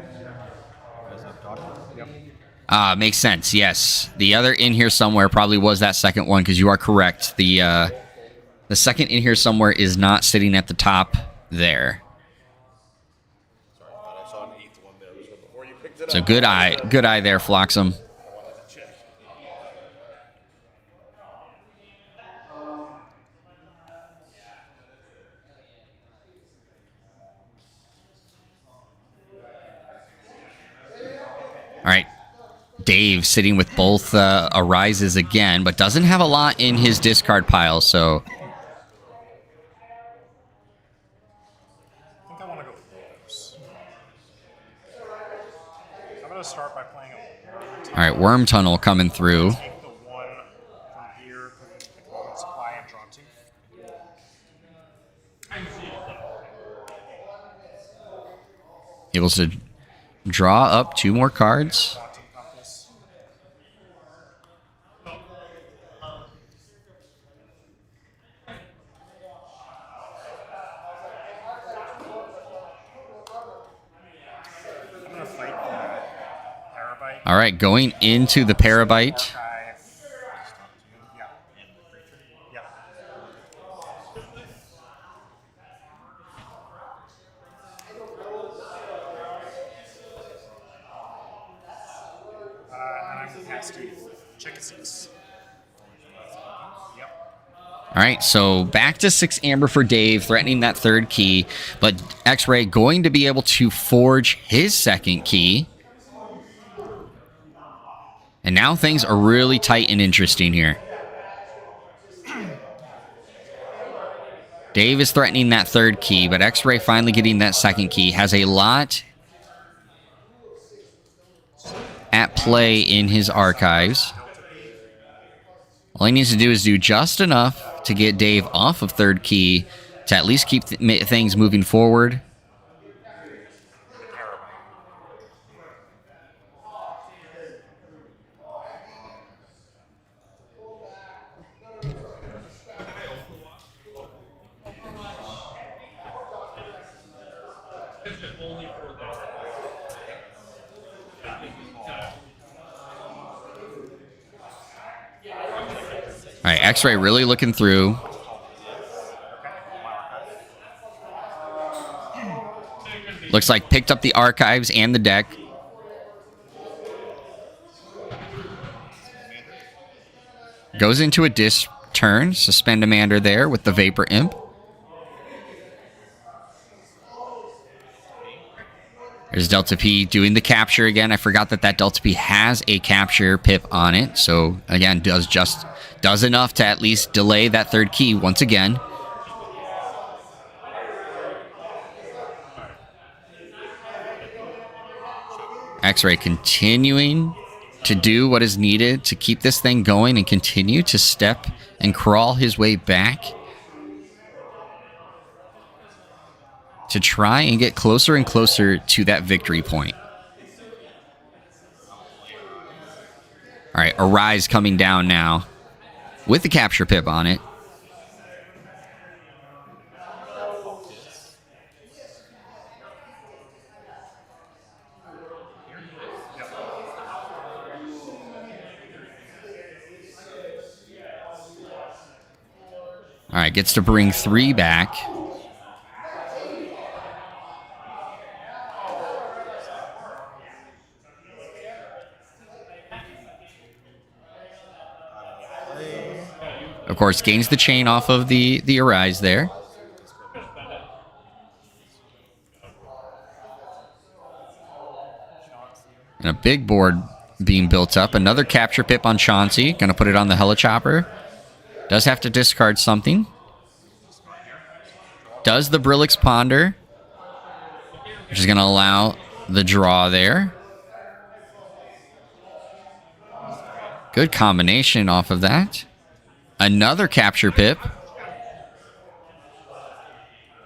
Because of Daughter. Yep. Makes sense, yes. The other In Here Somewhere probably was that second one because you are correct. The second In Here Somewhere is not sitting at the top there. Sorry, I thought I saw an 8th one there. This one before you picked it So up. good eye there, Floxum. I wanted to check. All right. Dave sitting with both Arises again, but doesn't have a lot in his discard pile, so... I think I want to go with those. How going to start by playing a All right, Worm Tunnel coming through. take the 1 from here, put it in the common supply, and draw 2. Able to draw up 2 more cards. Quantum Compass. I'm going to fight the Terabyte. All right, going into the Parabyte. Archive. Yeah. Yeah. And I'm going to cast Dave. Check at 6. Yep. All right, so back to 6 amber for Dave, threatening that 3rd key, but X-Ray going to be able to forge his 2nd key. And now things are really tight and interesting here. Dave is threatening that 3rd key, but X-Ray finally getting that 2nd key. Has a lot at play in his archives. All he needs to do is do just enough to get Dave off of 3rd key to at least keep things moving forward. All right, X-Ray really looking through. Looks like picked up the archives and the deck. Goes into a disc turn. Suspend Demander there with the Vapor Imp. There's Delta P doing the capture again. I forgot that Delta P has a capture pip on it. So again, does enough to at least delay that 3rd key once again. X-Ray continuing to do what is needed to keep this thing going and continue to step and crawl his way back to try and get closer and closer to that victory point. All right, Arise coming down now with the capture pip on it. All right, gets to bring 3 back. Of course, gains the chain off of the Arise there. And a big board being built up. Another capture pip on Chauncey. Going to put it on the Helichopper. Does have to discard something. Does the Brillix Ponder, which is going to allow the draw there. Good combination off of that. Another capture pip.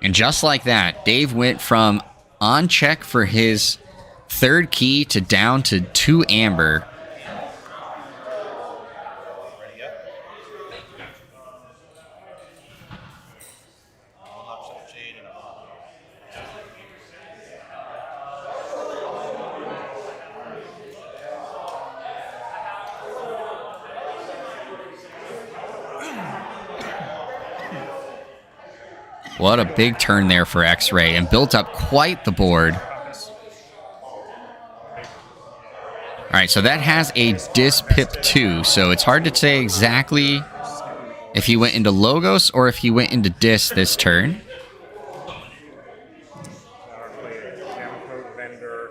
And just like that, Dave went from on check for his 3rd key to down to 2 amber. What a big turn there for X-Ray, and built up quite the board. All right, so that has a Dis Pip 2, so it's hard to say exactly if he went into Logos or if he went into Dis this turn. Code Vendor,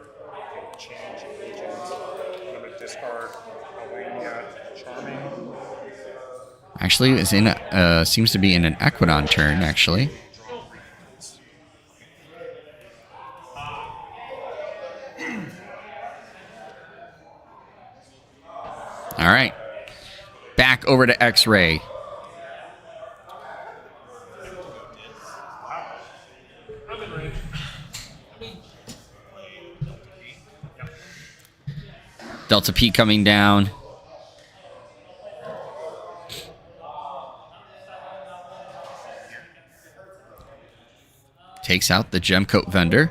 change agent, limit discard, Alania, Charming. Actually, it's in a, seems to be in an Equidon turn, actually. All right. Back over to X-Ray. Delta P coming down. Takes out the gem coat vendor.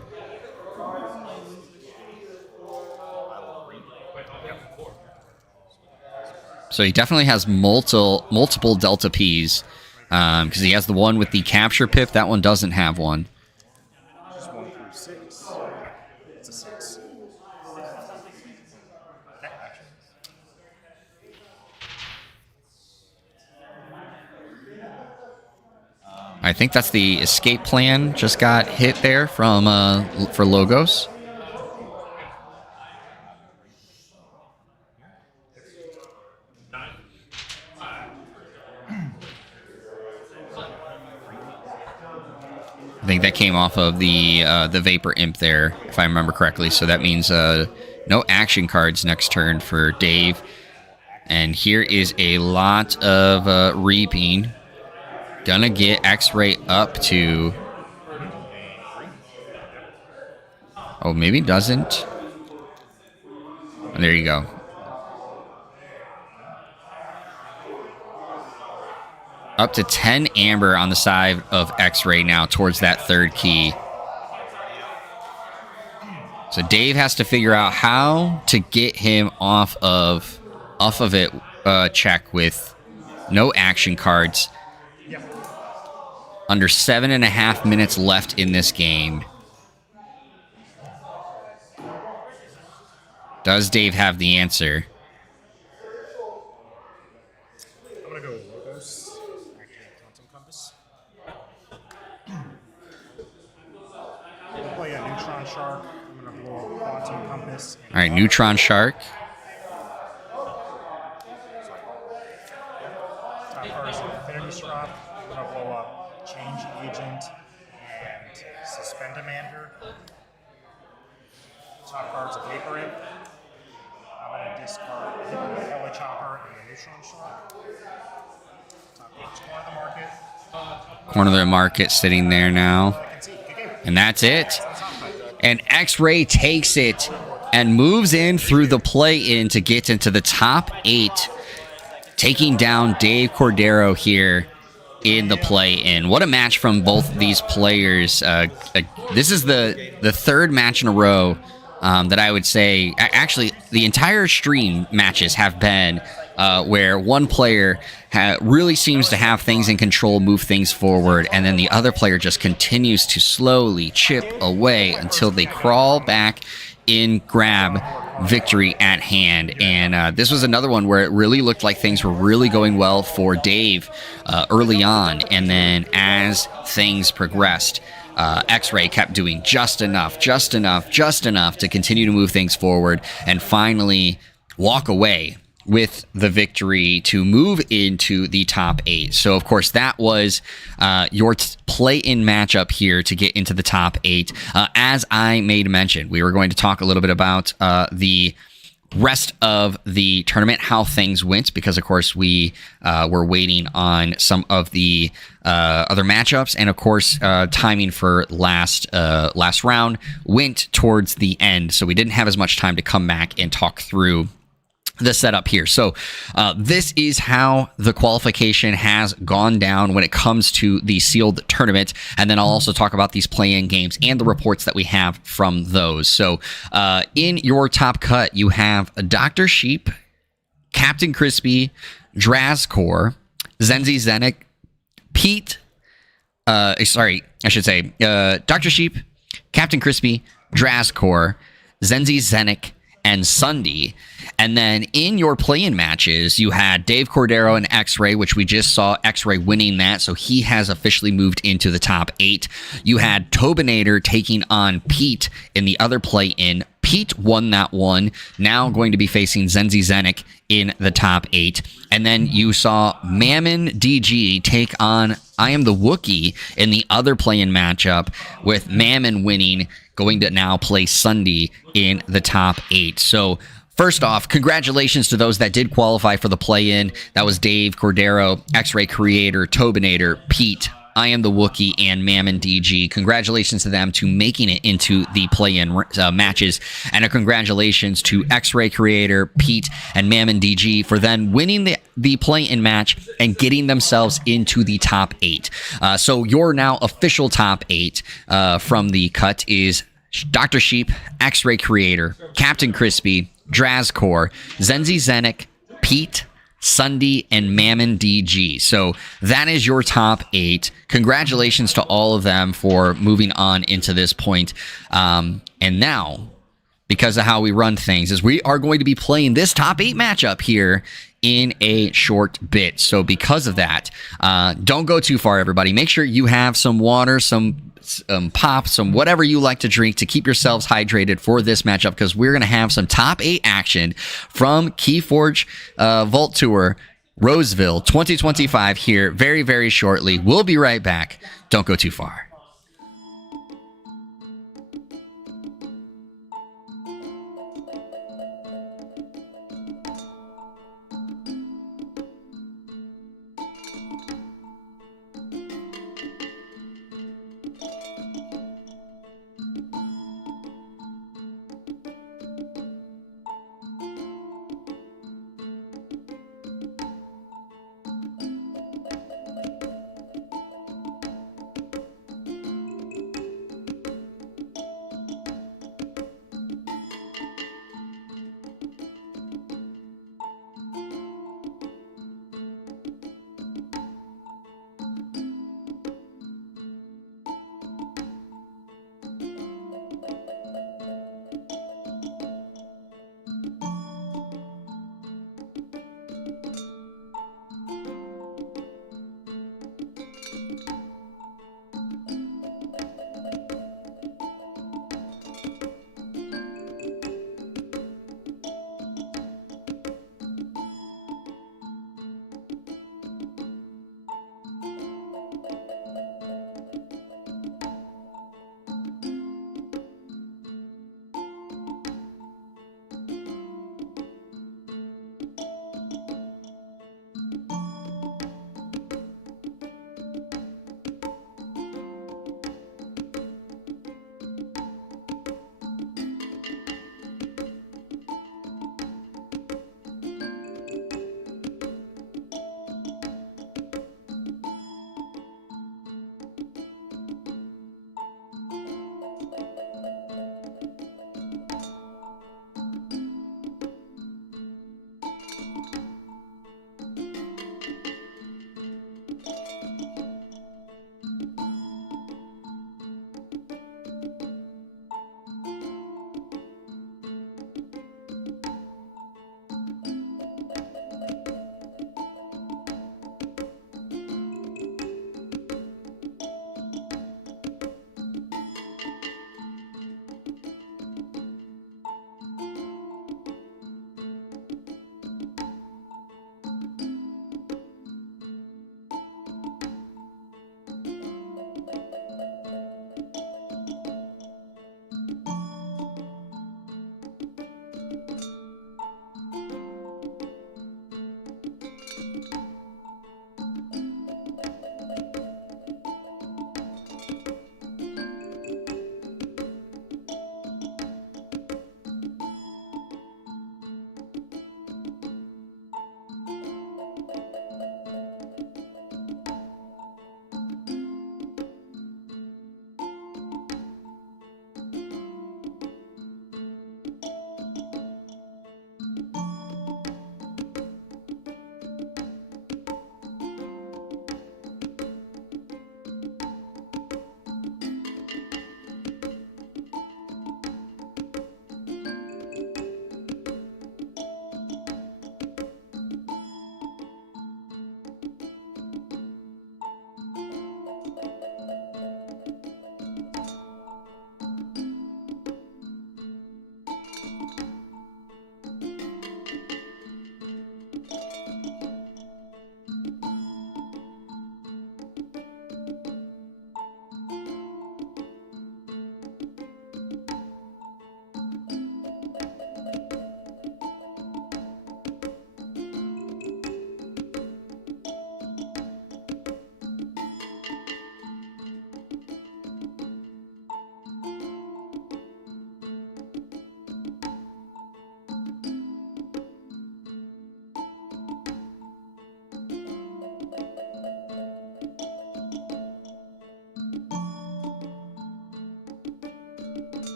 So he definitely has multiple Delta Ps, because he has the one with the capture pip. That one doesn't have one. Just 1 through 6. It's a 6. Okay, action. I think that's the escape plan. Just got hit there from for Logos. I think that came off of the Vapor Imp there, if I remember correctly. So that means no action cards next turn for Dave. And here is a lot of reaping. Gonna get X-Ray up to... Oh, maybe doesn't. There you go. Up to 10 amber on the side of X-Ray now towards that third key. So Dave has to figure out how to get him off of it check with no action cards. Under 7.5 minutes left in this game. Does Dave have the answer? I'm going to go with Logos. Activate Quantum Compass. We'll play a Neutron Shark. I'm going to blow up Quantum Compass. All right, Neutron Shark. Top card is an Infinity Strop. I'm going to blow up Change Agent and Suspendamander. Top card's a Vapor Imp. I'm going to discard the Helichopper and the Neutron Shark. Top each corner of the market. Corner of the market sitting there now. I can see. Good game. And that's it. And X-Ray takes it and moves in through the play-in to get into the top 8. Taking down Dave Cordero here in the play-in. What a match from both these players. This is the third match in a row that I would say, actually, the entire stream matches have been where one player really seems to have things in control, move things forward, and then the other player just continues to slowly chip away until they crawl back in grab victory at hand. And this was another one where it really looked like things were really going well for Dave early on, and then as things progressed, X-Ray kept doing just enough to continue to move things forward and finally walk away with the victory to move into the top 8. So, of course, that was your play-in matchup here to get into the top 8. As I made mention, we were going to talk a little bit about the rest of the tournament, how things went, because, of course, we were waiting on some of the other matchups. And, of course, timing for last round went towards the end, so we didn't have as much time to come back and talk through the setup here. So this is how the qualification has gone down when it comes to the sealed tournament, and then I'll also talk about these play-in games and the reports that we have from those. So in your top cut, you have Dr. Sheep, Captain Crispy, Drazcor, Zenzi Zenik, Pete, Dr. Sheep, Captain Crispy, Drazcor, Zenzi Zenik, and Sunday. And then in your play-in matches, you had Dave Cordero and X-Ray, which we just saw X-Ray winning that, so he has officially moved into the top 8. You had Tobinator taking on Pete in the other play-in. Pete won that one, now going to be facing Zenzi Zenik in the top 8. And then you saw Mammon DG take on I Am the Wookiee in the other play-in matchup, with Mammon winning, going to now play Sunday in the top 8. So First off, congratulations to those that did qualify for the play-in. That was Dave, Cordero, X-Ray Creator, Tobinator, Pete, I Am the Wookiee, and Mammon DG. Congratulations to them to making it into the play-in matches. And a congratulations to X-Ray Creator, Pete, and Mammon DG for then winning the play-in match and getting themselves into the top 8. So your now official top 8 from the cut is Dr. Sheep, X-Ray Creator, Captain Crispy, Drazcor, Zenzi Zenik, Pete, Sunday, and Mammon DG. So that is your top 8. Congratulations to all of them for moving on into this point. And now, because of how we run things, is we are going to be playing this top 8 matchup here in a short bit. So because of that, don't go too far, everybody. Make sure you have some water, some pop, some whatever you like to drink to keep yourselves hydrated for this matchup, because we're going to have some top 8 action from KeyForge Vault Tour Roseville 2025 here very, very shortly. We'll be right back. Don't go too far.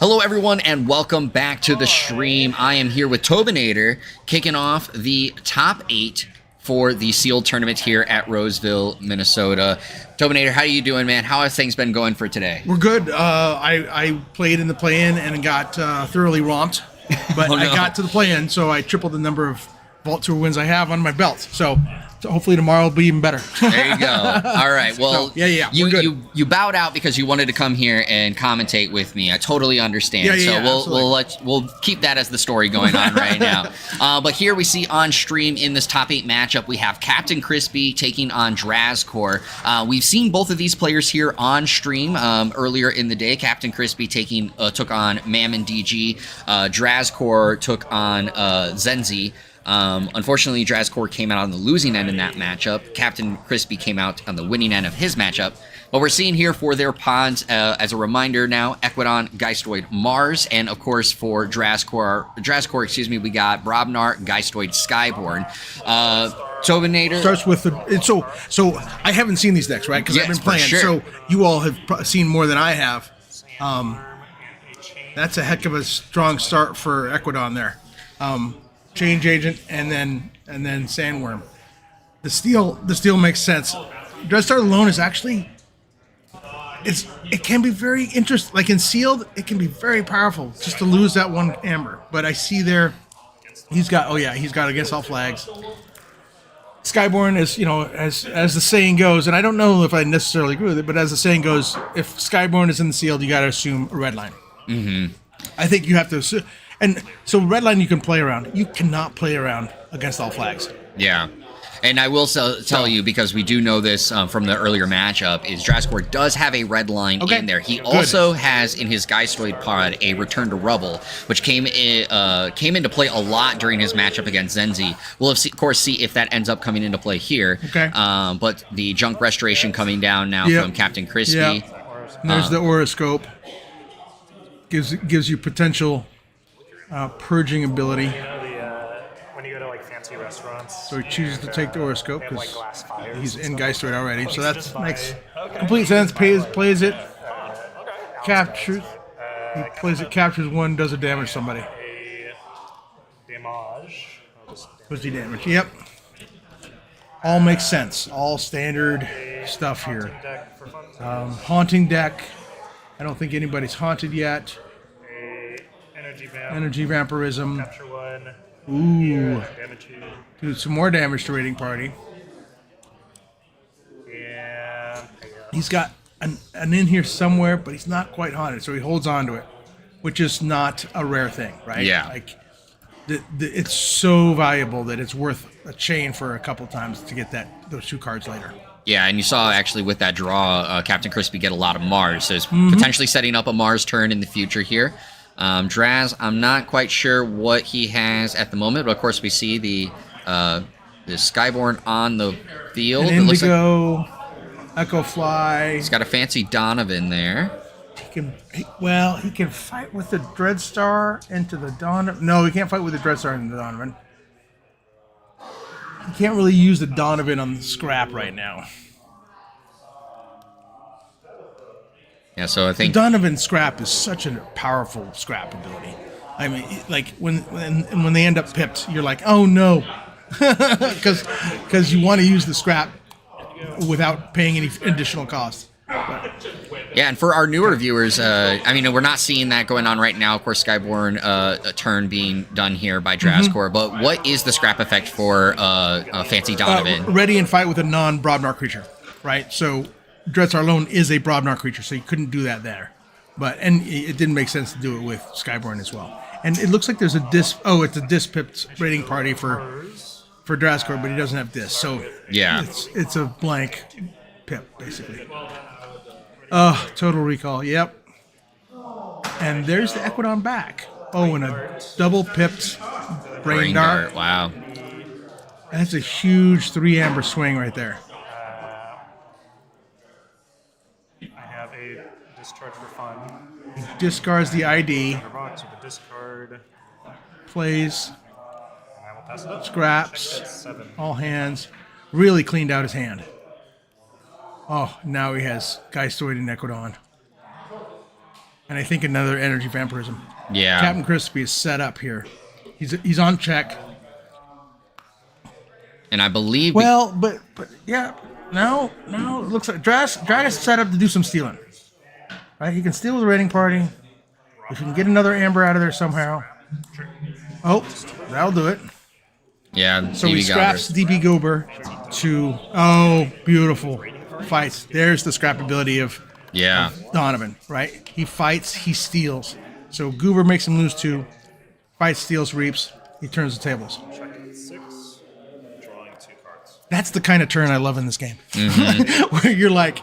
Hello, everyone, and welcome back to the stream. I am here with Tobinator, kicking off the top 8 for the sealed tournament here at Roseville, Minnesota. Tobinator, how are you doing, man? How have things been going for today? We're good. I played in the play-in and got thoroughly romped, but Oh, no. I got to the play-in, so I tripled the number of Vault Tour wins I have on my belt. So hopefully tomorrow will be even better. There you go. All right. Well, So, yeah, you, we're good. you bowed out because you wanted to come here and commentate with me. I totally understand. So we'll keep that as the story going on right now. But here we see on stream in this top 8 matchup, we have Captain Crispy taking on Drazcor. We've seen both of these players here on stream earlier in the day. Captain Crispy took on Mammon DG. Drazcor took on Zenzi. Unfortunately, Drazcor came out on the losing end in that matchup. Captain Crispy came out on the winning end of his matchup. What we're seeing here for their pods, as a reminder now, Equidon, Geistoid, Mars, and of course for Drazcor, we got Brobnar, Geistoid, Skyborn. Tobinator Starts with the so I haven't seen these decks, right? Because Yes, I've been for playing. sure. So you all have seen more than I have. That's a heck of a strong start for Equidon there. Change Agent and then Sandworm. The steel makes sense. Dreadstar alone is actually it can be very interesting. Like in sealed, it can be very powerful just to lose that one amber. But I see there he's got against all flags. Skyborn is, as the saying goes, and I don't know if I necessarily agree with it, but as the saying goes, if Skyborn is in the sealed, you got to assume a red line. Mm-hmm. I think you have to assume. And so red line you can play around. You cannot play around against all flags. Yeah. And I will tell you, because we do know this from the earlier matchup, is Drazcor does have a red line in there. He also has in his Geistoid pod a Return to Rubble, which came into play a lot during his matchup against Zenzi. We'll, of course, see if that ends up coming into play here. Okay. But the Junk Restoration coming down now from Captain Crispy. Yep. And there's the Horoscope. Gives you potential purging ability. When you go to like fancy restaurants. So he chooses to take the Horoscope They have, like, because glass fires he's and in stuff. Geistoid already. So that Just makes buy- complete sense. Plays it, captures. He plays it, captures one, does a damage to somebody. A damage. What's the damage? Yep. All makes sense. All standard stuff here. Deck for fun. Haunting deck. I don't think anybody's haunted yet. A energy vamp. Energy vampirism. Capture one. Ooh. Damage two. Do some more damage to Raiding Party. And He's got an in here somewhere, but he's not quite haunted, so he holds on to it, which is not a rare thing, right? Yeah. Like, it's so valuable that it's worth a chain for a couple times to get those 2 cards later. Yeah, and you saw actually with that draw, Captain Crispy get a lot of Mars. So it's potentially setting up a Mars turn in the future here. Draz, I'm not quite sure what he has at the moment, but of course we see the Skyborn on the field. An It looks like Indigo, Echo Fly. he's got a fancy Donovan there. He can fight with the Dreadstar into the Donovan. No, he can't fight with the Dreadstar into the Donovan. He can't really use the Donovan on the scrap right now. Yeah, so I The think Donovan scrap is such a powerful scrap ability. I mean, like when they end up pipped, you're like, oh no, because you want to use the scrap without paying any additional cost. yeah, and for our newer viewers, I mean, we're not seeing that going on right now. Of course, Skyborn a turn being done here by Drazcor, but what is the scrap effect for Fancy Donovan? Ready and fight with a non-Brobnar creature, right? So Dreadstar alone is a Brobnar creature, so you couldn't do that there. And it didn't make sense to do it with Skyborn as well. And it looks like there's a disc. Oh, it's a disc-pipped raiding party for Drazcor, but he doesn't have disc. So Yeah. it's a blank pip basically. Total Recall. Yep. And there's the Equidon back. Oh, and a double pipped Brain Dart. Wow. That's a huge 3 amber swing right there. I have a discharge for fun. He discards the ID, Box with a discard. plays, And I will pass it up. scraps, 7. all hands. Really cleaned out his hand. Oh, now he has Geistoid and Equidon. and I think another energy vampirism. Yeah. Captain Crispy is set up here. He's on check. And I believe. Well, but yeah, no, it looks like Draga's set up to do some stealing. Right, he can steal the raiding party. If you can get another Amber out of there somehow. Oh, that'll do it. Yeah. So he DB scraps DB Goober to beautiful fights. There's the scrappability of Yeah. Donovan, right? He fights, he steals. So Goober makes him lose 2. Fights, steals, reaps. He turns the tables. Checking 6. Drawing 2 cards. That's the kind of turn I love in this game. Where you're like,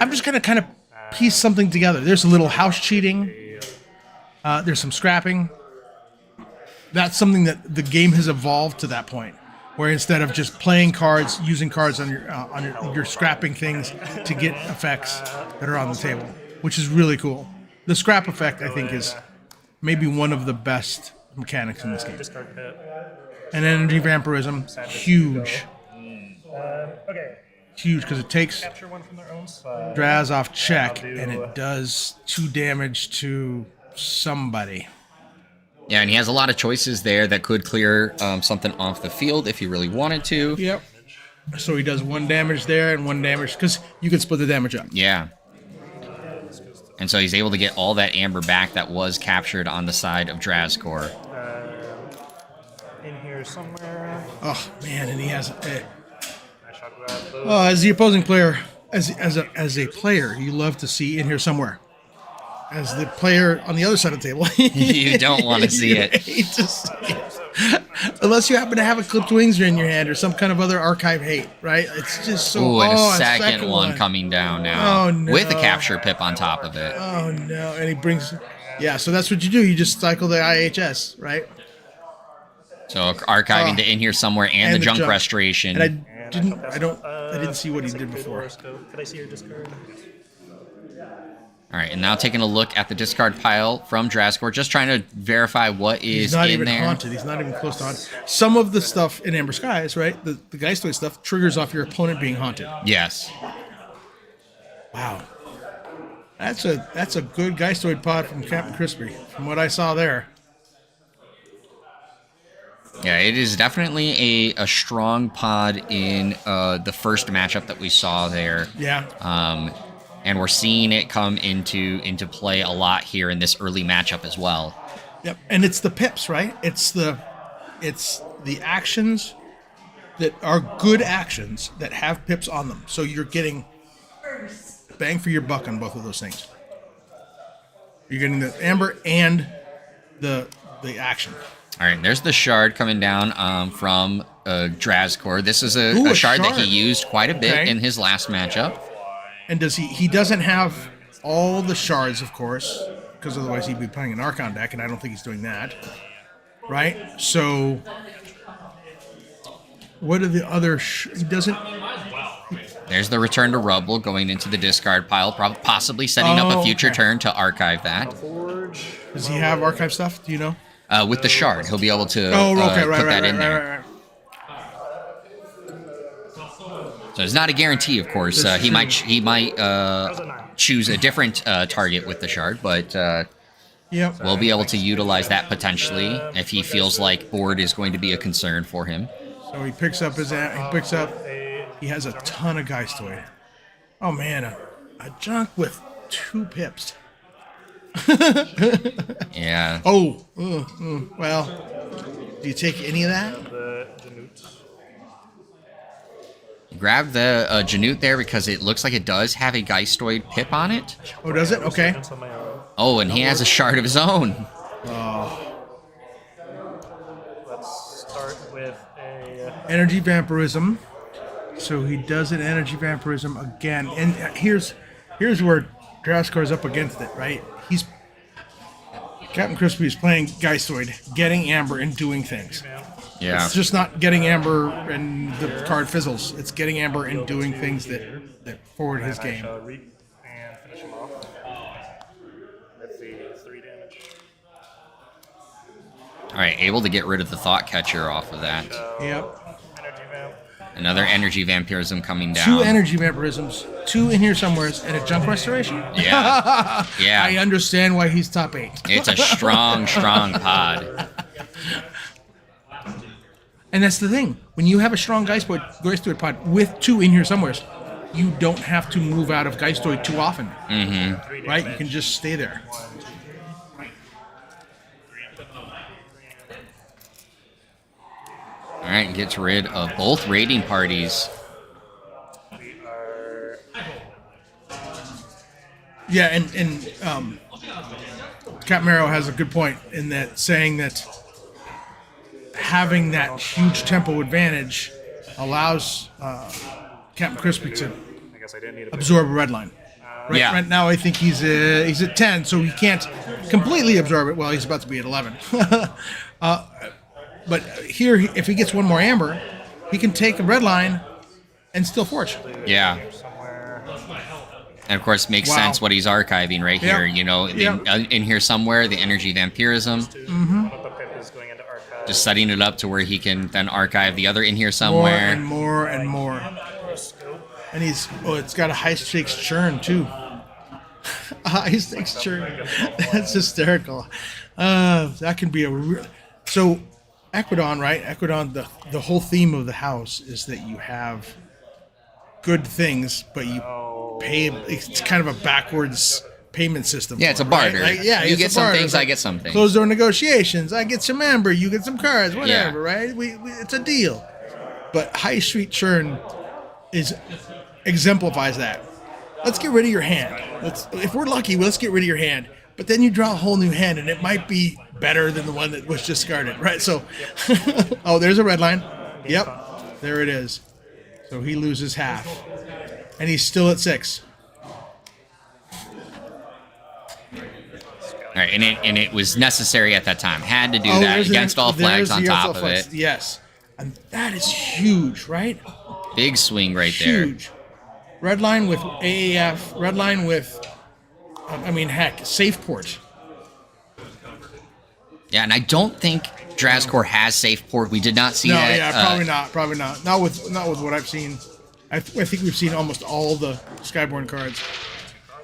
I'm just going to kind of piece something together. There's a little house cheating. There's some scrapping. That's something that the game has evolved to that point, where instead of just playing cards, using cards on you're scrapping things to get effects that are on the table, which is really cool. The scrap effect, I think, is maybe one of the best mechanics in this game. Discard pit. And energy vampirism, huge. Okay. Huge, because it takes Capture 1 from their own side. Draz off check, and it does 2 damage to somebody. Yeah, and he has a lot of choices there that could clear something off the field if he really wanted to. Yep. So he does 1 damage there and 1 damage, because you can split the damage up. Yeah. And so he's able to get all that amber back that was captured on the side of Drazkor. In here somewhere. Oh, man, and he has... I shall grab those. as the opposing player, as a player, you love to see in here somewhere. As the player on the other side of the table, You don't want to see it. hate to see it. Unless you happen to have a clipped wings in your hand or some kind of other archive hate, right? It's just so. Ooh, and a a second one coming down now. Oh, no. With a capture pip on top of it. Oh no! And he brings. Yeah, so that's what you do. You just cycle the IHS, right? So archiving to in here somewhere and the junk restoration. And I didn't see what he did before. Could I see your discard? All right, and now taking a look at the discard pile from Drazkor, just trying to verify what is He's not in even there. haunted. He's not even close to haunted. Some of the stuff in Amber Skies, right? The Geistoid stuff triggers off your opponent being haunted. Yes. Wow. That's a good Geistoid pod from Captain Crispy, from what I saw there. Yeah, it is definitely a strong pod in the first matchup that we saw there. Yeah. And we're seeing it come into play a lot here in this early matchup as well. Yep. And it's the pips, right? It's the actions that are good actions that have pips on them. So you're getting bang for your buck on both of those things. You're getting the amber and the action. All right, there's the shard coming down from Drazkor. This is a shard that he used quite a bit in his last matchup. And does he doesn't have all the shards, of course, because otherwise he'd be playing an Archon deck, and I don't think he's doing that. Right? So what are the other he doesn't There's the return to Rubble going into the discard pile, possibly setting up a future turn to archive that. Does he have archive stuff? Do you know? With the shard, he'll be able to put that in there. So it's not a guarantee, of course. He might choose a different target with the shard, but we'll be able to utilize that potentially if he feels like board is going to be a concern for him. So he picks up he has a ton of Geistoid. Oh man, a junk with 2 pips. Yeah. Oh, well, do you take any of that? Grab the Janute there because it looks like it does have a Geistoid pip on it. Oh, does it? Okay. Oh, and he has a shard of his own. Let's start with a Energy Vampirism. So he does an Energy Vampirism again. And here's where Drazkor's up against it, right? Captain Crispy is playing Geistoid, getting Amber and doing things. Yeah. It's just not getting Amber and the card fizzles. It's getting Amber and doing things that forward his game. reap and finish him off. Let's see, 3 damage. All right, able to get rid of the Thought Catcher off of that. Yep. Energy vamp. And Another energy vampirism coming down. 2 energy vampirisms, 2 in here somewhere, and a junk restoration. Yeah. Yeah. I understand why he's top 8. It's a strong, strong pod. And that's the thing. When you have a strong Geistoid pod with 2 in here somewhere, you don't have to move out of Geistoid too often. Mm-hmm. Right? You can just stay there. All right, gets rid of both raiding parties. We are. Yeah, and Cap Marrow has a good point in that, saying that having that huge tempo advantage allows Captain Crispy to I guess I didn't need a absorb a red line. Right, Yeah. right now, I think he's at 10, so he can't completely absorb it. Well, he's about to be at 11. But here, if he gets one more amber, he can take a red line and still forge. Yeah. somewhere. And of course, makes Wow. sense what he's archiving right here. Yep. You know, Yep. in here somewhere, the energy vampirism. One of the pip is going into archive. Just setting it up to where he can then archive the other in here More somewhere. and more and more. And it's got a high stakes churn too. A high stakes churn. That's hysterical. That can be so Equidon, right? Equidon, the whole theme of the house is that you have good things, but you pay. It's kind of a backwards payment system. Yeah, for it's a it, right? barter. Like, yeah, You it's get a some barter. things, It's I like get some things. Closed door negotiations. I get some amber, you get some cards, whatever, Yeah. right? We it's a deal. But high street churn exemplifies that. Let's get rid of your hand. If we're lucky, let's get rid of your hand. But then you draw a whole new hand, and it might be better than the one that was discarded, right? So, oh, there's a red line. Yep, there it is. So he loses half, and he's still at 6. All right, and it was necessary at that time. Had to do Oh, that there's against all flags there's on the top against of all it. flags. Yes, and that is huge, right? Big swing right there. Huge. Red line with AAF. Red line with, heck, safe port. Yeah, and I don't think Drazcor has safe port. We did not see No, that. yeah, probably not. Probably not. Not with what I've seen. I think we've seen almost all the Skyborn cards.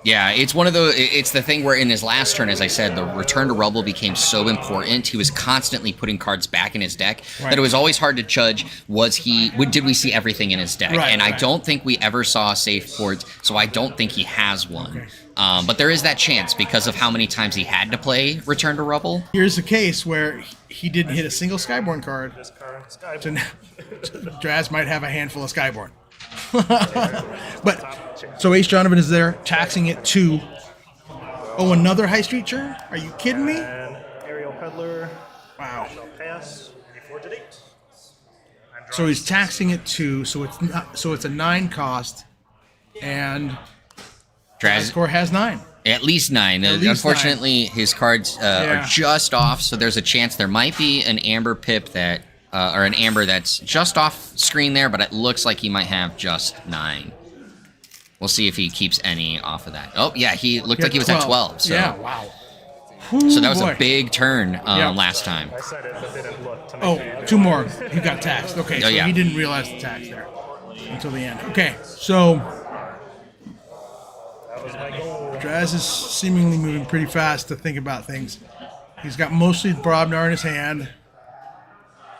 Yeah, it's one of the. It's the thing where in his last turn, as I said, the return to rubble became so important. He was constantly putting cards back in his deck Right. that it was always hard to judge. Did we see everything in his deck? Right, and I right. don't think we ever saw safe ports, so I don't think he has one. Okay. But there is that chance because of how many times he had to play return to rubble. Here's the case where he didn't hit a single Skyborn card. This card, Sky. So now, Draz might have a handful of Skyborn. But so Ace Donovan is there, taxing it 2. Oh, another high street churn? Are you kidding me? And Aerial Peddler. Wow. Shall pass. And he forged at 8. I'm So drawing he's taxing it 2, so it's a 9 cost, and Draz, score has 9. at least 9. At least Unfortunately, his cards Yeah. are just off, so there's a chance there might be an amber pip that, or an amber that's just off screen there, but it looks like he might have just 9. We'll see if he keeps any off of that. Oh, yeah, he looked like he was at 12. So, Yeah, wow. so that was boy. a big turn Yeah. last time. I said it, but didn't look to make Oh, me- 2 more. He got taxed. Okay, so yeah. he didn't realize the tax there until the end. Okay, so That was my goal. Draz is seemingly moving pretty fast to think about things. He's got mostly Brobnar in his hand.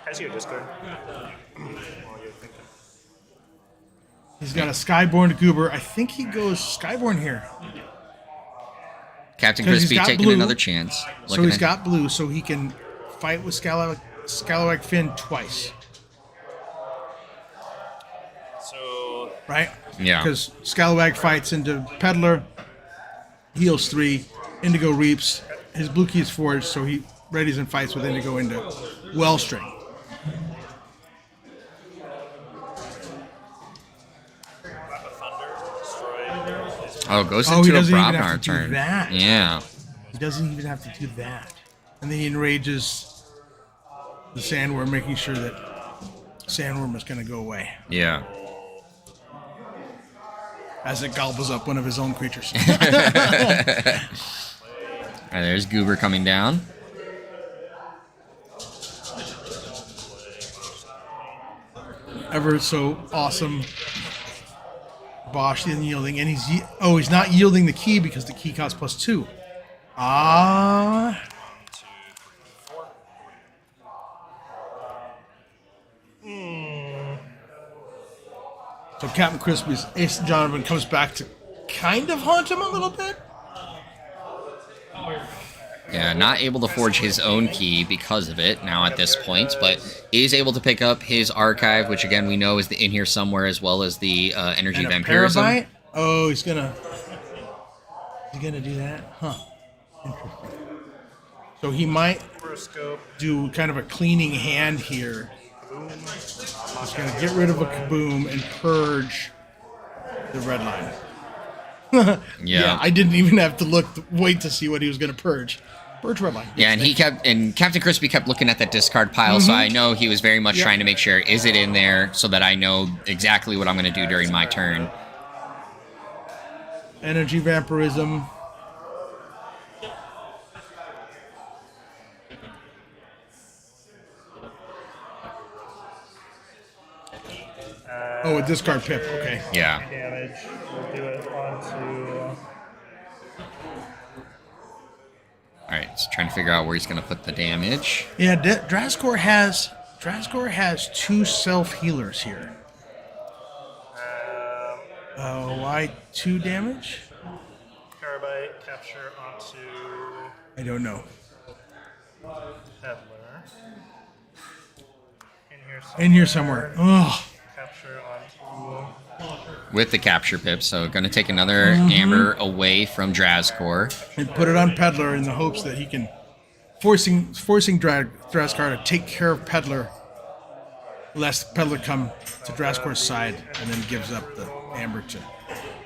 Has you discard? He's got a Skyborn Goober. I think he goes Skyborn here. Captain 'Cause he's Crispy got taking blue. another chance. So Looking he's at- got blue, so he can fight with Scalawag Finn twice, So right? Yeah. Because Scalawag fights into Peddler, heals 3, Indigo reaps. His blue key is forged, so he readies and fights with Indigo into Wellstring. Oh, goes Oh, he into a doesn't even have Brobnar to do turn. that. Yeah. He doesn't even have to do that. And then he enrages the Sandworm, making sure that Sandworm is going to go away Yeah. as it gobbles up one of his own creatures. All right, there's Goober coming down. ever so awesome Bosch isn't yielding, and he's not yielding the key because the key costs +2. Ah. 1, 2, 3, 4. So Captain Crispy's Ace Jonathan comes back to kind of haunt him a little bit. Yeah, not able to forge his own key because of it now at this point, but is able to pick up his archive, which again we know is in here somewhere, as well as the energy And a vampirism. Parabyte? Oh, he's gonna do that? Huh. Interesting. So he might Scope. do kind of a cleaning hand here. He's gonna get rid of a Kaboom and purge the red line. Yeah. I didn't even have to wait to see what he was gonna purge. Purge red line. Yeah, and Captain Crispy kept looking at that discard pile, so I know he was very much trying to make sure, is it in there, so that I know exactly what I'm going to do during my turn. Energy vampirism. Oh, a discard pip. Okay. Yeah. Damage. We'll do it onto. All right, so trying to figure out where he's going to put the damage. Yeah, Draskor has 2 self healers here. Why 2 damage? Terabyte capture onto I don't know. Peddler. In here somewhere. Ugh. Capture onto. With the capture pip, so going to take another Amber away from Draskor. And put it on Peddler in the hopes that he can forcing Draskar to take care of Peddler, lest Peddler come to Draskor's side and then gives up the Amber to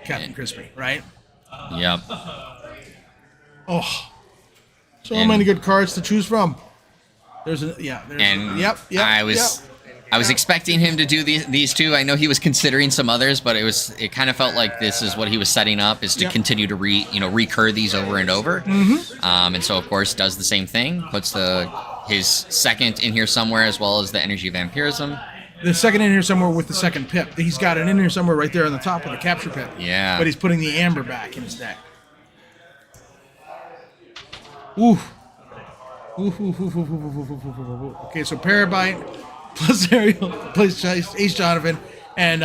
Captain Crispy, right? Yep. Oh, so And- many good cards to choose from. And yep. I was expecting him to do these two. I know he was considering some others, but it kind of felt like this is what he was setting up, is to continue to recur these over and over. And so of course does the same thing, puts his second in here somewhere, as well as the energy vampirism. The second in here somewhere with the second pip. He's got it in here somewhere right there on the top with the capture pip. Yeah. But he's putting the Amber back in his deck. Ooh. Okay, so Parabyte plus Ariel plus Ace Jonathan and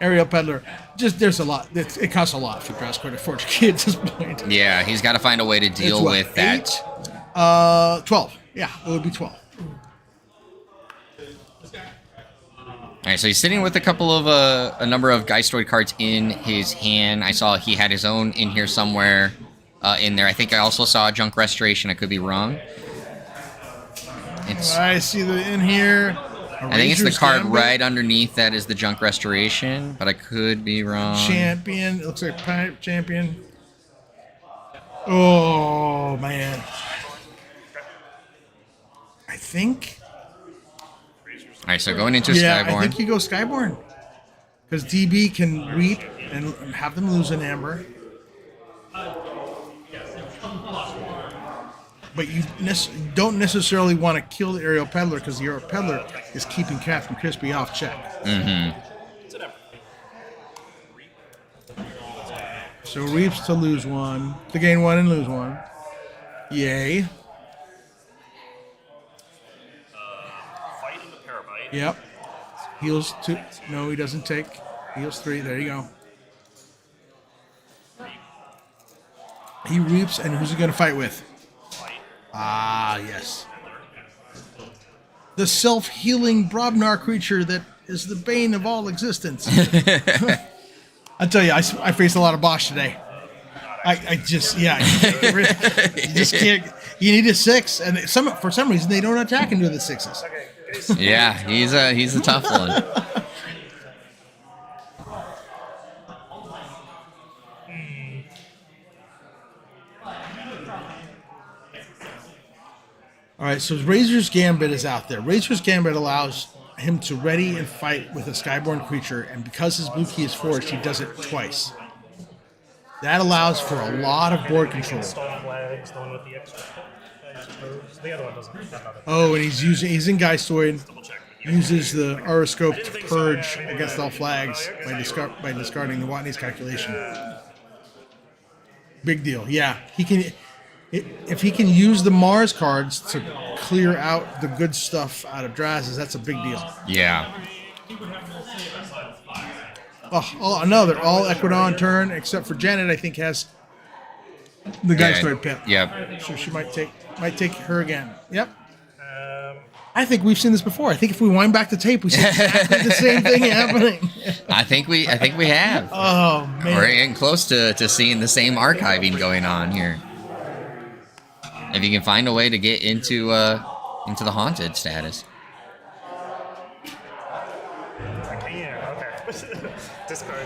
Ariel Peddler. There's a lot. It costs a lot for Draskor to forge a key at this point. Yeah, he's got to find a way to deal It's what, with that. 12. Yeah, it would be 12. All right, so he's sitting with a number of Geistoid cards in his hand. I saw he had his own in here somewhere in there. I think I also saw a Junk Restoration. I could be wrong. I see in here. I think it's the card right underneath that is the Junk Restoration, but I could be wrong. Champion. It looks like Pipe Champion. Oh, man. I think. All right, so going into Skyborn. Skyborn. I think you go Skyborn. Because DB can reap and have them lose an Amber. But you don't necessarily want to kill the Aerial Peddler, because the Aerial Peddler is keeping Captain Crispy off check. So reaps to lose 1, to gain 1 and lose 1. Yay. Fight into Parabyte. Yep. Heals 2. No, he doesn't take. Heals 3. There you go. He reaps, and who's he going to fight with? Ah, yes. The self-healing Brobnar creature that is the bane of all existence. I tell you, I faced a lot of Bosch today. I just, you just can't. You need a 6, and for some reason they don't attack into the 6s. Yeah, he's a tough one. All right, so Razor's Gambit is out there. Razor's Gambit allows him to ready and fight with a Skyborn creature, and because his blue key is forged, he does it twice. That allows for a lot of board control. Stone flags, the one with the extra, I suppose. The other one doesn't. Oh, and he's in Geistoid. Double check, but uses the horoscope to purge against all flags by discarding the Watney's calculation. Big deal. Yeah, he can. If he can use the Mars cards to clear out the good stuff out of Draz's, that's a big deal. Yeah. Oh, another all Equidon turn, except for Janet. I think has the Geistoid pip. Yep. So she might take her again. Yep. I think we've seen this before. I think if we wind back the tape, we see exactly the same thing happening. I think we have. Oh man, We're getting close to seeing the same archiving going on here. If you can find a way to get into the haunted status. Yeah, okay. Discard.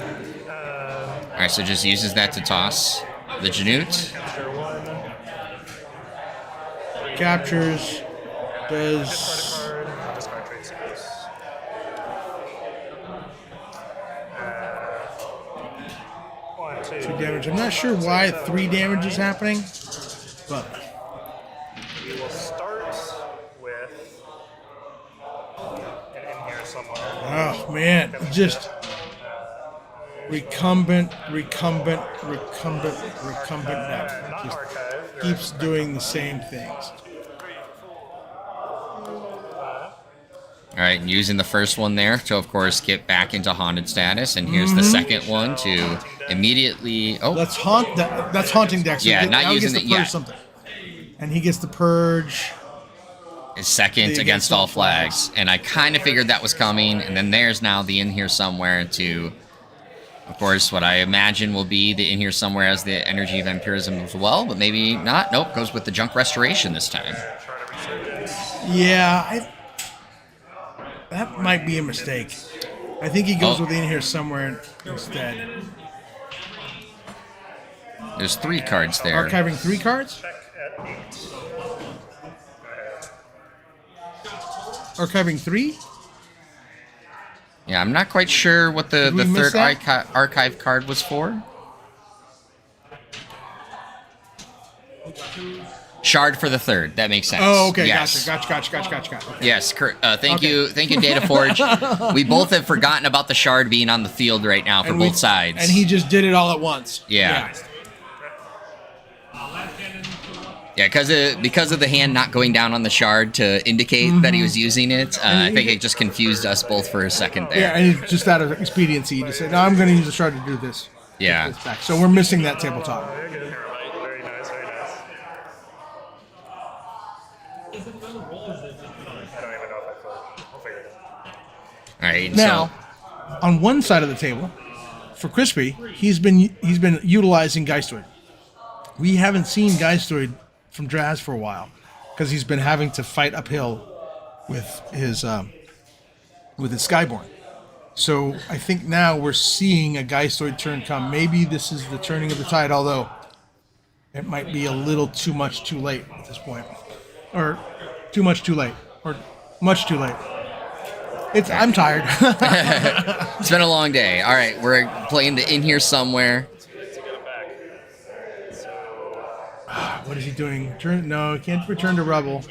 All right, so just uses that to toss the Janute. Capture 1. captures. Does Discard a card. Discard trade secrets. One, two. 2 damage. I'm not sure why 3 damage is happening, but We will start with in here somewhere. oh man, just recumbent deck. Not Just archive. keeps doing the same things. All right, and using the first one there to, of course, get back into haunted status, and here's the second one to immediately. Oh, That's that's haunting deck. So Yeah, now not he using gets it to purge yet. something, and he gets the purge. is second The against all flags, and I kind of figured that was coming. And then there's now the in here somewhere to, of course, what I imagine will be the in here somewhere as the energy vampirism as well, but maybe not. Nope, goes with the junk restoration this time. Yeah, that might be a mistake. I think he goes Oh. with in here somewhere instead. There's 3 cards there. Archiving 3 cards. Check at 8. Archiving 3. Yeah, I'm not quite sure what the Did we miss third that? archive card was for. Shard for the third. That makes sense. Oh, okay, Yes. gotcha. Okay. Yes, thank Okay. you, DataForge. We both have forgotten about the shard being on the field right now for both sides. And he just did it all at once. Yeah. Yeah, because of the hand not going down on the shard to indicate that he was using it, I think it just confused us both for a second there. Yeah, and he just out of expediency, he just said, "No, I'm going to use the shard to do this." Yeah. This back. So we're missing that tabletop. Very good. Very nice. Very nice. I don't even know if I could. We'll figure it out. All right. Now, on one side of the table, for Crispy, he's been utilizing Geistoid. We haven't seen Geistoid from Draz for a while because he's been having to fight uphill with his Skyborn. So I think now we're seeing a Geistoid turn come. Maybe this is the turning of the tide, although it might be a little too much too late at this point. Or too much too late. Or much too late. I'm tired. it's been a long day. All right, we're playing the in here somewhere. What is he doing? No, he can't return to Rubble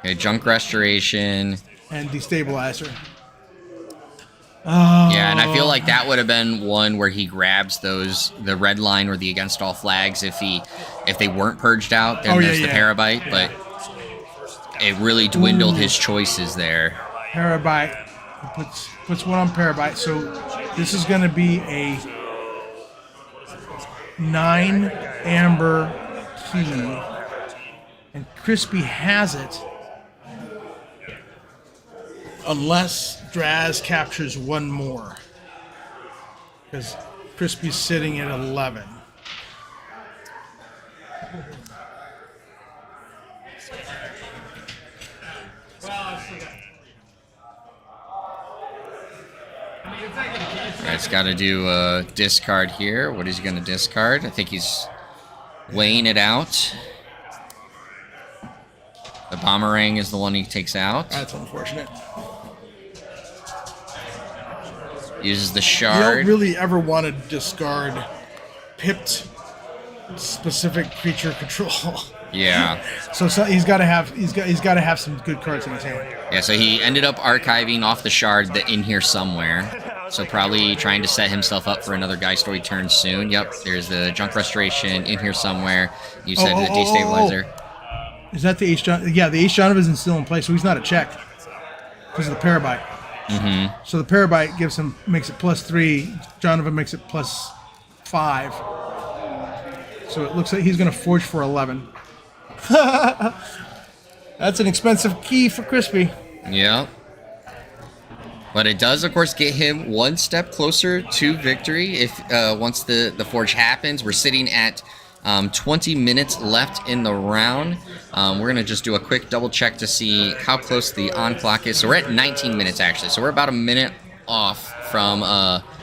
Okay, junk restoration. and destabilizer. Yeah, and I feel like that would have been one where he grabs the red line or the against all flags if they weren't purged out. Then there's the Parabyte, but it really dwindled his choices there. Parabyte. He puts one on Parabyte. So this is going to be a 9 amber key, and Crispy has it unless Draz captures one more, because Crispy's sitting at 11. It's got to do a discard here. What is he going to discard? I think he's weighing it out. The Boomerang is the one he takes out. That's unfortunate. Uses the You shard. don't really ever want to discard pipped specific creature control. Yeah. So he's got to have some good cards in his hand. Yeah, so he ended up archiving off the shard in here somewhere. So probably trying to set himself up for another Guy Story turn soon. Yep, there's the Junk Restoration in here somewhere. You said the Destabilizer. Is that the Ace John? Yeah, the Ace John isn't still in place, so he's not a check because of the Parabyte. Mm-hmm. So the Parabyte makes it +3. Donovan makes it +5. So it looks like he's going to forge for 11. That's an expensive key for Crispy. Yeah. But it does, of course, get him one step closer to victory. If once the forge happens, we're sitting at 20 minutes left in the round. We're going to just do a quick double check to see how close the on clock is. So we're at 19 minutes, actually. So we're about a minute off from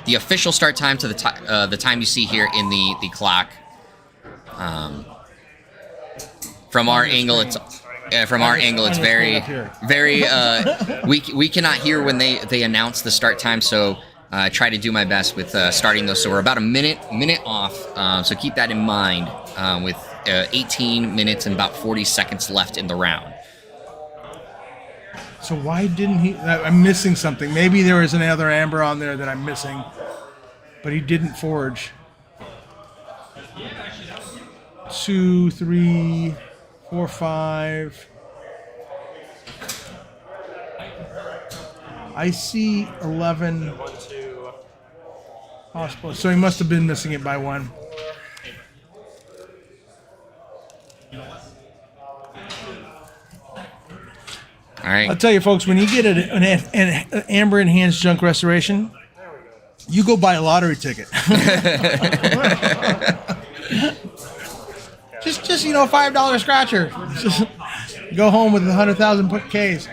the official start time to the time you see here in the clock. From our angle, it's very, very. We cannot hear when they announce the start time, so I try to do my best with starting those. So we're about a minute off. So keep that in mind. With 18 minutes and about 40 seconds left in the round. So why didn't he? I'm missing something. Maybe there was another Amber on there that I'm missing, but he didn't forge. 2, 3, 4, 5. I see 11 possible. So he must have been missing it by 1. All right. I'll tell you, folks, when you get an Amber Enhanced Junk Restoration, you go buy a lottery ticket. just $5 scratcher. Just go home with 100,000 Ks,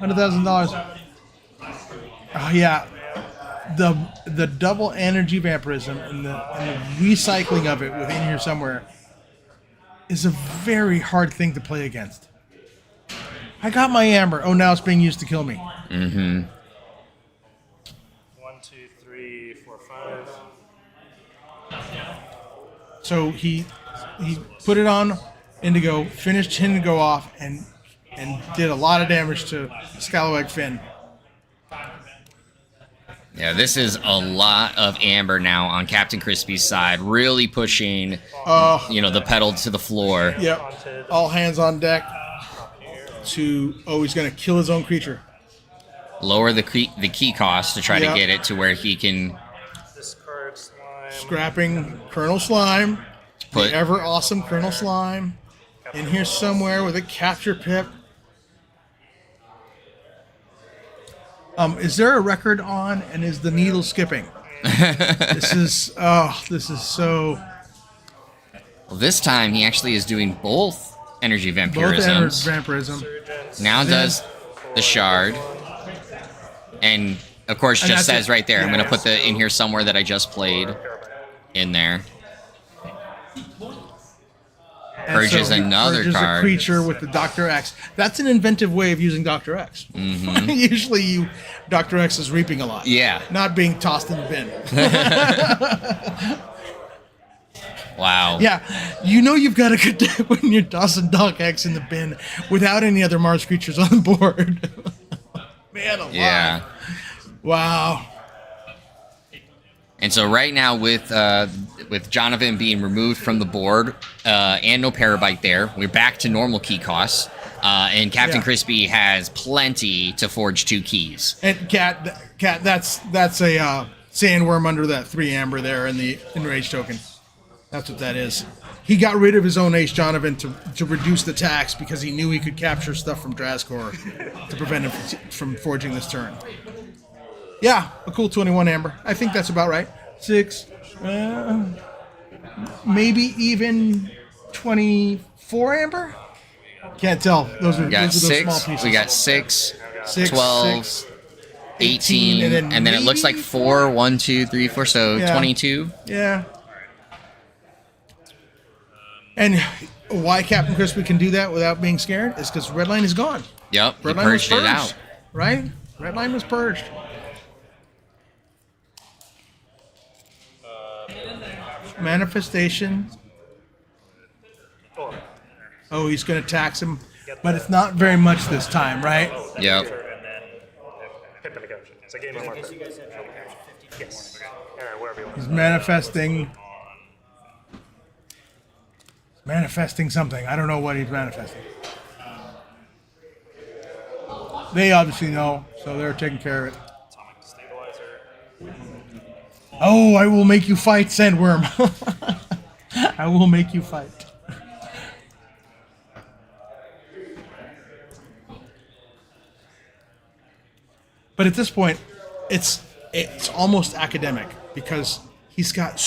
$100,000. Oh yeah, the double energy vampirism and the recycling of it within here somewhere is a very hard thing to play against. I got my Amber. Oh, now it's being used to kill me. Mm-hmm. 1, 2, 3, 4, 5. So he put it on Indigo, finished Indigo off, and did a lot of damage to Scallywag Finn. Yeah, this is a lot of Amber now on Captain Crispy's side, really pushing, the pedal to the floor. Yep. All hands on deck. He's going to kill his own creature. Lower the key cost to try to get it to where he can Discard slime. Scrapping Colonel Slime, the ever awesome Colonel Slime, in here somewhere with a capture pip. Is there a record on, and is the needle skipping? This is so. Well, this time he actually is doing both energy vampirisms. Vampirism. Now does the shard, and of course just says right there, I'm going to put the in here somewhere that I just played in there. Purges another card. A creature with the Dr. X. That's an inventive way of using Dr. X. Mm-hmm. Usually Dr. X is reaping a lot. Yeah. Not being tossed in the bin. Wow. Yeah. You've got a good day when you're tossing Doc X in the bin without any other Mars creatures on the board. Man alive. Yeah. Wow. And so right now with Jonathan being removed from the board and no Parabyte there, we're back to normal key costs. And Captain Crispy has plenty to forge 2 keys. And Cat, that's a sandworm under that 3 Amber there in the enraged token. That's what that is. He got rid of his own Ace Jonathan to reduce the tax because he knew he could capture stuff from Drazkor to prevent him from forging this turn. Yeah, a cool 21 Amber. I think that's about right. 6, maybe even 24 Amber? Can't tell. Those are those small pieces. We got 6, 12, 18, and then it looks like 4, 1, 2, 3, 4, so 22. Yeah. And why Captain Crispy can do that without being scared is because Redline is gone. Yep, he Redline purged it out. Right? Redline was purged. Manifestation. Oh, he's going to tax him, but it's not very much this time, right? Yep. And then hit the negotiation. It's a game of marker. Yes. And then wherever you want. He's manifesting something. I don't know what he's manifesting. They obviously know, so they're taking care of it. Atomic stabilizer. Oh, I will make you fight, Sandworm. I will make you fight. But at this point, it's almost academic because he's got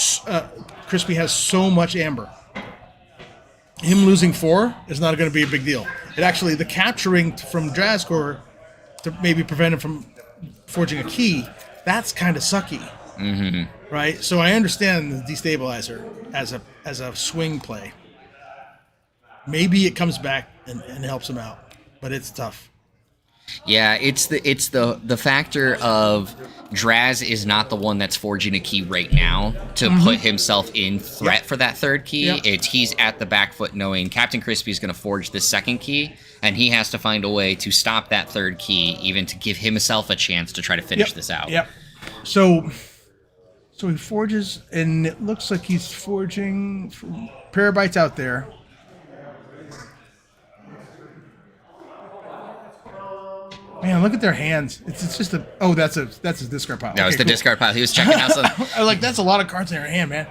Crispy has so much amber. Him losing 4 is not going to be a big deal. It actually, the capturing from Drazgor to maybe prevent him from forging a key, that's kind of sucky. Mm-hmm. Right? So I understand the destabilizer as a swing play. Maybe it comes back and helps him out, but it's tough. Yeah, it's the factor of Draz is not the one that's forging a key right now to put himself in threat for that third key. Yep. It's he's at the back foot knowing Captain Crispy is going to forge the second key, and he has to find a way to stop that third key, even to give himself a chance to try to finish this out. Yep. So he forges, and it looks like he's forging Parabytes out there. Man, look at their hands. It's just a that's his discard pile. That was the cool. discard pile. He was checking out some. I was like, that's a lot of cards in their hand, man.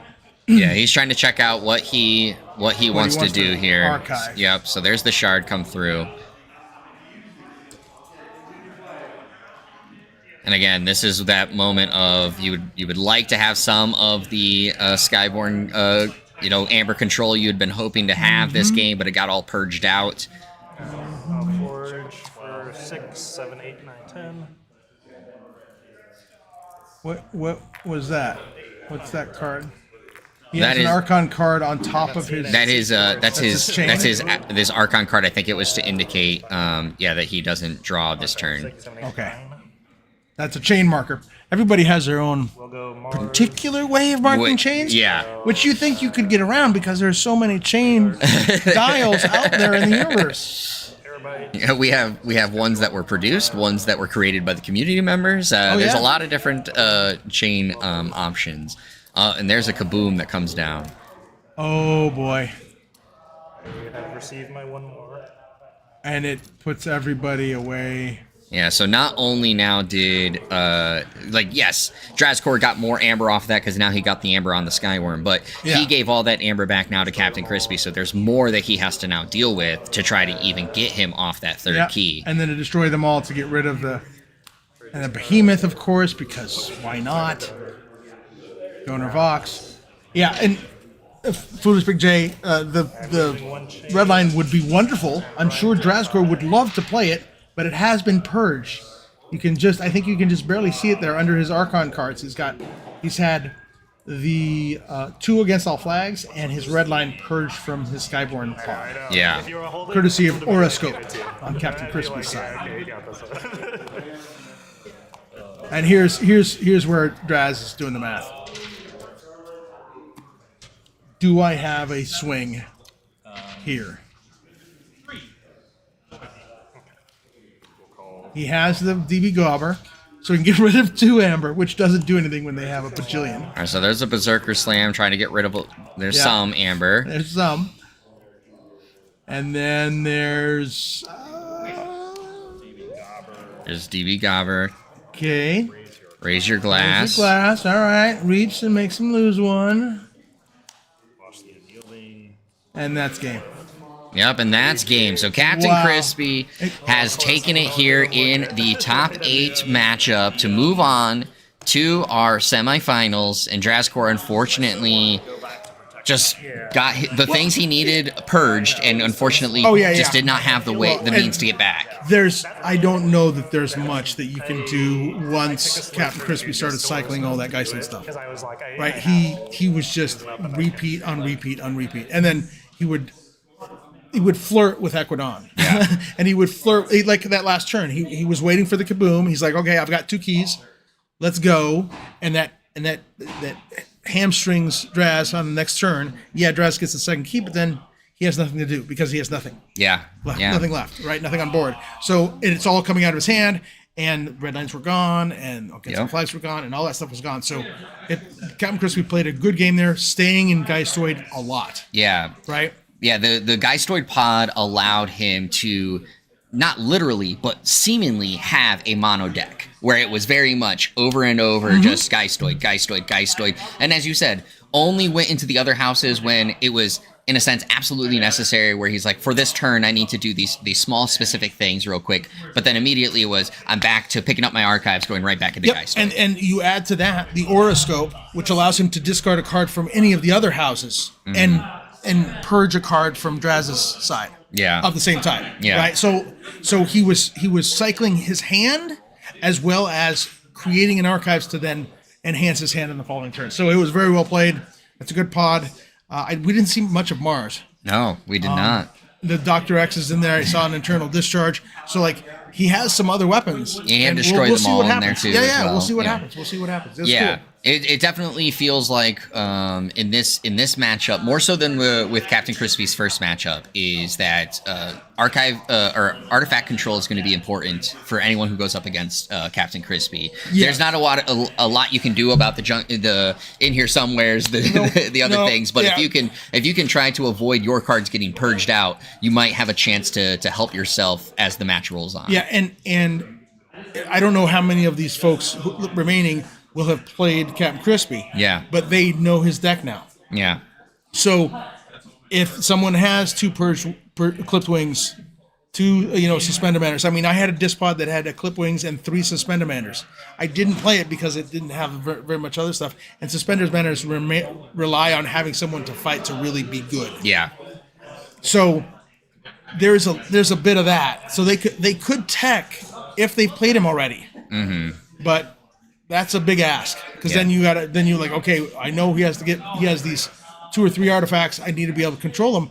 Yeah, he's trying to check out what he wants to do here. Archive. Yep. So there's the shard come through. And again, this is that moment of you would like to have some of the Skyborn Amber control you had been hoping to have this game, but it got all purged out. Forge for 6, 7, 8, 9, 10. What was that? What's that card? He That has an is- Archon card on top of his. That's his chain? this Archon card. I think it was to indicate that he doesn't draw this turn. 6, 7, 8, Okay. 9. That's a chain marker. Everybody has their own We'll go Mars. particular way of marking chains. Yeah. Which you think you could get around because there's so many chain dials out there in the universe. Terabyte. We have ones that were produced, ones that were created by the community members. There's yeah? a lot of different chain options. And there's a kaboom that comes down. Oh boy. You have received my one more. And it puts everybody away. Yeah, so not only now did, yes, Drazgor got more amber off that because now he got the amber on the Skyworm, but he gave all that amber back now to Captain Crispy, so there's more that he has to now deal with to try to even get him off that third key. And then to destroy them all to get rid of the behemoth, of course, because why not? Donor Vox. Yeah, and Foolish Big J, the red line would be wonderful. I'm sure Drazgor would love to play it, but it has been purged. I think you can just barely see it there under his Archon cards. He's had the 2 against all flags and his red line purged from his Skyborn claw. Yeah. If you were a holder, Courtesy of you would've been Oroscope okay too. on Captain I'd be Crispy's like, side. yeah, okay, you got this one. And here's where Draz is doing the math. Do I have a swing here? He has the DB Gobber, so he can get rid of 2 amber, which doesn't do anything when they have a bajillion. All right, so there's a Berserker Slam trying to get rid of. There's some amber. There's some. And then there's... There's DB Gobber. Okay. Raise your There's glass. the glass. All right. Reach and makes him lose 1. Watch the annealing. And that's game. Yep, and that's game. So Captain Wow. Crispy has taken it here in the top 8 matchup to move on to our semifinals. And Drazgor, unfortunately, just got the things he needed purged, and unfortunately just did not have the means to get back. I don't know that there's much that you can do once Captain Crispy started cycling all that Geisling stuff. Because I was like, Right? He was just repeat on repeat on repeat. And then he would flirt with Equidon. And he would flirt like that last turn. He was waiting for the kaboom. He's like, okay, I've got 2 keys. Let's go. And that hamstrings Draz on the next turn. Yeah, Draz gets the second key, but then he has nothing to do because he has nothing Yeah. left, Yeah. nothing left, right? Nothing on board. So it's all coming out of his hand, and red lines were gone, and Yep. flags were gone, and all that stuff was gone. So Captain Crispy played a good game there, staying in Geistoid a lot, Yeah. right? Yeah, the Geistoid pod allowed him to not literally, but seemingly have a mono deck where it was very much over and over just Geistoid, Geistoid, Geistoid. And as you said, only went into the other houses when it was, in a sense, absolutely necessary, where he's like, for this turn, I need to do these small specific things real quick. But then immediately it was, I'm back to picking up my archives, going right back into Geistoid. And you add to that the Auroscope, which allows him to discard a card from any of the other houses and purge a card from Draz's side. Yeah. Of the same time. Yeah. Right. So he was cycling his hand as well as creating an archives to then enhance his hand in the following turn. So it was very well played. That's a good pod. We didn't see much of Mars. No, we did not. The Dr. X is in there. I saw an internal discharge. So like he has some other weapons. Yeah, he had and destroyed we'll them see all what in happens. there too. Yeah, as yeah. well. We'll see what Yeah. happens. We'll see what happens. It's Yeah, cool. it definitely feels like in this matchup, more so than with Captain Crispy's first matchup, is that archive or artifact control is going to be important for anyone who goes up against Captain Crispy. Yeah. There's not a lot you can do about the in here somewheres the other things, but yeah. if you can try to avoid your cards getting purged out, you might have a chance to help yourself as the match rolls on. Yeah, and I don't know how many of these folks remaining will have played Captain Crispy. Yeah. But they know his deck now. Yeah. So if someone has two clipped wings, two suspender manners. I mean, I had a Dispod that had a clip wings and 3 suspender manners. I didn't play it because it didn't have very much other stuff. And suspenders manners rely on having someone to fight to really be good. Yeah. So there's a bit of that. So they could tech if they've played him already. Mm-hmm. But that's a big ask because then you're like, okay, I know he has these 2 or 3 artifacts. I need to be able to control them.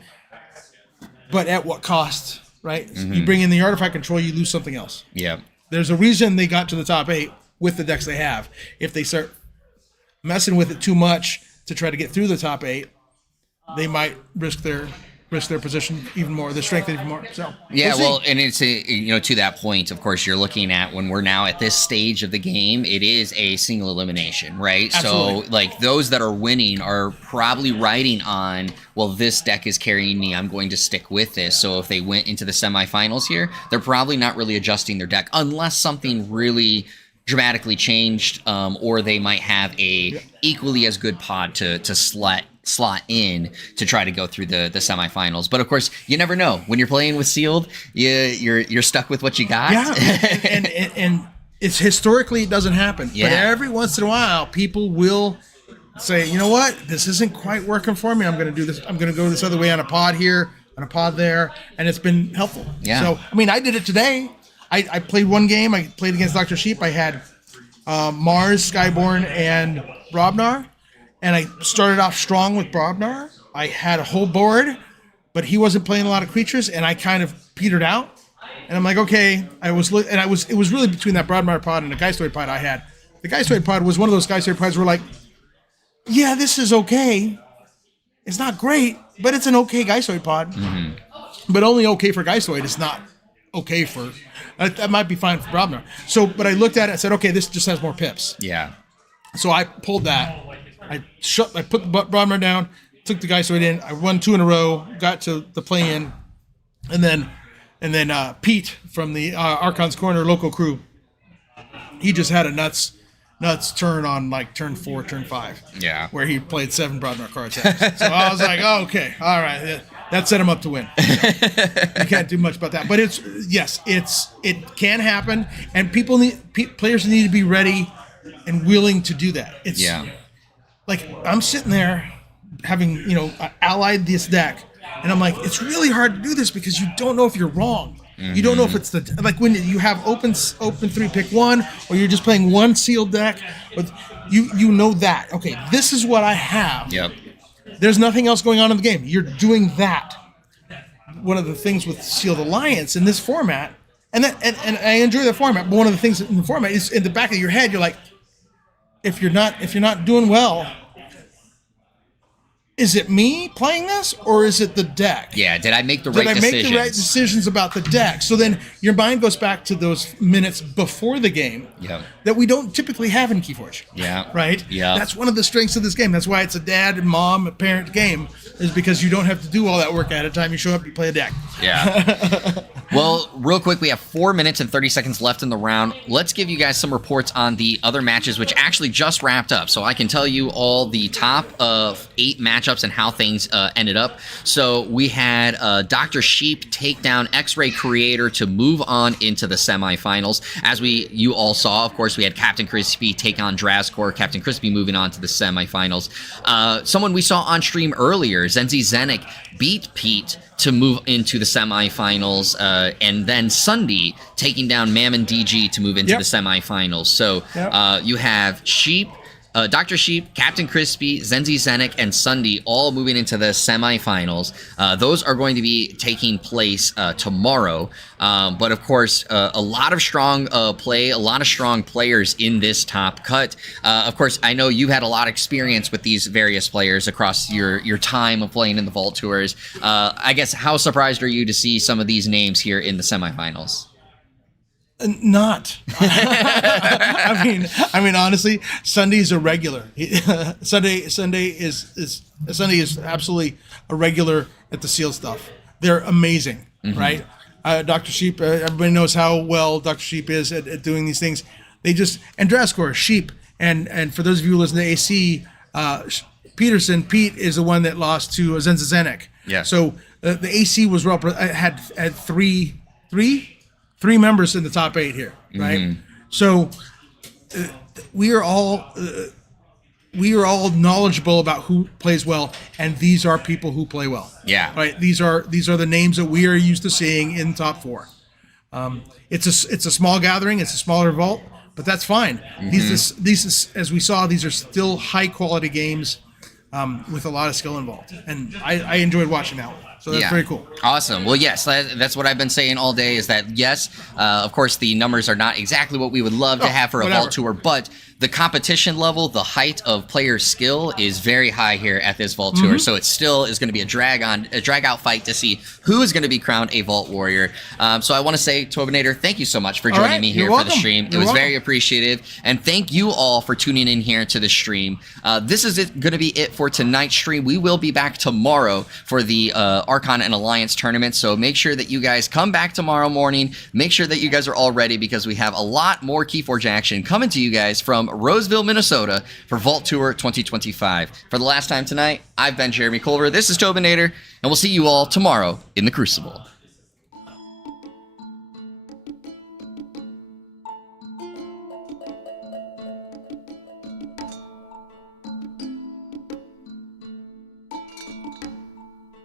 But at what cost, right? Mm-hmm. You bring in the artifact control, you lose something else. Yeah. There's a reason they got to the top 8 with the decks they have. If they start messing with it too much to try to get through the top 8, they might risk their position even more, their strength even more. So yeah, we'll see. well, and it's to that point, of course, you're looking at when we're now at this stage of the game, it is a single elimination, right? Absolutely. So like those that are winning are probably riding on, well, this deck is carrying me, I'm going to stick with this. So if they went into the semifinals here, they're probably not really adjusting their deck unless something really dramatically changed, or they might have a equally as good pod to slot in to try to go through the semifinals. But of course, you never know. When you're playing with sealed, you're stuck with what you got. Yeah, and it's historically it doesn't happen. Yeah. But every once in a while, people will say, you know what, this isn't quite working for me. I'm going to do this. I'm going to go this other way on a pod here, on a pod there, and it's been helpful. Yeah. So I mean, I did it today. I played one game. I played against Dr. Sheep. I had Mars, Skyborn, and Brobnar. And I started off strong with Brobnar. I had a whole board, but he wasn't playing a lot of creatures, and I kind of petered out. And I'm like, okay. It was really between that Brobnar pod and the Geistoid pod I had. The Geistoid pod was one of those Geistoid pods where like, yeah, this is okay. It's not great, but it's an okay Geistoid pod. Mm-hmm. But only okay for Geistoid. It's not okay for... That might be fine for Brobnar. So, but I looked at it and said, okay, this just has more pips. Yeah. So I pulled that. I put the Brobnar down, took the Geistoid in. I won 2 in a row, got to the play-in, and then Pete from the Archons Corner local crew, he just had a nuts turn on like turn 4, turn 5. Yeah. Where he played 7 Brobnar cards. So I was like, oh, okay, all right. Yeah. That set him up to win. So you can't do much about that. But it can happen, and players need to be ready and willing to do that. It's like I'm sitting there having allied this deck, and I'm like, it's really hard to do this because you don't know if you're wrong. Mm-hmm. You don't know if it's like when you have open 3 pick 1, or you're just playing one sealed deck, but you know that okay, this is what I have. Yep. There's nothing else going on in the game. You're doing that. One of the things with Sealed Alliance in this format, and I enjoy the format, but one of the things in the format is in the back of your head, you're like, if you're not doing well, is it me playing this or is it the deck? Yeah, did I make the Did right I decisions? make the right decisions about the deck? So then your mind goes back to those minutes before the game Yeah. that we don't typically have in KeyForge. Yeah. Right? Yeah. That's one of the strengths of this game. That's why it's a dad and mom, a parent game, is because you don't have to do all that work ahead of time. You show up, you play a deck. Yeah. Well, real quick, we have 4 minutes and 30 seconds left in the round. Let's give you guys some reports on the other matches, which actually just wrapped up. So I can tell you all the top of 8 matchups and how things ended up. So we had Dr. Sheep take down X-Ray Creator to move on into the semifinals. As you all saw, of course, we had Captain Crispy take on Drazcor. Captain Crispy moving on to the semifinals. Someone we saw on stream earlier, Zenzi Zenik, beat Pete to move into the semifinals, and then Sunday taking down Mammon DG to move into the semifinals. So you have Sheep, Dr. Sheep, Captain Crispy, Zenzi Zenik, and Sunday all moving into the semifinals. Those are going to be taking place tomorrow. But of course, a lot of strong play, a lot of strong players in this top cut. Of course, I know you've had a lot of experience with these various players across your time of playing in the Vault Tours. I guess, how surprised are you to see some of these names here in the semifinals? Not. I mean, honestly, Sunday's a regular. Sunday is absolutely a regular at the Seal stuff. They're amazing, right? Dr. Sheep, everybody knows how well Dr. Sheep is at doing these things. And Drazcor, Sheep, and for those of you who listen to AC, Peterson, Pete is the one that lost to Zenzazenek. Yeah. So the AC was had three members in the top 8 here, right? So we are all knowledgeable about who plays well, and these are people who play well. Yeah. Right. These are the names that we are used to seeing in top 4. It's a small gathering. It's a smaller vault, but that's fine. These as we saw, these are still high quality games with a lot of skill involved, and I enjoyed watching that one. So that's very cool. Awesome. Well, yes, that's what I've been saying all day, is that, yes, of course, the numbers are not exactly what we would love to have for a Vault Tour, but the competition level, the height of player skill is very high here at this Vault Tour. So it still is going to be a drag out fight to see who is going to be crowned a Vault Warrior. So I want to say, Tobinator, thank you so much for joining me here for the stream. It was very appreciative. And thank you all for tuning in here to the stream. This is going to be it for tonight's stream. We will be back tomorrow for the Archon and Alliance tournament. So make sure that you guys come back tomorrow morning. Make sure that you guys are all ready, because we have a lot more KeyForge action coming to you guys from Roseville, Minnesota for Vault Tour 2025. For the last time tonight, I've been Jeremy Culver. This is Tobinator, and we'll see you all tomorrow in the Crucible.